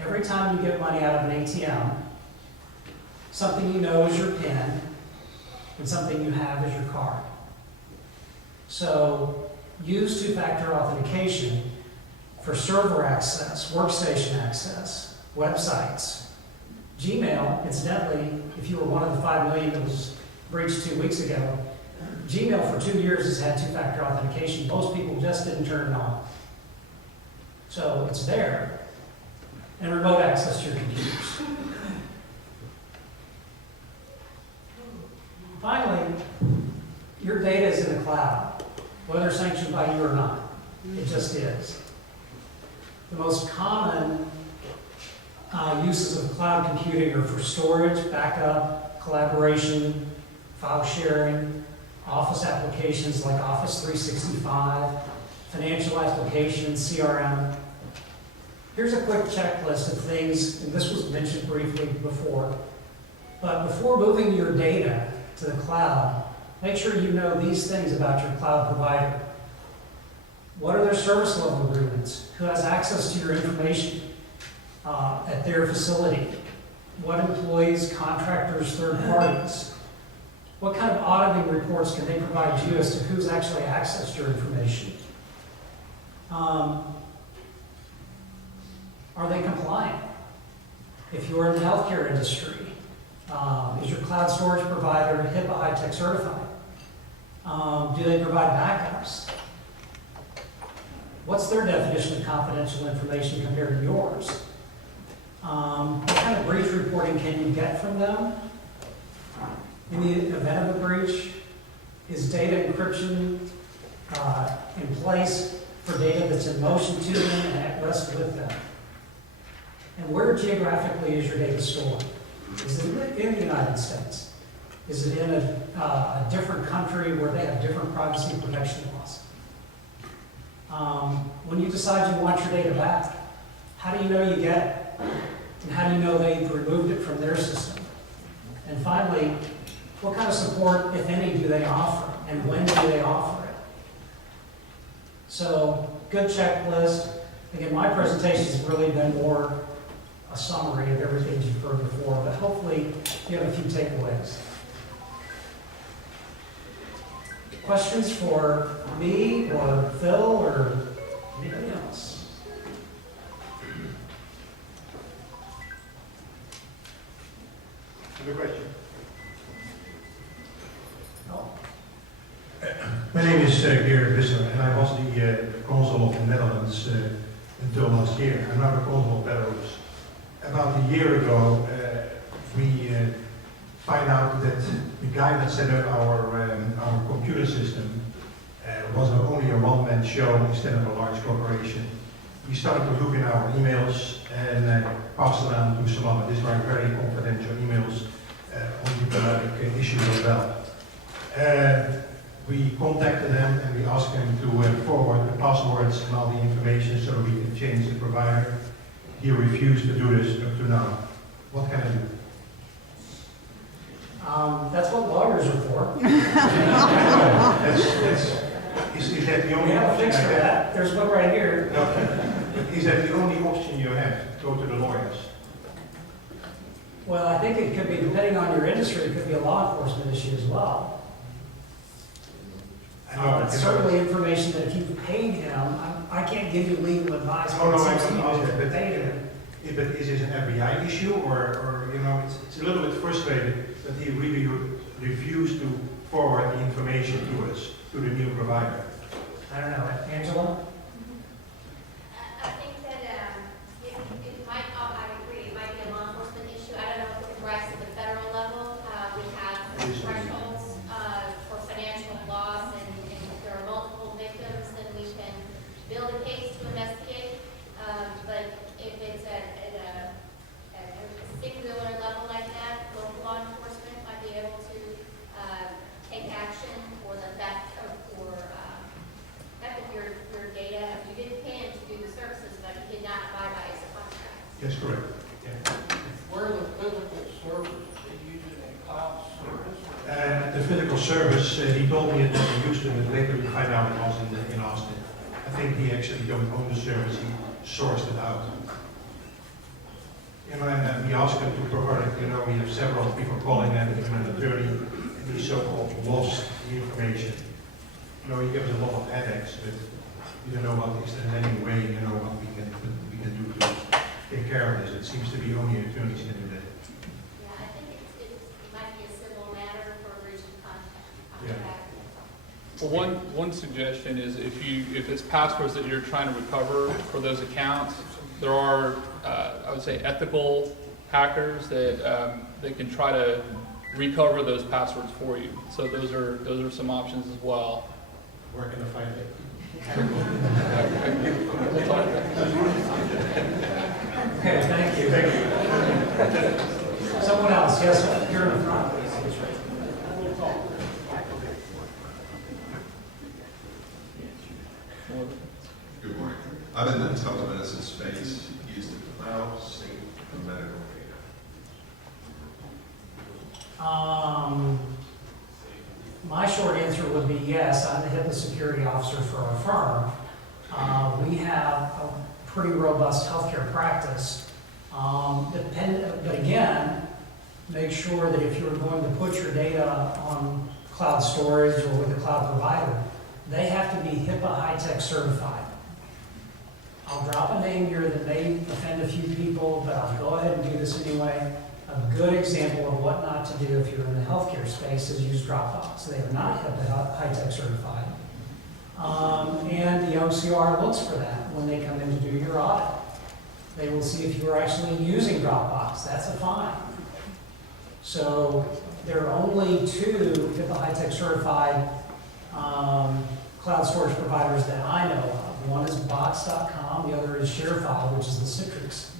Every time you get money out of an ATM, something you know is your PIN, and something you have is your card. So use two-factor authentication for server access, workstation access, websites. Gmail, incidentally, if you were one of the 5 million that was breached 2 weeks ago, Gmail for 2 years has had two-factor authentication. Most people just didn't turn it on. So it's there. And remote access to your computers. Finally, your data is in the cloud, whether sanctioned by you or not. It just is. The most common uses of cloud computing are for storage, backup, collaboration, file sharing, office applications like Office 365, financial applications, CRM. Here's a quick checklist of things, and this was mentioned briefly before, but before moving your data to the cloud, make sure you know these things about your cloud provider. What are their service level agreements? Who has access to your information at their facility? What employees, contractors, third parties? What kind of auditing reports can they provide you as to who's actually accessed your information? Are they compliant? If you're in the healthcare industry, is your cloud storage provider HIPAA high-tech certified? Do they provide backups? What's their definition of confidential information compared to yours? What kind of breach reporting can you get from them? In the event of a breach, is data encryption in place for data that's in motion to them and at rest with them? And where geographically is your data stored? Is it in the United States? Is it in a different country where they have different privacy protection laws? When you decide you want your data back, how do you know you get it? And how do you know they've removed it from their system? And finally, what kind of support, if any, do they offer? And when do they offer it? So, good checklist. Again, my presentation has really been more a summary of everything you've heard before, but hopefully you have a few takeaways. Questions for me or Phil or anybody else? Other question? No. My name is Gerard Visser, and I was the consul of the Netherlands until last year. I'm now the consul of Belarus. About a year ago, we find out that the guy that set up our computer system was only a one-man show instead of a large corporation. We started to look in our emails and passed it on to Salama. These were very confidential emails on diplomatic issues as well. We contacted them and we asked them to forward the passwords and all the information so we can change the provider. He refused to do this up to now. What can I do? That's what lawyers are for. Is that the only We have a option fix I for have? that. There's one right here. No. Is that the only option you have? Go to the lawyers? Well, I think it could be, depending on your industry, it could be a law enforcement issue as well. It's certainly information that if you've paid him, I can't give you legal advice. Oh, no, I It seems to don't me ask that that, you paid him. but is it an FBI issue or you know, it's a little bit frustrating that he really refused to forward the information to us, to the new provider. I don't know, Angela? I think that it might, I agree, it might be a law enforcement issue. I don't know if it can rise to the federal level. We have thresholds for financial loss, and if there are multiple victims, then we can build a case to investigate. But if it's at a singular level like that, local law enforcement might be able to take action for the theft of your data. You didn't pay him to do the services, but he did not abide by his contract. Yes, correct. Yeah. Where the physical service, they use it in cloud service? The physical service, he told me it was in Houston, and later we find out it was in Austin. I think he actually don't own the service, he sourced it out. You know, and we asked him to provide it, you know, we have several people calling them, even an attorney, and he so-called lost the information. You know, he gives a lot of headaches, but you don't know what is there any way, you know, what we can do to take care of this. It seems to be only attorneys can do that. Yeah, I think it might be a civil matter for breach of contract. Well, one suggestion is if it's passwords that you're trying to recover for those accounts, there are I would say ethical hackers that they can try to recover those passwords for you. So those are some options as well. Where can I find it? We'll talk about Okay, thank you. Someone else, yes, you're in the front. Good morning. I'm in the telemedicine space, used in cloud, sync, and medical data. My short answer would be yes. I'm the HIPAA security officer for our firm. We have a pretty robust healthcare practice. But again, make sure that if you're going to put your data on cloud storage or with a cloud provider, they have to be HIPAA high-tech certified. I'll drop a name here that may offend a few people, but I'll go ahead and do this anyway. A good example of what not to do if you're in the healthcare space is use Dropbox. They are not HIPAA high-tech certified. And the OCR looks for that when they come in to do your audit. They will see if you're actually using Dropbox. That's a fine. So there are only 2 HIPAA high-tech certified cloud storage providers that I know of. One is Box.com, the other is ShareFile, which is the Citrix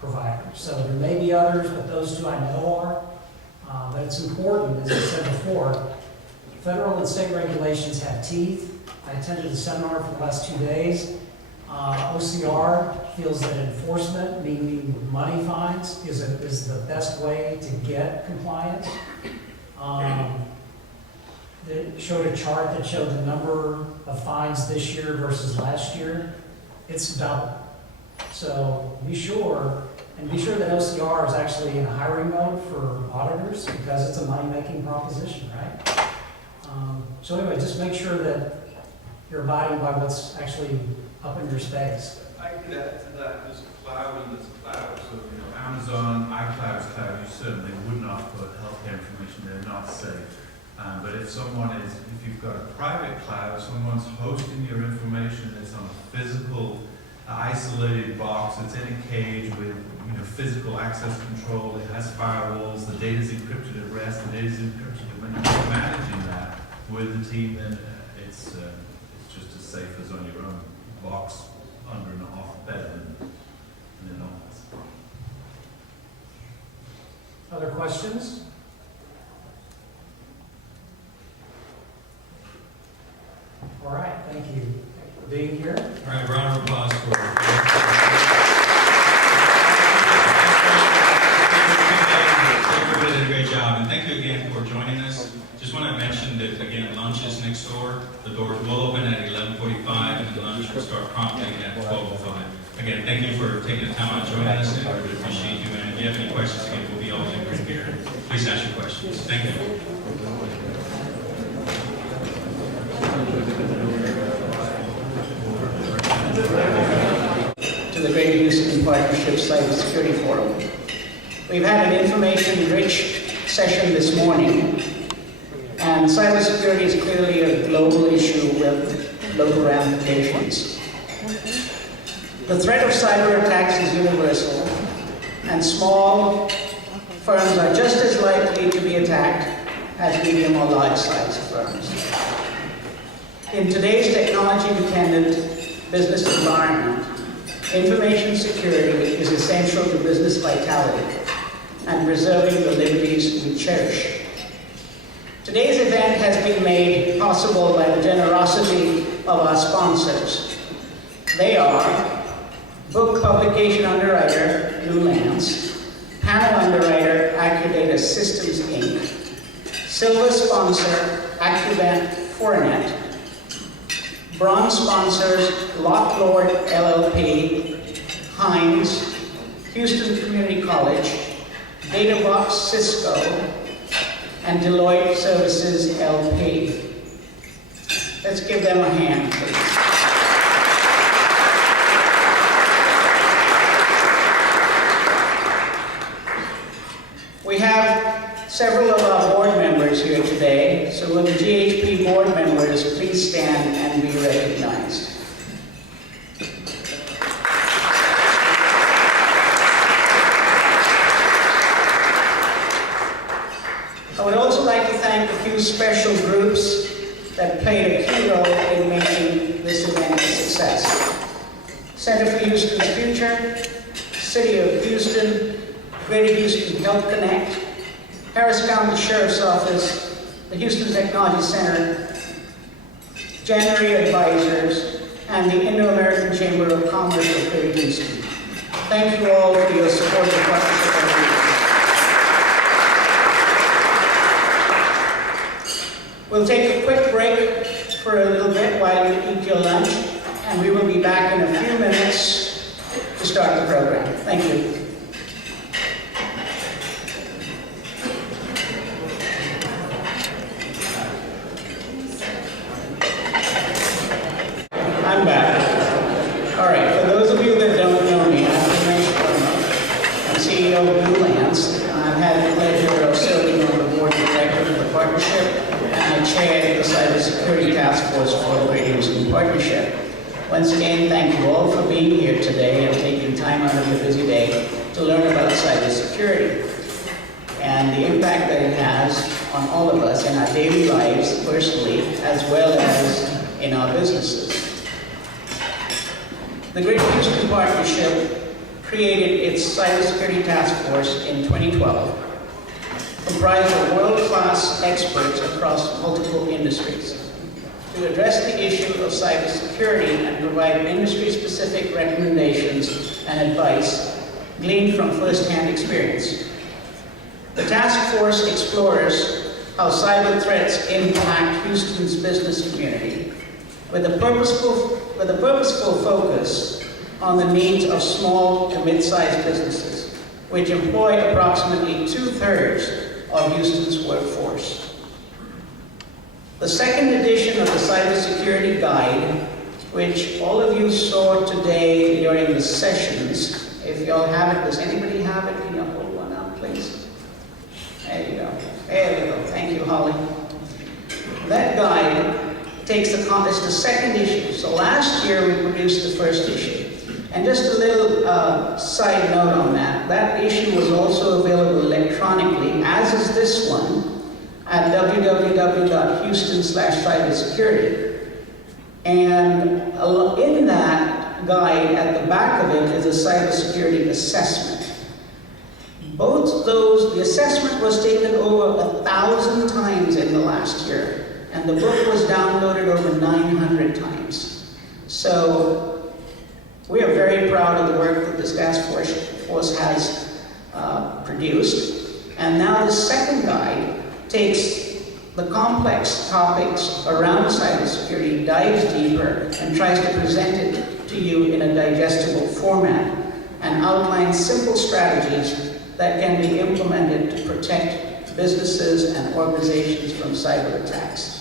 provider. So there may be others, but those 2 I know are. But it's important, as I said before, federal and state regulations have teeth. I attended a seminar for the last 2 days. OCR feels that enforcement, meaning money fines, is the best way to get compliance. They showed a chart that showed the number of fines this year versus last year. It's double. So be sure that OCR is actually in hiring mode for auditors because it's a money-making proposition, right? So anyway, just make sure that you're abiding by what's actually up in your space. I could add to that, there's a cloud and there's a cloud. So, you know, Amazon, iCloud's cloud, you certainly would not put healthcare information there, not safe. But if you've got a private cloud, someone's hosting your information that's on a physical, isolated box, it's in a cage with physical access control, it has firewalls, the data's encrypted at rest, the data's encrypted. When you're managing that with the team, then it's just as safe as on your own box under an off bed in an office. Other questions? All right, thank you for being here. All right, round of applause for everybody did a great job, and thank you again for joining us. Just want to mention that, again, lunch is next door. The doors will open at 11:45, and the lunch will start promptly at 12:05. Again, thank you for taking the time out and joining us, and we appreciate you. And if you have any questions, again, we'll be always open here. Please ask your questions. Thank you. To the Greater Houston Partnership Cybersecurity Forum. We've had an information-rich session this morning, and cybersecurity is clearly a global issue with local ramifications. The threat of cyber attacks is universal, and small firms are just as likely to be attacked as medium or large-sized firms. In today's technology-dependent business environment, information security is essential to business vitality and preserving the liberties we cherish. Today's event has been made possible by the generosity of our sponsors. They are book publication underwriter, Blue Lance, panel underwriter, AccuData Systems, Inc., silver sponsor, AccuBank Fortinet, bronze sponsors, Lock Lord LLP, Hines, Houston Community College, DataBox Cisco, and Deloitte Services LP. Let's give them a hand, please. We have several of our board members here today, so will the GHP board members please stand and be recognized. I would also like to thank a few special groups that played a key role in making this event a success. Center for Houston's Future, City of Houston, Greater Houston Health Connect, Harris County Sheriff's Office, the Houston Technology Center, January Advisors, and the Indo-American Chamber of Commerce of Greater Houston. Thank you all for your support and partnership. We'll take a quick break for a little bit while you eat your lunch, and we will be back in a few minutes to start the program. Thank you. I'm back. All right, for those of you that don't know me, I'm CEO of Blue Lance. I've had the pleasure of serving on the board of directors of the partnership, and I chair the Cybersecurity Task Force for the Greater Houston Partnership. Once again, thank you all for being here today and taking time out of your busy day to learn about cybersecurity and the impact that it has on all of us in our daily lives personally, as well as in our businesses. The Greater Houston Partnership created its Cybersecurity Task Force in 2012, comprised of world-class experts across multiple industries, to address the issue of cybersecurity and provide industry-specific recommendations and advice gleaned from first-hand experience. The task force explores how cyber threats impact Houston's business community with a purposeful focus on the needs of small to mid-sized businesses, which employ approximately 2/3 of Houston's workforce. The second edition of the Cybersecurity Guide, which all of you saw today during the sessions, if y'all have it, does anybody have it? Can you hold one up, please? There you go. There we go. Thank you, Holly. that guide takes it's the second issue. So last year we produced the first issue. And just a little side note on that. That issue was also available electronically, as is this one, at www.houston/cybersecurity. And in that guide, at the back of it, is a cybersecurity assessment. Both those, the assessment was taken over 1,000 times in the last year, and the book was downloaded over 900 times. So we are very proud of the work that this task force has produced. And now the second guide takes the complex topics around cybersecurity, dives deeper, and tries to present it to you in a digestible format, and outlines simple strategies that can be implemented to protect businesses and organizations from cyber attacks.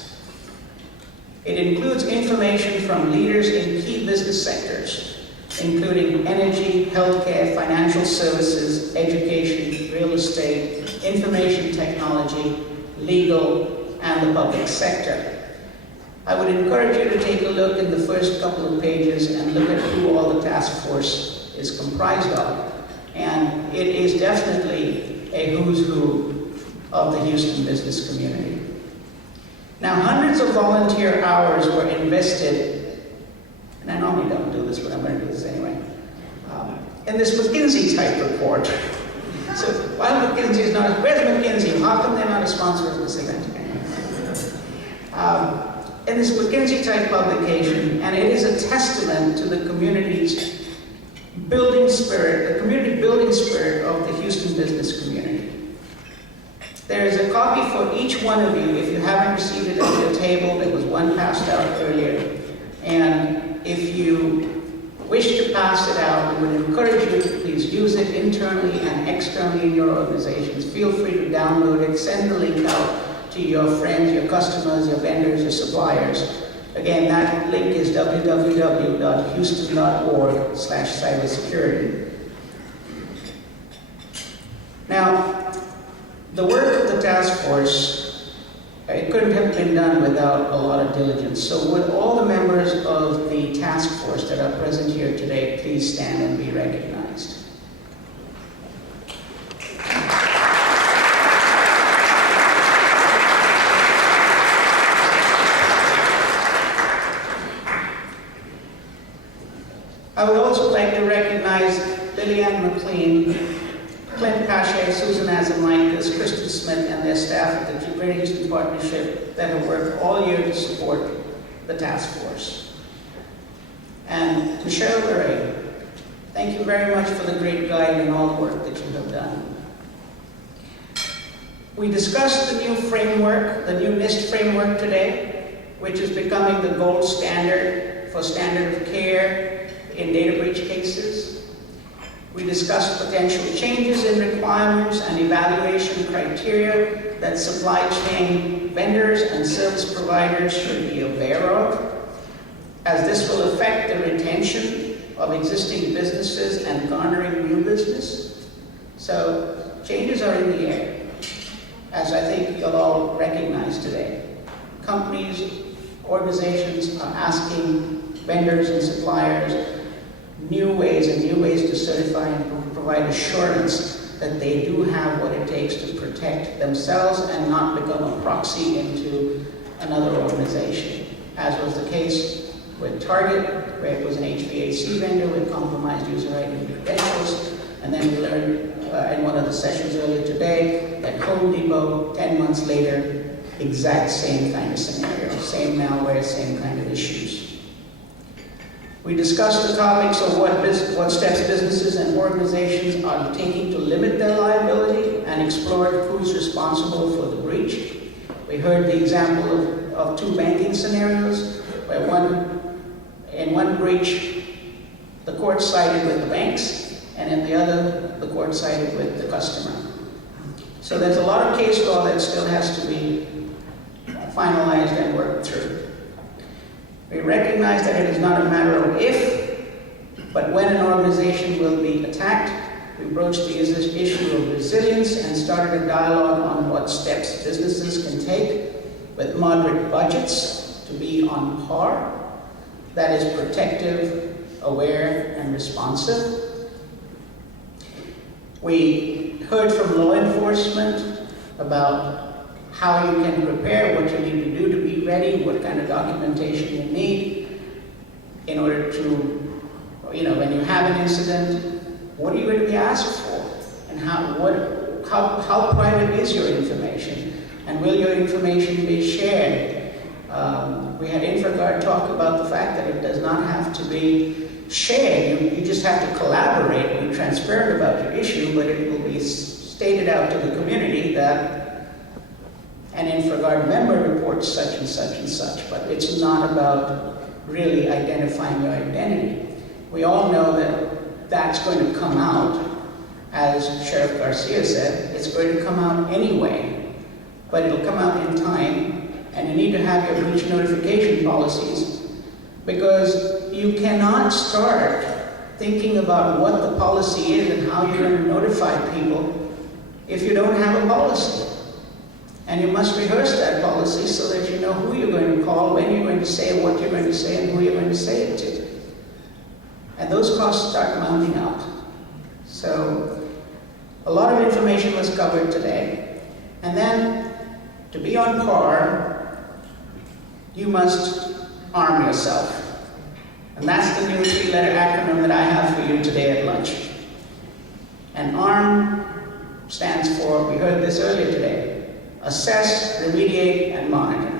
It includes information from leaders in key business sectors, including energy, healthcare, financial services, education, real estate, information technology, legal, and the public sector. I would encourage you to take a look in the first couple of pages and look at who all the task force is comprised of. And it is definitely a who's who of the Houston business community. Now, hundreds of volunteer hours were invested, and I normally don't do this, but I'm going to do this anyway, in this McKinsey-type report. So, while McKinsey is not, where's McKinsey? How come they're not a sponsor of this event? In this McKinsey-type publication, and it is a testament to the community's building spirit, the community building spirit of the Houston business community. There is a copy for each one of you. If you haven't received it at your table, there was one passed out earlier. And if you wish to pass it out, we would encourage you to please use it internally and externally in your organizations. Feel free to download it, send the link out to your friends, your customers, your vendors, your suppliers. Again, that link is www.houston.org/cybersecurity. Now, the work of the task force, it couldn't have been done without a lot of diligence. So would all the members of the task force that are present here today please stand and be recognized. I would also like to recognize Lillian McLean, Clint Pache, Susan Azamaitis, Kristen Smith, and their staff at the Greater Houston Partnership that have worked all year to support the task force. And to Cheryl Ray, thank you very much for the great guide and all the work that you have done. We discussed the new framework, the new NIST framework today, which is becoming the gold standard for standard of care in data breach cases. We discussed potential changes in requirements and evaluation criteria that supply chain vendors and service providers should be aware of, as this will affect the retention of existing businesses and garnering new business. So changes are in the air, as I think you'll all recognize today. Companies, organizations are asking vendors and suppliers new ways to certify and provide assurance that they do have what it takes to protect themselves and not become a proxy into another organization, as was the case with Target, where it was an HVAC vendor with compromised user ID credentials, and then we learned in one of the sessions earlier today that Home Depot, 10 months later, exact same kind of scenario, same malware, same kind of issues. We discussed the topics of what steps businesses and organizations are taking to limit their liability and explored who's responsible for the breach. We heard the example of two banking scenarios, where in one breach, the court sided with the banks, and in the other, the court sided with the customer. So there's a lot of case law that still has to be finalized and worked through. We recognize that it is not a matter of if, but when an organization will be attacked. We broached the issue of resilience and started a dialogue on what steps businesses can take. with moderate budgets to be on par, that is protective, aware, and responsive. We heard from law enforcement about how you can prepare, what you need to do to be ready, what kind of documentation you need in order to, when you have an incident, what are you going to be asked for? And how private is your information? And will your information be shared? We had InfraGard talk about the fact that it does not have to be shared. You just have to collaborate, be transparent about your issue, but it will be stated out to the community that an InfraGard member reports such and such and such, but it's not about really identifying your identity. We all know that that's going to come out, as Sheriff Garcia said, it's going to come out anyway, but it'll come out in time, and you need to have your breach notification policies, because you cannot start thinking about what the policy is and how you're going to notify people if you don't have a policy. And you must rehearse that policy so that you know who you're going to call, when you're going to say it, what you're going to say, and who you're going to say it to. And those costs start mounting up. So a lot of information was covered today. And then, to be on par, you must arm yourself. And that's the new 3-letter acronym that I have for you today at lunch. And ARM stands for, we heard this earlier today, assess, remediate, and monitor.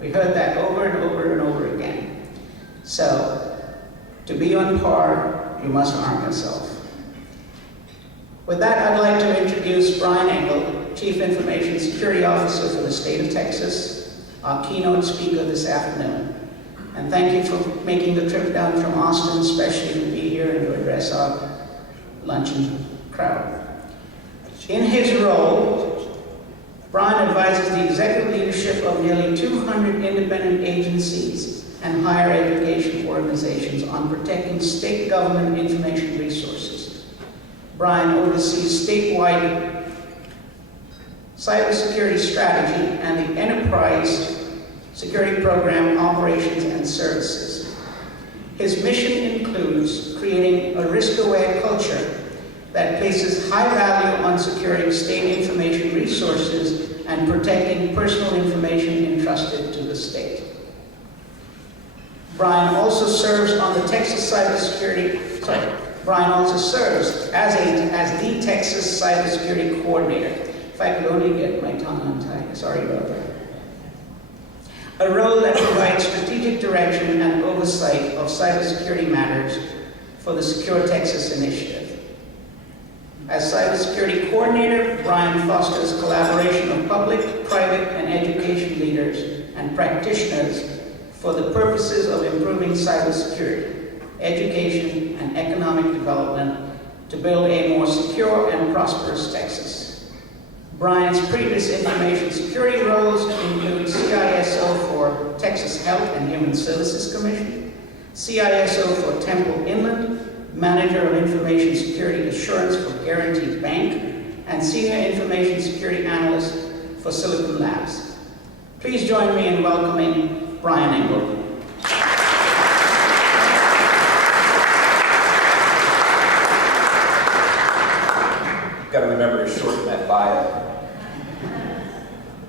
We heard that over and over and over again. So, to be on par, you must arm yourself. With that, I'd like to introduce Brian Engel, Chief Information Security Officer for the state of Texas, our keynote speaker this afternoon. And thank you for making the trip down from Austin, especially to be here and to address our luncheon crowd. In his role, Brian advises the executive leadership of nearly 200 independent agencies and higher education organizations on protecting state government information resources. Brian oversees statewide cybersecurity strategy and the enterprise security program operations and services. His mission includes creating a risk-aware culture that places high value on securing state information resources and protecting personal information entrusted to the state. Brian also serves on the Texas Brian also serves as the Texas Cybersecurity Coordinator. If I could only get my tongue untied, sorry about that. A role that provides strategic direction and oversight of cybersecurity matters for the Secure Texas Initiative. As Cybersecurity Coordinator, Brian fosters collaboration of public, private, and education leaders and practitioners for the purposes of improving cybersecurity, education, and economic development to build a more secure and prosperous Texas. Brian's previous information security roles include CISO for Texas Health and Human Services Commission, CISO for Temple Inland, Manager of Information Security Assurance for Guaranty Bank, and Senior Information Security Analyst for Silicon Labs. Please join me in welcoming Brian Engel. Got to remember to shorten that bio.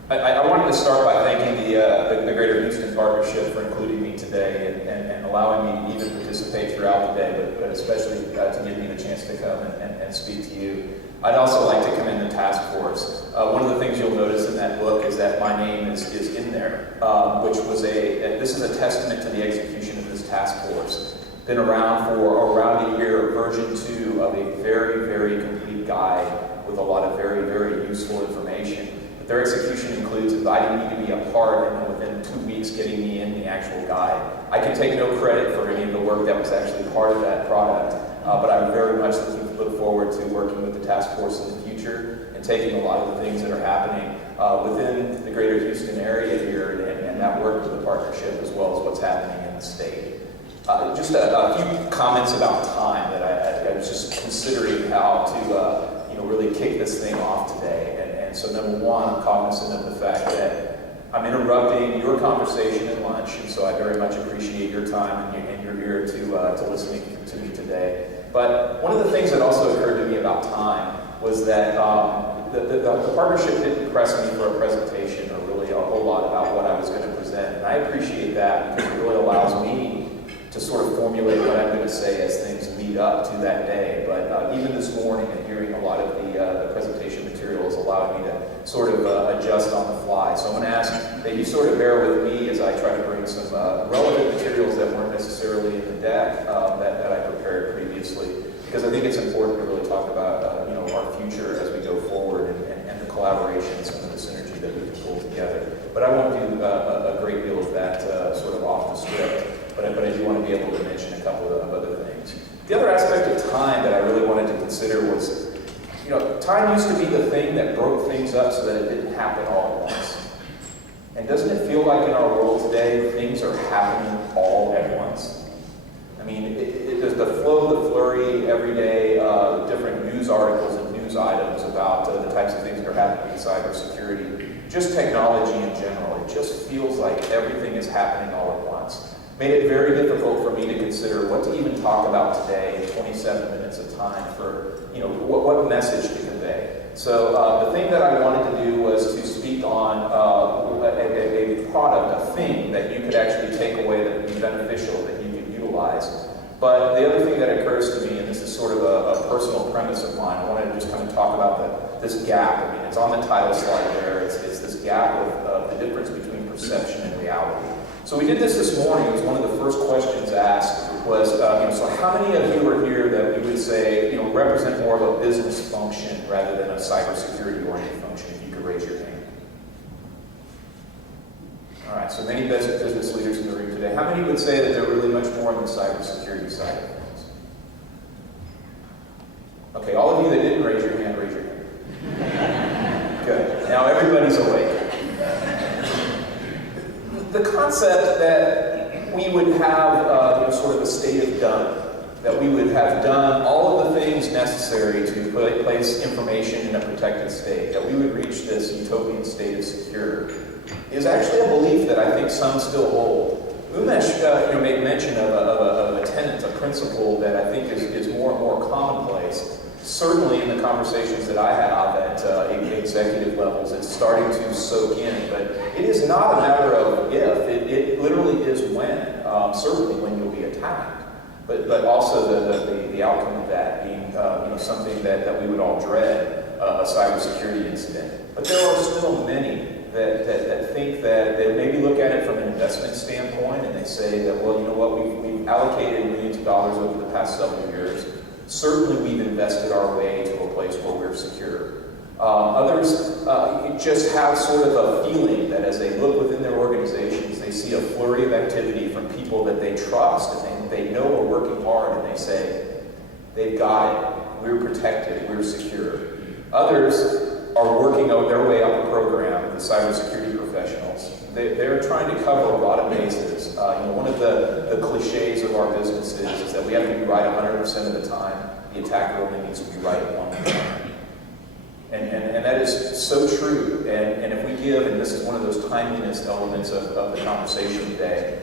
I wanted to start by thanking the Greater Houston Partnership for including me today and allowing me to even participate throughout the day, but especially to give me the chance to come and speak to you. I'd also like to commend the task force. One of the things you'll notice in that book is that my name is in there, which was this is a testament to the execution of this task force. Been around for around a year, version 2 of a very, very complete guide with a lot of very, very useful information. But their execution includes inviting me to be a part and within 2 weeks getting me in the actual guide. I can take no credit for any of the work that was actually part of that product, but I'm very much look forward to working with the task force in the future and taking a lot of the things that are happening within the Greater Houston area here and that work with the partnership as well as what's happening in the state. Just a few comments about time that I was just considering how to really kick this thing off today. And so number one, I'm cognizant of the fact that I'm I'm interrupting your conversation at lunch, and so I very much appreciate your time and your ear to listening to me today. But one of the things that also occurred to me about time was that the partnership didn't press me for a presentation or really a whole lot about what I was going to present, and I appreciate that because it really allows me to sort of formulate what I'm going to say as things lead up to that day. But even this morning and hearing a lot of the presentation materials allowed me to sort of adjust on the fly. So I'm going to ask that you sort of bear with me as I try to bring some relevant materials that weren't necessarily in the deck that I prepared previously, because I think it's important to really talk about our future as we go forward and the collaboration and some of the synergy that we can pull together. But I won't do a great deal of that sort of off the script. But I do want to be able to mention a couple of other things. The other aspect of time that I really wanted to consider was, time used to be the thing that broke things up so that it didn't happen all at once. And doesn't it feel like in our world today, things are happening all at once? I mean, there's the flow, the flurry, every day, different news articles and news items about the types of things that are happening in cybersecurity, just technology in general. It just feels like everything is happening all at once. Made it very difficult for me to consider what to even talk about today in 27 minutes of time for, what message to convey. So the thing that I wanted to do was to speak on a product, a thing that you could actually take away that would be beneficial, that you could utilize. But the other thing that occurs to me, and this is sort of a personal premise of mine, I wanted to just kind of talk about this gap. I mean, it's on the title slide there. It's this gap of the difference between perception and reality. So we did this morning. It was one of the first questions asked was, so how many of you are here that we would say, represent more of a business function rather than a cybersecurity-oriented function, if you could raise your hand. All right, so many business leaders in the room today. How many would say that they're really much more on the cybersecurity side of things? Okay, all of you that didn't raise your hand, raise your hand. Good. Now everybody's awake. The concept that we would have sort of a state of done, that we would have done all of the things necessary to place information in a protected state, that we would reach this utopian state of secure, is actually a belief that I think some still hold. Umesh made mention of a tenet, a principle that I think is more and more commonplace. Certainly in the conversations that I have at executive levels, it's starting to soak in, but it is not a matter of if, it literally is when, certainly when you'll be attacked, but also the outcome of that being something that we would all dread, a cybersecurity incident. But there are still many that think that they maybe look at it from an investment standpoint and they say that, well, you know what, we've allocated millions of dollars over the past several years. Certainly we've invested our way to a place where we're secure. Others just have sort of a feeling that as they look within their organizations, they see a flurry of activity from people that they trust and they know are working hard, and they say, they've got it, we're protected, we're secure. Others are working their way up a program, the cybersecurity professionals. They're trying to cover a lot of bases. One of the cliches of our business is that we have to be right 100% of the time. The attacker only needs to be right 1%. And that is so true. And if we give, and this is one of those timeliness elements of the conversation today,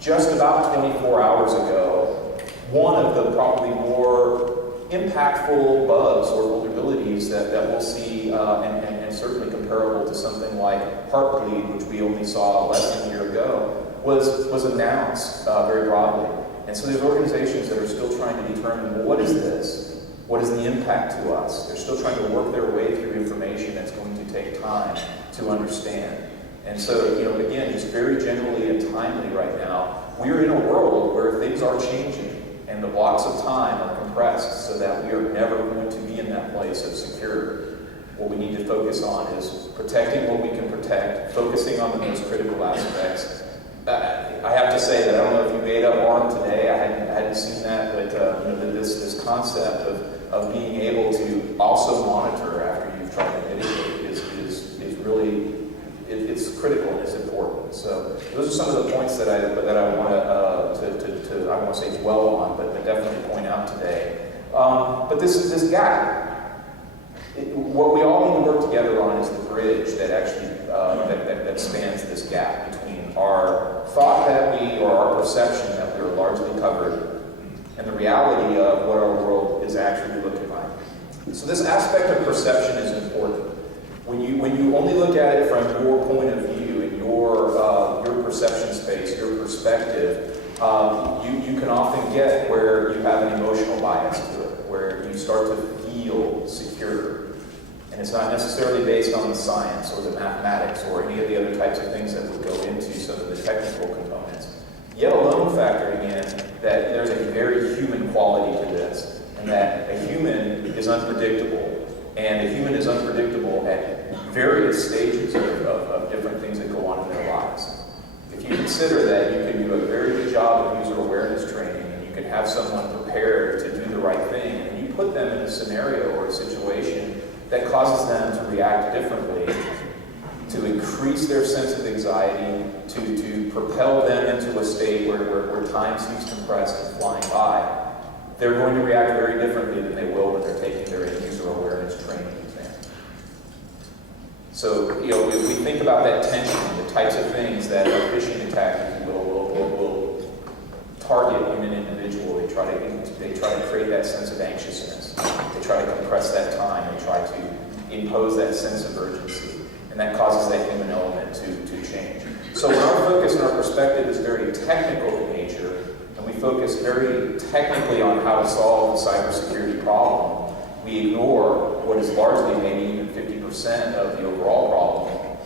just about 24 hours ago, one of the probably more impactful bugs or vulnerabilities that we'll see, and certainly comparable to something like Heartbleed, which we only saw less than a year ago, was announced very broadly. And so there's organizations that are still trying to determine, well, what is this? What is the impact to us? They're still trying to work their way through information that's going to take time to understand. And so, again, just very generally and timely right now, we're in a world where things are changing and the blocks of time are compressed so that we are never going to be in that place of secure. What we need to focus on is protecting what we can protect, focusing on the most critical aspects. I have to say that I don't know if you made up ARM today. I hadn't seen that, but this concept of being able to also monitor after you've tried to mitigate is really it's critical and it's important. So those are some of the points that I want to I won't say dwell on, but definitely point out today. But this gap, what we all need to work together on is the bridge that actually that expands this gap between our thought that we, or our perception that we are largely covered, and the reality of what our world is actually looking like. So this aspect of perception is important. When you only look at it from your point of view and your perception space, your perspective, you can often get where you have an emotional bias to it, where you start to feel secure. And it's not necessarily based on the science or the mathematics or any of the other types of things that would go into some of the technical components. Yet alone factoring in that there's a very human quality to this, and that a human is unpredictable, and a human is unpredictable at various stages of different things that go on in their lives. If you consider that you can do a very good job of user awareness training, and you can have someone prepared to do the right thing, and you put them in a scenario or a situation that causes them to react differently, to increase their sense of anxiety, to propel them into a state where time seems compressed and flying by, they're going to react very differently than they will when they're taking their user awareness training exam. So, you know, if we think about that tension, the types of things that a phishing attack, if you will target in an individual, they try to create that sense of anxiousness. They try to compress that time. They try to impose that sense of urgency. And that causes that human element to change. So when our focus and our perspective is very technical in nature, and we focus very technically on how to solve the cybersecurity problem, we ignore what is largely maybe even 50% of the overall problem,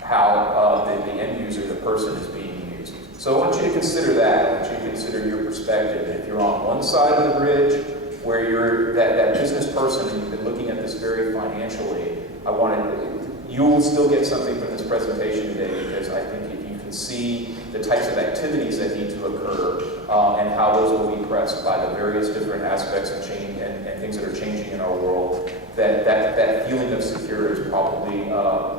how the end user, the person, is being used. So I want you to consider that. I want you to consider your perspective. If you're on one side of the bridge, where you're that business person and you've been looking at this very financially, you will still get something from this presentation today, because I think if you can see the types of activities that need to occur and how those will be pressed by the various different aspects of change and things that are changing in our world, that feeling of security is probably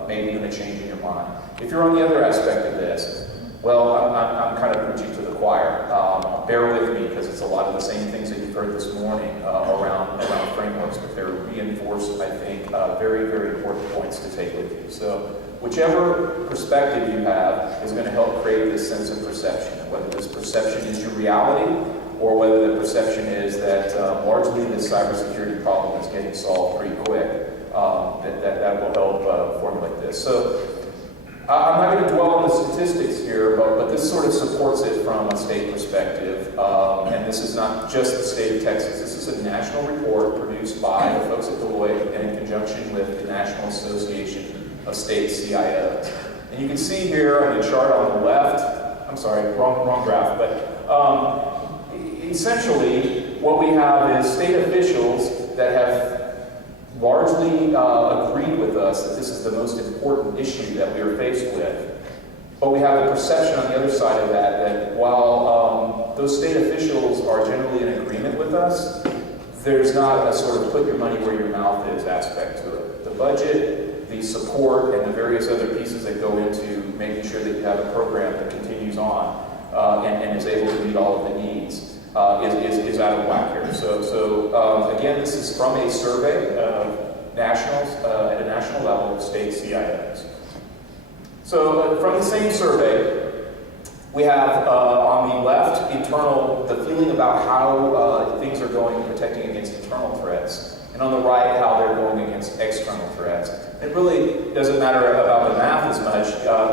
maybe going to change in your mind. If you're on the other aspect of this, well, I'm kind of preaching to the choir. Bear with me, because it's a lot of the same things that you've heard this morning around frameworks, but they're reinforced, I think, very, very important points to take with you. So whichever perspective you have is going to help create this sense of perception, whether this perception is your reality or whether the perception is that largely this cybersecurity problem is getting solved pretty quick. That will help formulate this. So I'm not going to dwell on the statistics here, but this sort of supports it from a state perspective. And this is not just the state of Texas. This is a national report produced by the folks at Deloitte and in conjunction with the National Association of State CIOs. And you can see here on the chart on the left, I'm sorry, wrong graph, but essentially what we have is state officials that have largely agreed with us that this is the most important issue that we are faced with. But we have the perception on the other side of that while those state officials are generally in agreement with us, there's not a sort of put your money where your mouth is aspect to it. The budget, the support, and the various other pieces that go into making sure that you have a program that continues on and is able to meet all of the needs is out of whack here. So again, this is from a survey of nationals at a national level of state CIOs. So from the same survey, we have on the left the feeling about how things are going protecting against internal threats, and on the right how they're going against external threats. It really doesn't matter about the math as much.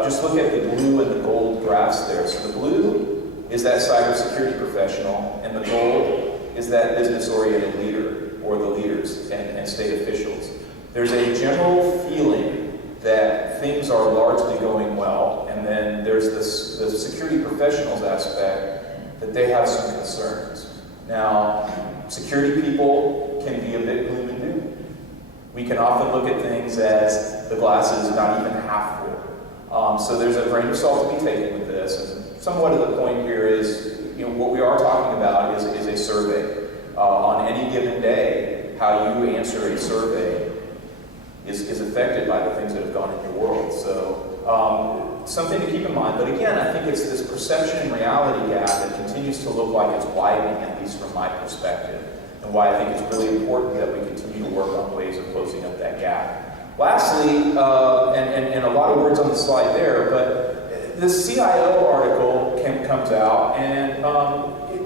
Just look at the blue and the gold graphs there. So the blue is that cybersecurity professional, and the gold is that business-oriented leader, or the leaders and state officials. There's a general feeling that things are largely going well, and then there's the security professionals aspect that they have some concerns. Now, security people can be a bit gloom and doom. We can often look at things as the glass is not even half full. So there's a grain of salt to be taken with this. And somewhat of the point here is, what we are talking about is a survey. On any given day, how you answer a survey is affected by the things that have gone in your world. So something to keep in mind. But again, I think it's this perception and reality gap that continues to look like it's widening, at least from my perspective, and why I think it's really important that we continue to work on ways of closing up that gap. Lastly, and a lot of words on the slide there, but the CIO article comes out, and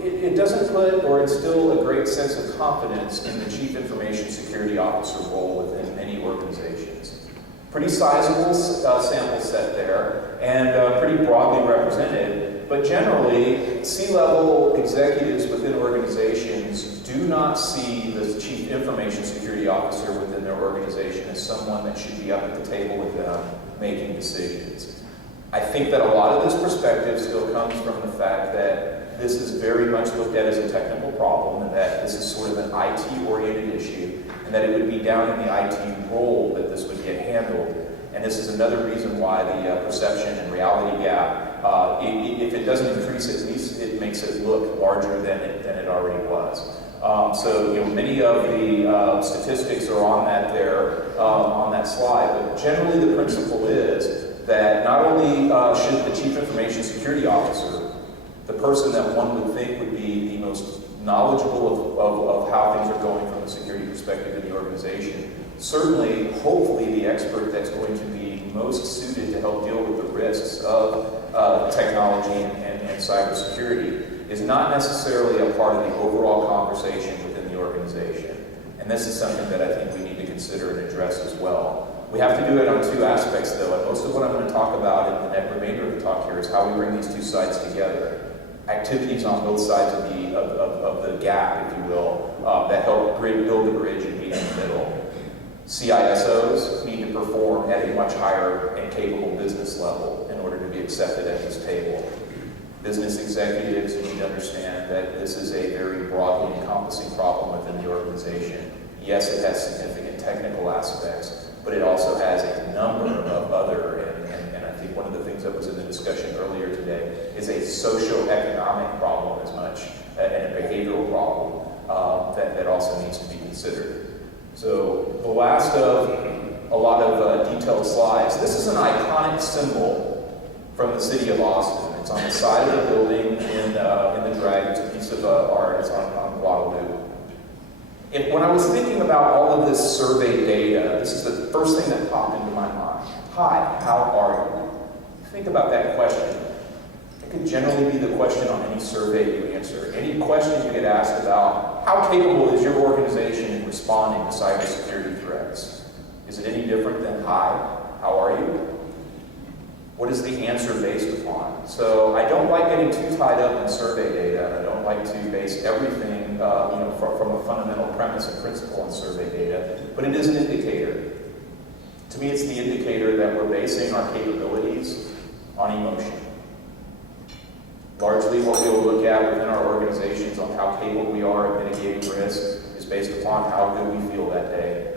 it doesn't put or instill a great sense of confidence in the Chief Information Security Officer role within many organizations. Pretty sizable sample set there, and pretty broadly represented, but generally, C-level executives within organizations do not see the Chief Information Security Officer within their organization as someone that should be up at the table with them making decisions. I think that a lot of this perspective still comes from the fact that this is very much looked at as a technical problem, and that this is sort of an IT-oriented issue, and that it would be down in the IT role that this would get handled. And this is another reason why the perception and reality gap, if it doesn't increase, at least it makes it look larger than it already was. So, many of the statistics are on that there, on that slide, but generally the principle is that not only should the Chief Information Security Officer, the person that one would think would be the most knowledgeable of how things are going from a security perspective in the organization, certainly, hopefully, the expert that's going to be most suited to help deal with the risks of technology and cybersecurity is not necessarily a part of the overall conversation within the organization. And this is something that I think we need to consider and address as well. We have to do it on two aspects, though, and most of what I'm going to talk about in the remainder of the talk here is how we bring these two sides together. Activities on both sides of the gap, if you will, that help build the bridge and meet in the middle. CISOs need to perform at a much higher and capable business level in order to be accepted at this table. Business executives need to understand that this is a very broadly encompassing problem within the organization. Yes, it has significant technical aspects, but it also has a number of other, and I think one of the things that was in the discussion earlier today is a socio-economic problem as much, and a behavioral problem that also needs to be considered. So the last of a lot of detailed slides. This is an iconic symbol from the city of Austin. It's on the side of the building in the drag. It's a piece of art. It's on Guadalupe. When I was thinking about all of this survey data, this is the first thing that popped into my mind. Hi, how are you? Think about that question. It could generally be the question on any survey you answer. Any question you get asked about, how capable is your organization in responding to cybersecurity threats? Is it any different than, hi, how are you? What is the answer based upon? So I don't like getting too tied up in survey data. I don't like to base everything from a fundamental premise and principle on survey data, but it is an indicator. To me, it's the indicator that we're basing our capabilities on emotion. Largely what we will look at within our organizations on how capable we are at mitigating risk is based upon how good we feel that day.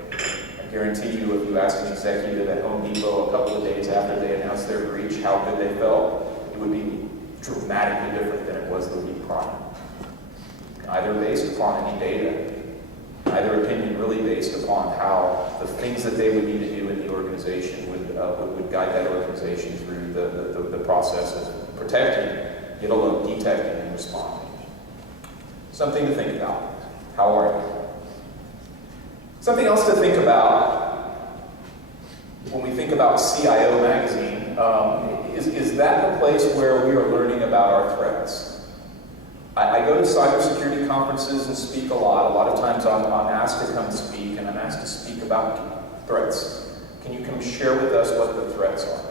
I guarantee you, if you ask an executive at Home Depot a couple of days after they announced their breach how good they felt, it would be dramatically different than it was the week prior. Either based upon any data, either opinion really based upon how the things that they would need to do in the organization would guide that organization through the process of protecting, let alone detecting and responding. Something to think about. How are you? Something else to think about when we think about CIO Magazine is that the place where we are learning about our threats? I go to cybersecurity conferences and speak a lot. A lot of times I'm asked to come speak, and I'm asked to speak about threats. Can you come share with us what the threats are?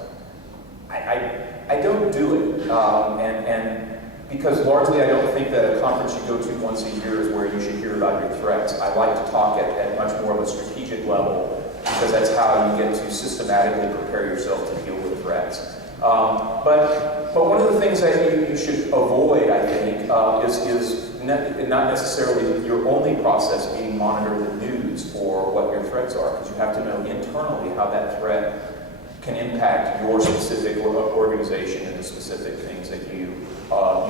I don't do it, and because largely I don't think that a conference you go to once a year is where you should hear about your threats. I like to talk at much more of a strategic level, because that's how you get to systematically prepare yourself to deal with threats. But one of the things that you should avoid, I think, is not necessarily your only process being monitor the news for what your threats are, because you have to know internally how that threat can impact your specific organization and the specific things that you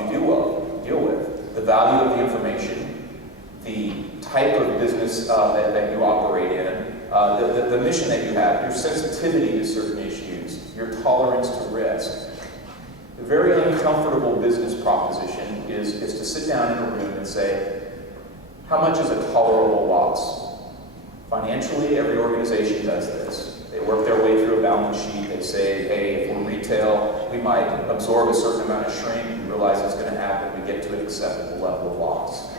deal with. The value of the information, the type of business that you operate in, the mission that you have, your sensitivity to certain issues, your tolerance to risk. The very uncomfortable business proposition is to sit down in a room and say, how much is a tolerable loss? Financially, every organization does this. They work their way through a balance sheet. They say, hey, if we're retail, we might absorb a certain amount of shrink. We realize it's going to happen. We get to an acceptable level of loss.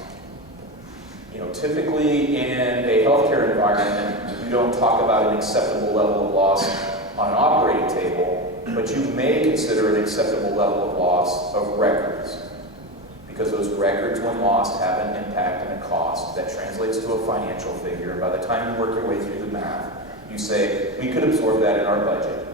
You know, typically in a healthcare environment, you don't talk about an acceptable level of loss on an operating table, but you may consider an acceptable level of loss of records. Because those records, when lost, have an impact and a cost that translates to a financial figure. And by the time you work your way through the math, you say, we could absorb that in our budget.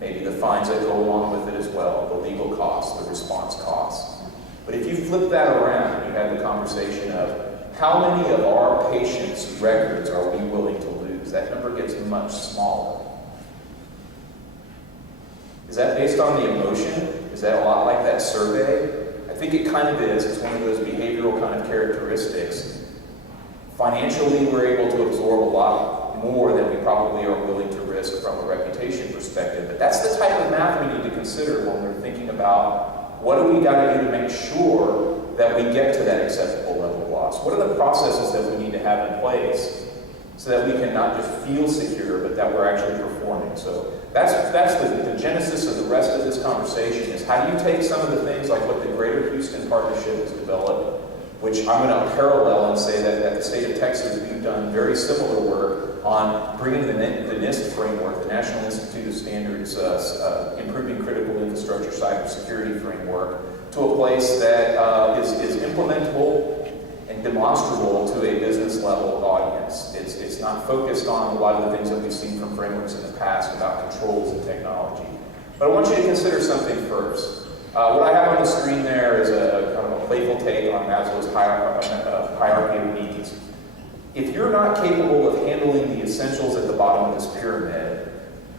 Maybe the fines that go along with it as well, the legal costs, the response costs. But if you flip that around and you have the conversation of how many of our patients' records are we willing to lose, that number gets much smaller. Is that based on the emotion? Is that a lot like that survey? I think it kind of is. It's one of those behavioral kind of characteristics. Financially, we're able to absorb a lot more than we probably are willing to risk from a reputation perspective. But that's the type of math we need to consider when we're thinking about what do we got to do to make sure that we get to that acceptable level of loss. What are the processes that we need to have in place so that we can not just feel secure, but that we're actually performing? So that's the genesis of the rest of this conversation, is how do you take some of the things like what the Greater Houston Partnership has developed, which I'm going to parallel and say that at the state of Texas, we've done very similar work on bringing the NIST framework, the National Institute of Standards, Improving Critical Infrastructure Cybersecurity framework, to a place that is implementable and demonstrable to a business level audience. It's not focused on a lot of the things that we've seen from frameworks in the past about controls and technology. But I want you to consider something first. What I have on the screen there is a kind of a playful take on Maslow's hierarchy of needs. If you're not capable of handling the essentials at the bottom of this pyramid,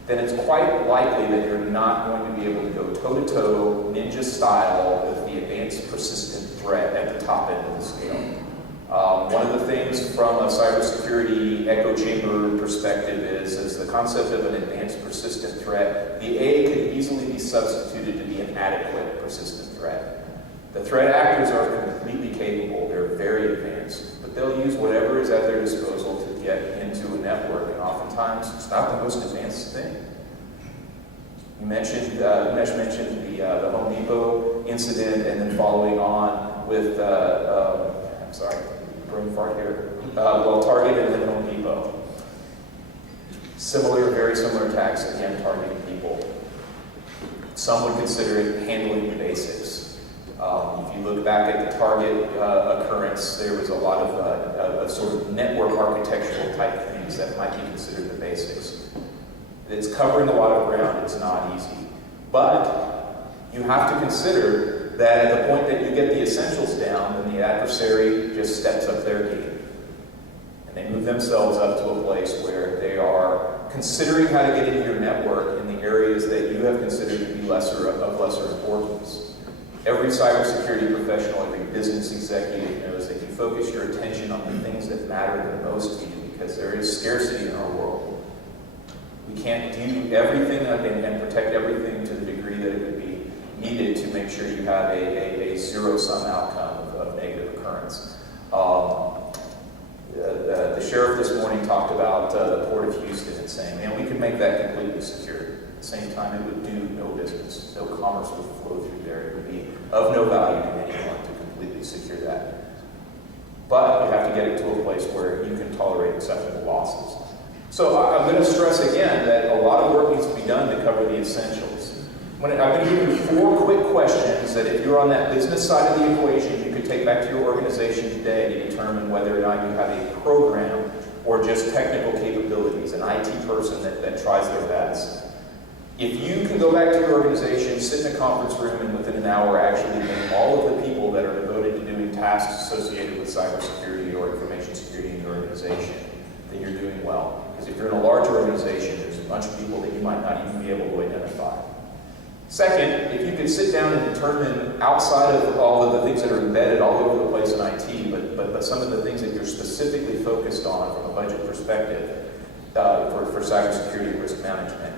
then it's quite likely that you're not going to be able to go toe-to-toe, ninja style, with the advanced persistent threat at the top end of the scale. One of the things from a cybersecurity echo chamber perspective is the concept of an advanced persistent threat. The A could easily be substituted to be an adequate persistent threat. The threat actors are completely capable. They're very advanced, but they'll use whatever is at their disposal to get into a network, and oftentimes it's not the most advanced thing. You mentioned, Umesh mentioned the Home Depot incident, and then following on with, I'm sorry, brain fart here, Target and then Home Depot. Similar, very similar attacks, again, targeting people. Some would consider it handling the basics. If you look back at the Target occurrence, there was a lot of sort of network architectural type things that might be considered the basics. It's covering a lot of ground. It's not easy. But you have to consider that at the point that you get the essentials down, then the adversary just steps up their game. And they move themselves up to a place where they are considering how to get into your network in the areas that you have considered to be of lesser importance. Every cybersecurity professional, every business executive knows that you focus your attention on the things that matter the most to you, because there is scarcity in our world. We can't do everything and protect everything to the degree that it would be needed to make sure you have a zero-sum outcome of negative occurrence. The sheriff this morning talked about the Port of Houston and saying, man, we could make that completely secure. At the same time, it would do no business. No commerce would flow through there. It would be of no value to anyone to completely secure that. But you have to get it to a place where you can tolerate acceptable losses. So I'm going to stress again that a lot of work needs to be done to cover the essentials. I'm going to give you 4 quick questions that if you're on that business side of the equation, you could take back to your organization today to determine whether or not you have a program or just technical capabilities, an IT person that tries their best. If you can go back to your organization, sit in a conference room, and within an hour actually name all of the people that are devoted to doing tasks associated with cybersecurity or information security in your organization, then you're doing well. Because if you're in a large organization, there's a bunch of people that you might not even be able to identify. Second, if you could sit down and determine, outside of all of the things that are embedded all over the place in IT, but some of the things that you're specifically focused on from a budget perspective for cybersecurity and risk management,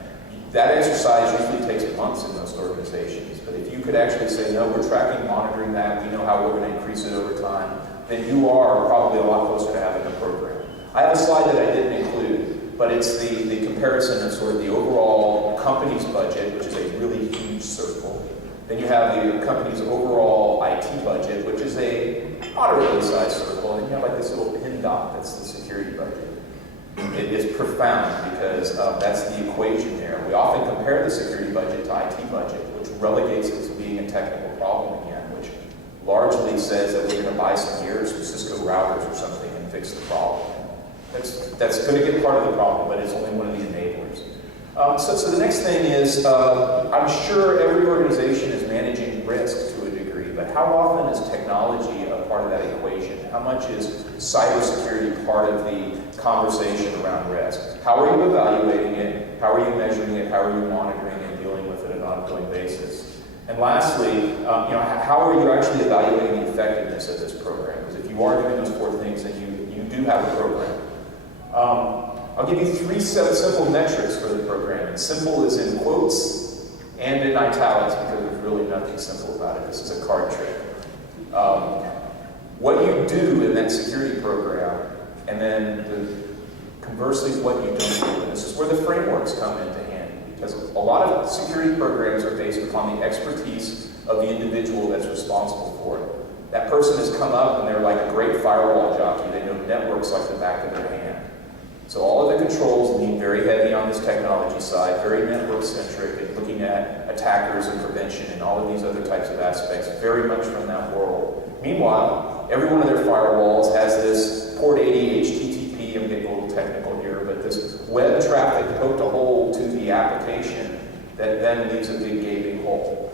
that exercise usually takes months in most organizations. But if you could actually say, no, we're tracking, monitoring that, we know how we're going to increase it over time, then you are probably a lot closer to having a program. I have a slide that I didn't include. but it's the comparison of sort of the overall company's budget, which is a really huge circle. Then you have the company's overall IT budget, which is a moderately sized circle, and you have like this little pin dot that's the security budget. It is profound because that's the equation there. We often compare the security budget to IT budget, which relegates it to being a technical problem again, which largely says that we're going to buy some gears with Cisco routers or something and fix the problem. That's going to get part of the problem, but it's only one of the enablers. So the next thing is, I'm sure every organization is managing risk to a degree, but how often is technology a part of that equation? How much is cybersecurity part of the conversation around risk? How are you evaluating it? How are you measuring it? How are you monitoring and dealing with it on an ongoing basis? And lastly, how are you actually evaluating the effectiveness of this program? Because if you are doing those four things, then you do have a program. I'll give you three simple metrics for the program. And simple is in quotes and in italics because there's really nothing simple about it. This is a card trick. What you do in that security program, and then conversely what you don't do. And this is where the frameworks come into handy, because a lot of security programs are based upon the expertise of the individual that's responsible for it. That person has come up and they're like a great firewall jockey. They know networks like the back of their hand. So all of the controls lean very heavy on this technology side, very network-centric, and looking at attackers and prevention and all of these other types of aspects, very much from that world. Meanwhile, every one of their firewalls has this port 80 HTTP, I'm getting a little technical here, but this web traffic poked a hole to the application that then leaves a big gaping hole.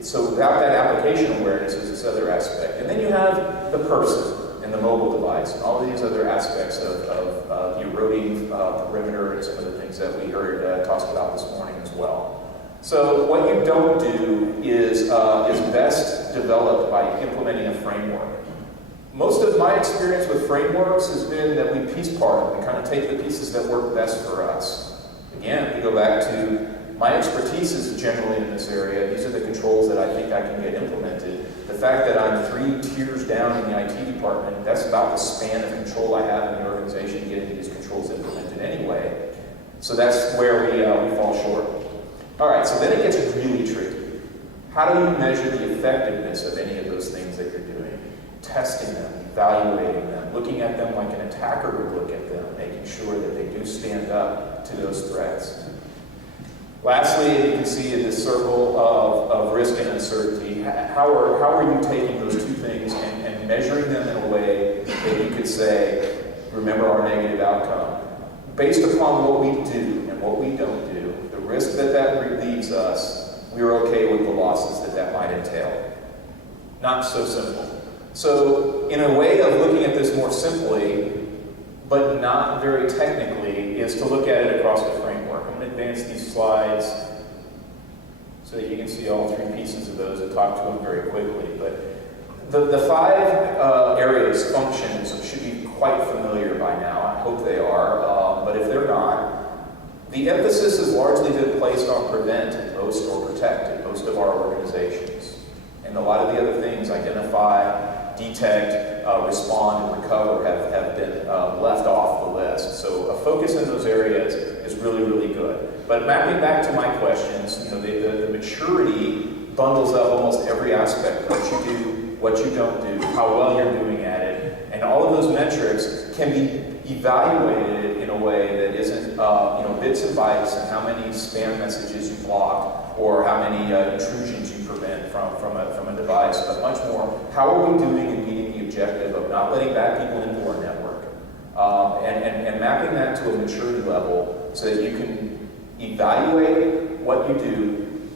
So without that application awareness is this other aspect. And then you have the person and the mobile device, and all of these other aspects of the eroding perimeter and some of the things that we heard talked about this morning as well. So what you don't do is best developed by implementing a framework. Most of my experience with frameworks has been that we piece part them. We kind of take the pieces that work best for us. Again, we go back to my expertise is generally in this area. These are the controls that I think I can get implemented. The fact that I'm 3 tiers down in the IT department, that's about the span of control I have in the organization getting these controls implemented anyway. So that's where we fall short. All right, so then it gets really tricky. How do you measure the effectiveness of any of those things that you're doing? Testing them, evaluating them, looking at them like an attacker would look at them, making sure that they do stand up to those threats. Lastly, you can see in this circle of risk and uncertainty, how are you taking those two things and measuring them in a way that you could say, remember our negative outcome. Based upon what we do and what we don't do, the risk that relieves us, we're okay with the losses that might entail. Not so simple. So in a way of looking at this more simply, but not very technically, is to look at it across the framework. I'm going to advance these slides so that you can see all three pieces of those and talk to them very quickly. But the 5 areas, functions, should be quite familiar by now. I hope they are, but if they're not, the emphasis has largely been placed on prevent and most or protect in most of our organizations. And a lot of the other things, identify, detect, respond, and recover have been left off the list. So a focus in those areas is really, really good. But mapping back to my questions, the maturity bundles up almost every aspect, what you do, what you don't do, how well you're doing at it, and all of those metrics can be evaluated in a way that isn't bits and bytes and how many spam messages you block or how many intrusions you prevent from a device, but much more, how are we doing in meeting the objective of not letting bad people into our network, and mapping that to a maturity level so that you can evaluate what you do,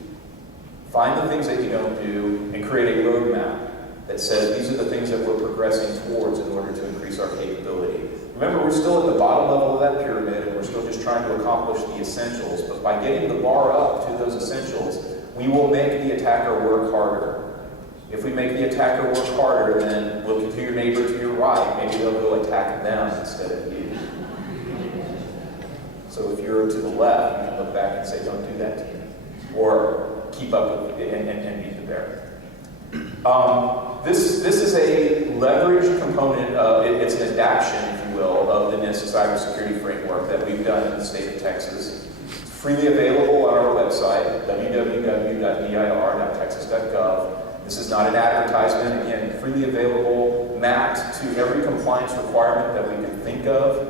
find the things that you don't do, and create a roadmap that says these are the things that we're progressing towards in order to increase our capability. Remember, we're still at the bottom level of that pyramid, and we're still just trying to accomplish the essentials, but by getting the bar up to those essentials, we will make the attacker work harder. If we make the attacker work harder, then look to your neighbor to your right, maybe they'll go attack them instead of you. So if you're to the left, you can look back and say, don't do that to me. Or keep up with and beat the bear. This is a leverage component of, it's an adaptation, if you will, of the NIST cybersecurity framework that we've done in the state of Texas. It's freely available on our website, www.dir.texas.gov. This is not an advertisement, again, freely available, mapped to every compliance requirement that we can think of,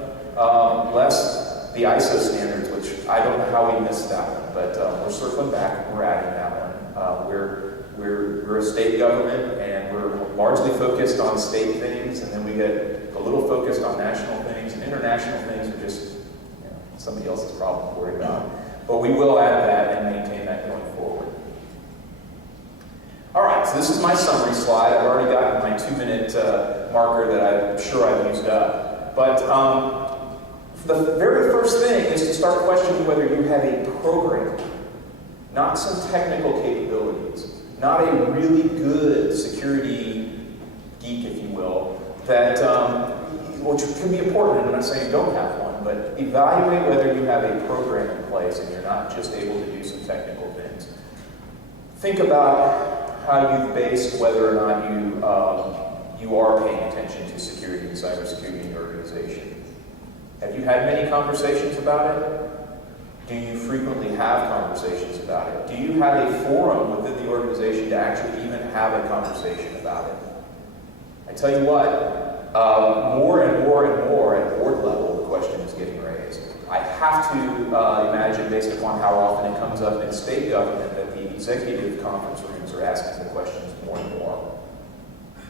less the ISO standards, which I don't know how we missed that one, but we're circling back and we're adding that one. We're a state government and we're largely focused on state things, and then we get a little focused on national things, and international things are just somebody else's problem to worry about. But we will add that and maintain that going forward. All right, so this is my summary slide. I've already gotten my 2-minute marker that I'm sure I've used up. But the very first thing is to start questioning whether you have a program, not some technical capabilities, not a really good security geek, if you will, that, which can be important, and I'm not saying you don't have one, but evaluate whether you have a program in place and you're not just able to do some technical things. Think about how you've based whether or not you are paying attention to security and cybersecurity in your organization. Have you had many conversations about it? Do you frequently have conversations about it? Do you have a forum within the organization to actually even have a conversation about it? I tell you what, more and more and more at board level, the question is getting raised. I have to imagine, based upon how often it comes up in state government, that the executive conference rooms are asking the questions more and more.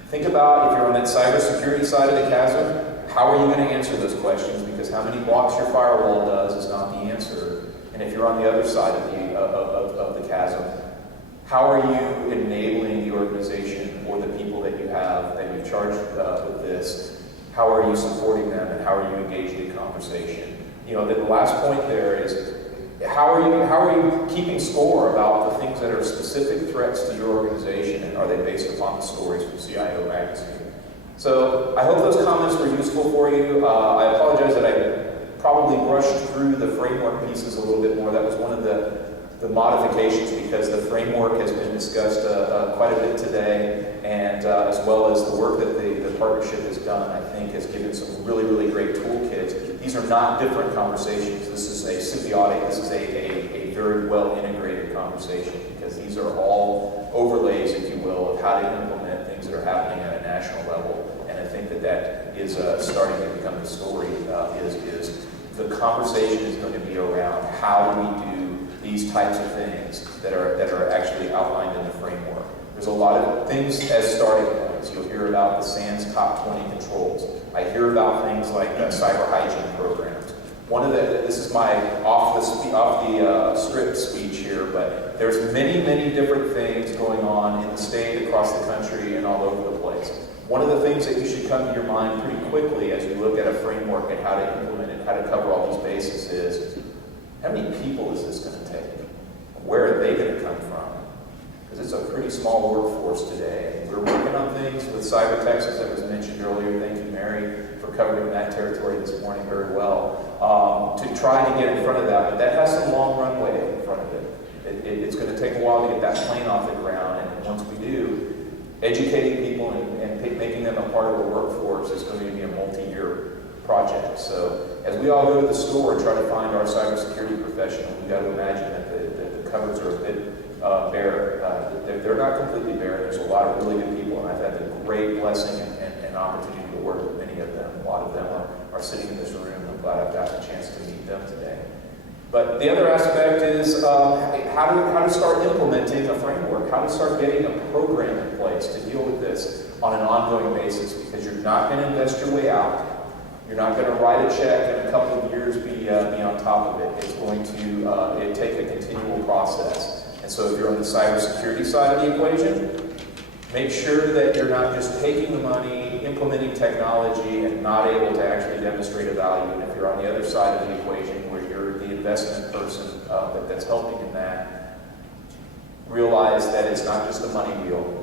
Think about, if you're on that cybersecurity side of the chasm, how are you going to answer those questions? Because how many blocks your firewall does is not the answer. And if you're on the other side of the chasm, how are you enabling the organization or the people that you have, that you've charged with this? How are you supporting them, and how are you engaged in conversation? The last point there is, how are you keeping score about the things that are specific threats to your organization, and are they based upon the stories from CIO Magazine? So I hope those comments were useful for you. I apologize that I probably brushed through the framework pieces a little bit more. That was one of the modifications, because the framework has been discussed quite a bit today, and as well as the work that the partnership has done, I think, has given some really, really great toolkits. These are not different conversations. This is a symbiotic, this is a very well integrated conversation, because these are all overlays, if you will, of how to implement things that are happening at a national level. And I think that is starting to become the story, is the conversation is going to be around how do we do these types of things that are actually outlined in the framework. There's a lot of things as starting points. You'll hear about the SANS top 20 controls. I hear about things like cyber hygiene programs. This is my off the script speech here, but there's many, many different things going on in the state, across the country, and all over the place. One of the things that you should come to your mind pretty quickly as you look at a framework and how to implement it, how to cover all these bases, is how many people is this going to take? Where are they going to come from? Because it's a pretty small workforce today. And we're working on things with Cyber Texas that was mentioned earlier. Thank you, Mary, for covering that territory this morning very well, to try to get in front of that. But that has some long runway in front of it. It's going to take a while to get that plane off the ground. And once we do, educating people and making them a part of the workforce is going to be a multi-year project. So as we all go to the store and try to find our cybersecurity professional, we've got to imagine that the cupboards are a bit bare. They're not completely bare. There's a lot of really good people, and I've had the great blessing and opportunity to work with many of them. A lot of them are sitting in this room, and I'm glad I've gotten a chance to meet them today. But the other aspect is how to start implementing a framework, how to start getting a program in place to deal with this on an ongoing basis, because you're not going to invest your way out. You're not going to write a check and a couple of years be on top of it. It's going to take a continual process. And so if you're on the cybersecurity side of the equation, make sure that you're not just taking the money, implementing technology, and not able to actually demonstrate a value. And if you're on the other side of the equation, where you're the investment person that's helping in that, realize that it's not just the money wheel.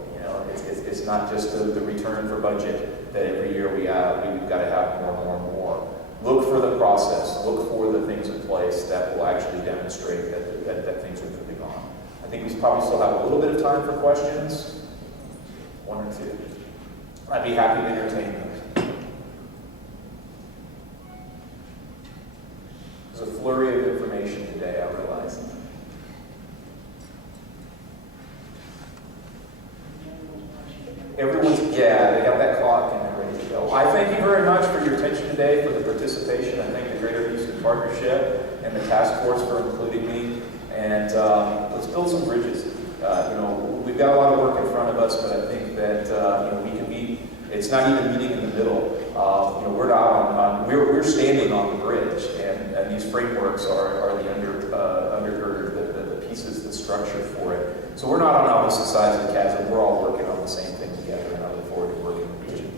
It's not just the return for budget that every year we've got to have more and more and more. Look for the process. Look for the things in place that will actually demonstrate that things are moving on. I think we probably still have a little bit of time for questions. One or two. I'd be happy to entertain those. flurry of information today, I realize. Everyone's, yeah, they got that clock and they're ready to go. I thank you very much for your attention today, for the participation. I thank the Greater Houston Partnership and the task force for including me. And let's build some bridges. We've got a lot of work in front of us, but I think that we can meet. It's not even meeting in the middle. We're not we're standing on the bridge, and these frameworks are the undergird, the pieces, the structure for it. So we're not on opposite sides of the chasm. We're all working on the same thing together, and I look forward to working with you.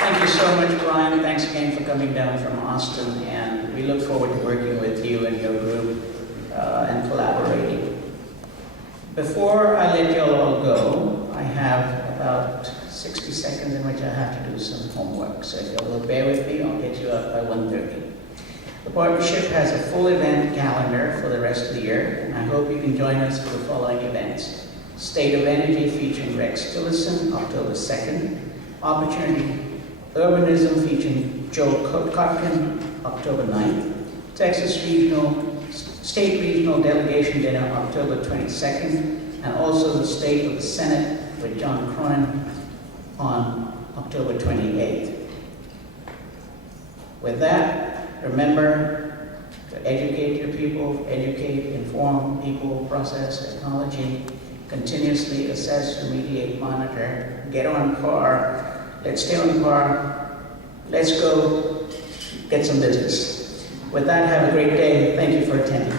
Thank you so much, Brian. Thanks again for coming down from Austin, and we look forward to working with you and your group and collaborating. Before I let you all go, I have about 60 seconds in which I have to do some homework. So if you will bear with me, I'll get you up by 1:30. The partnership has a full event calendar for the rest of the year, and I hope you can join us for the following events. State of Energy featuring Rex Tillerson, October 2nd. Opportunity Urbanism featuring Joe Kotkin, October 9th. Texas State Regional Delegation Dinner, October 22nd. And also the State of the Senate with John Cronin on October 28th. With that, remember to educate your people, educate, inform people, process technology, continuously assess, remediate, monitor, get on par. Let's stay on par. Let's go get some business. With that, have a great day. Thank you for attending.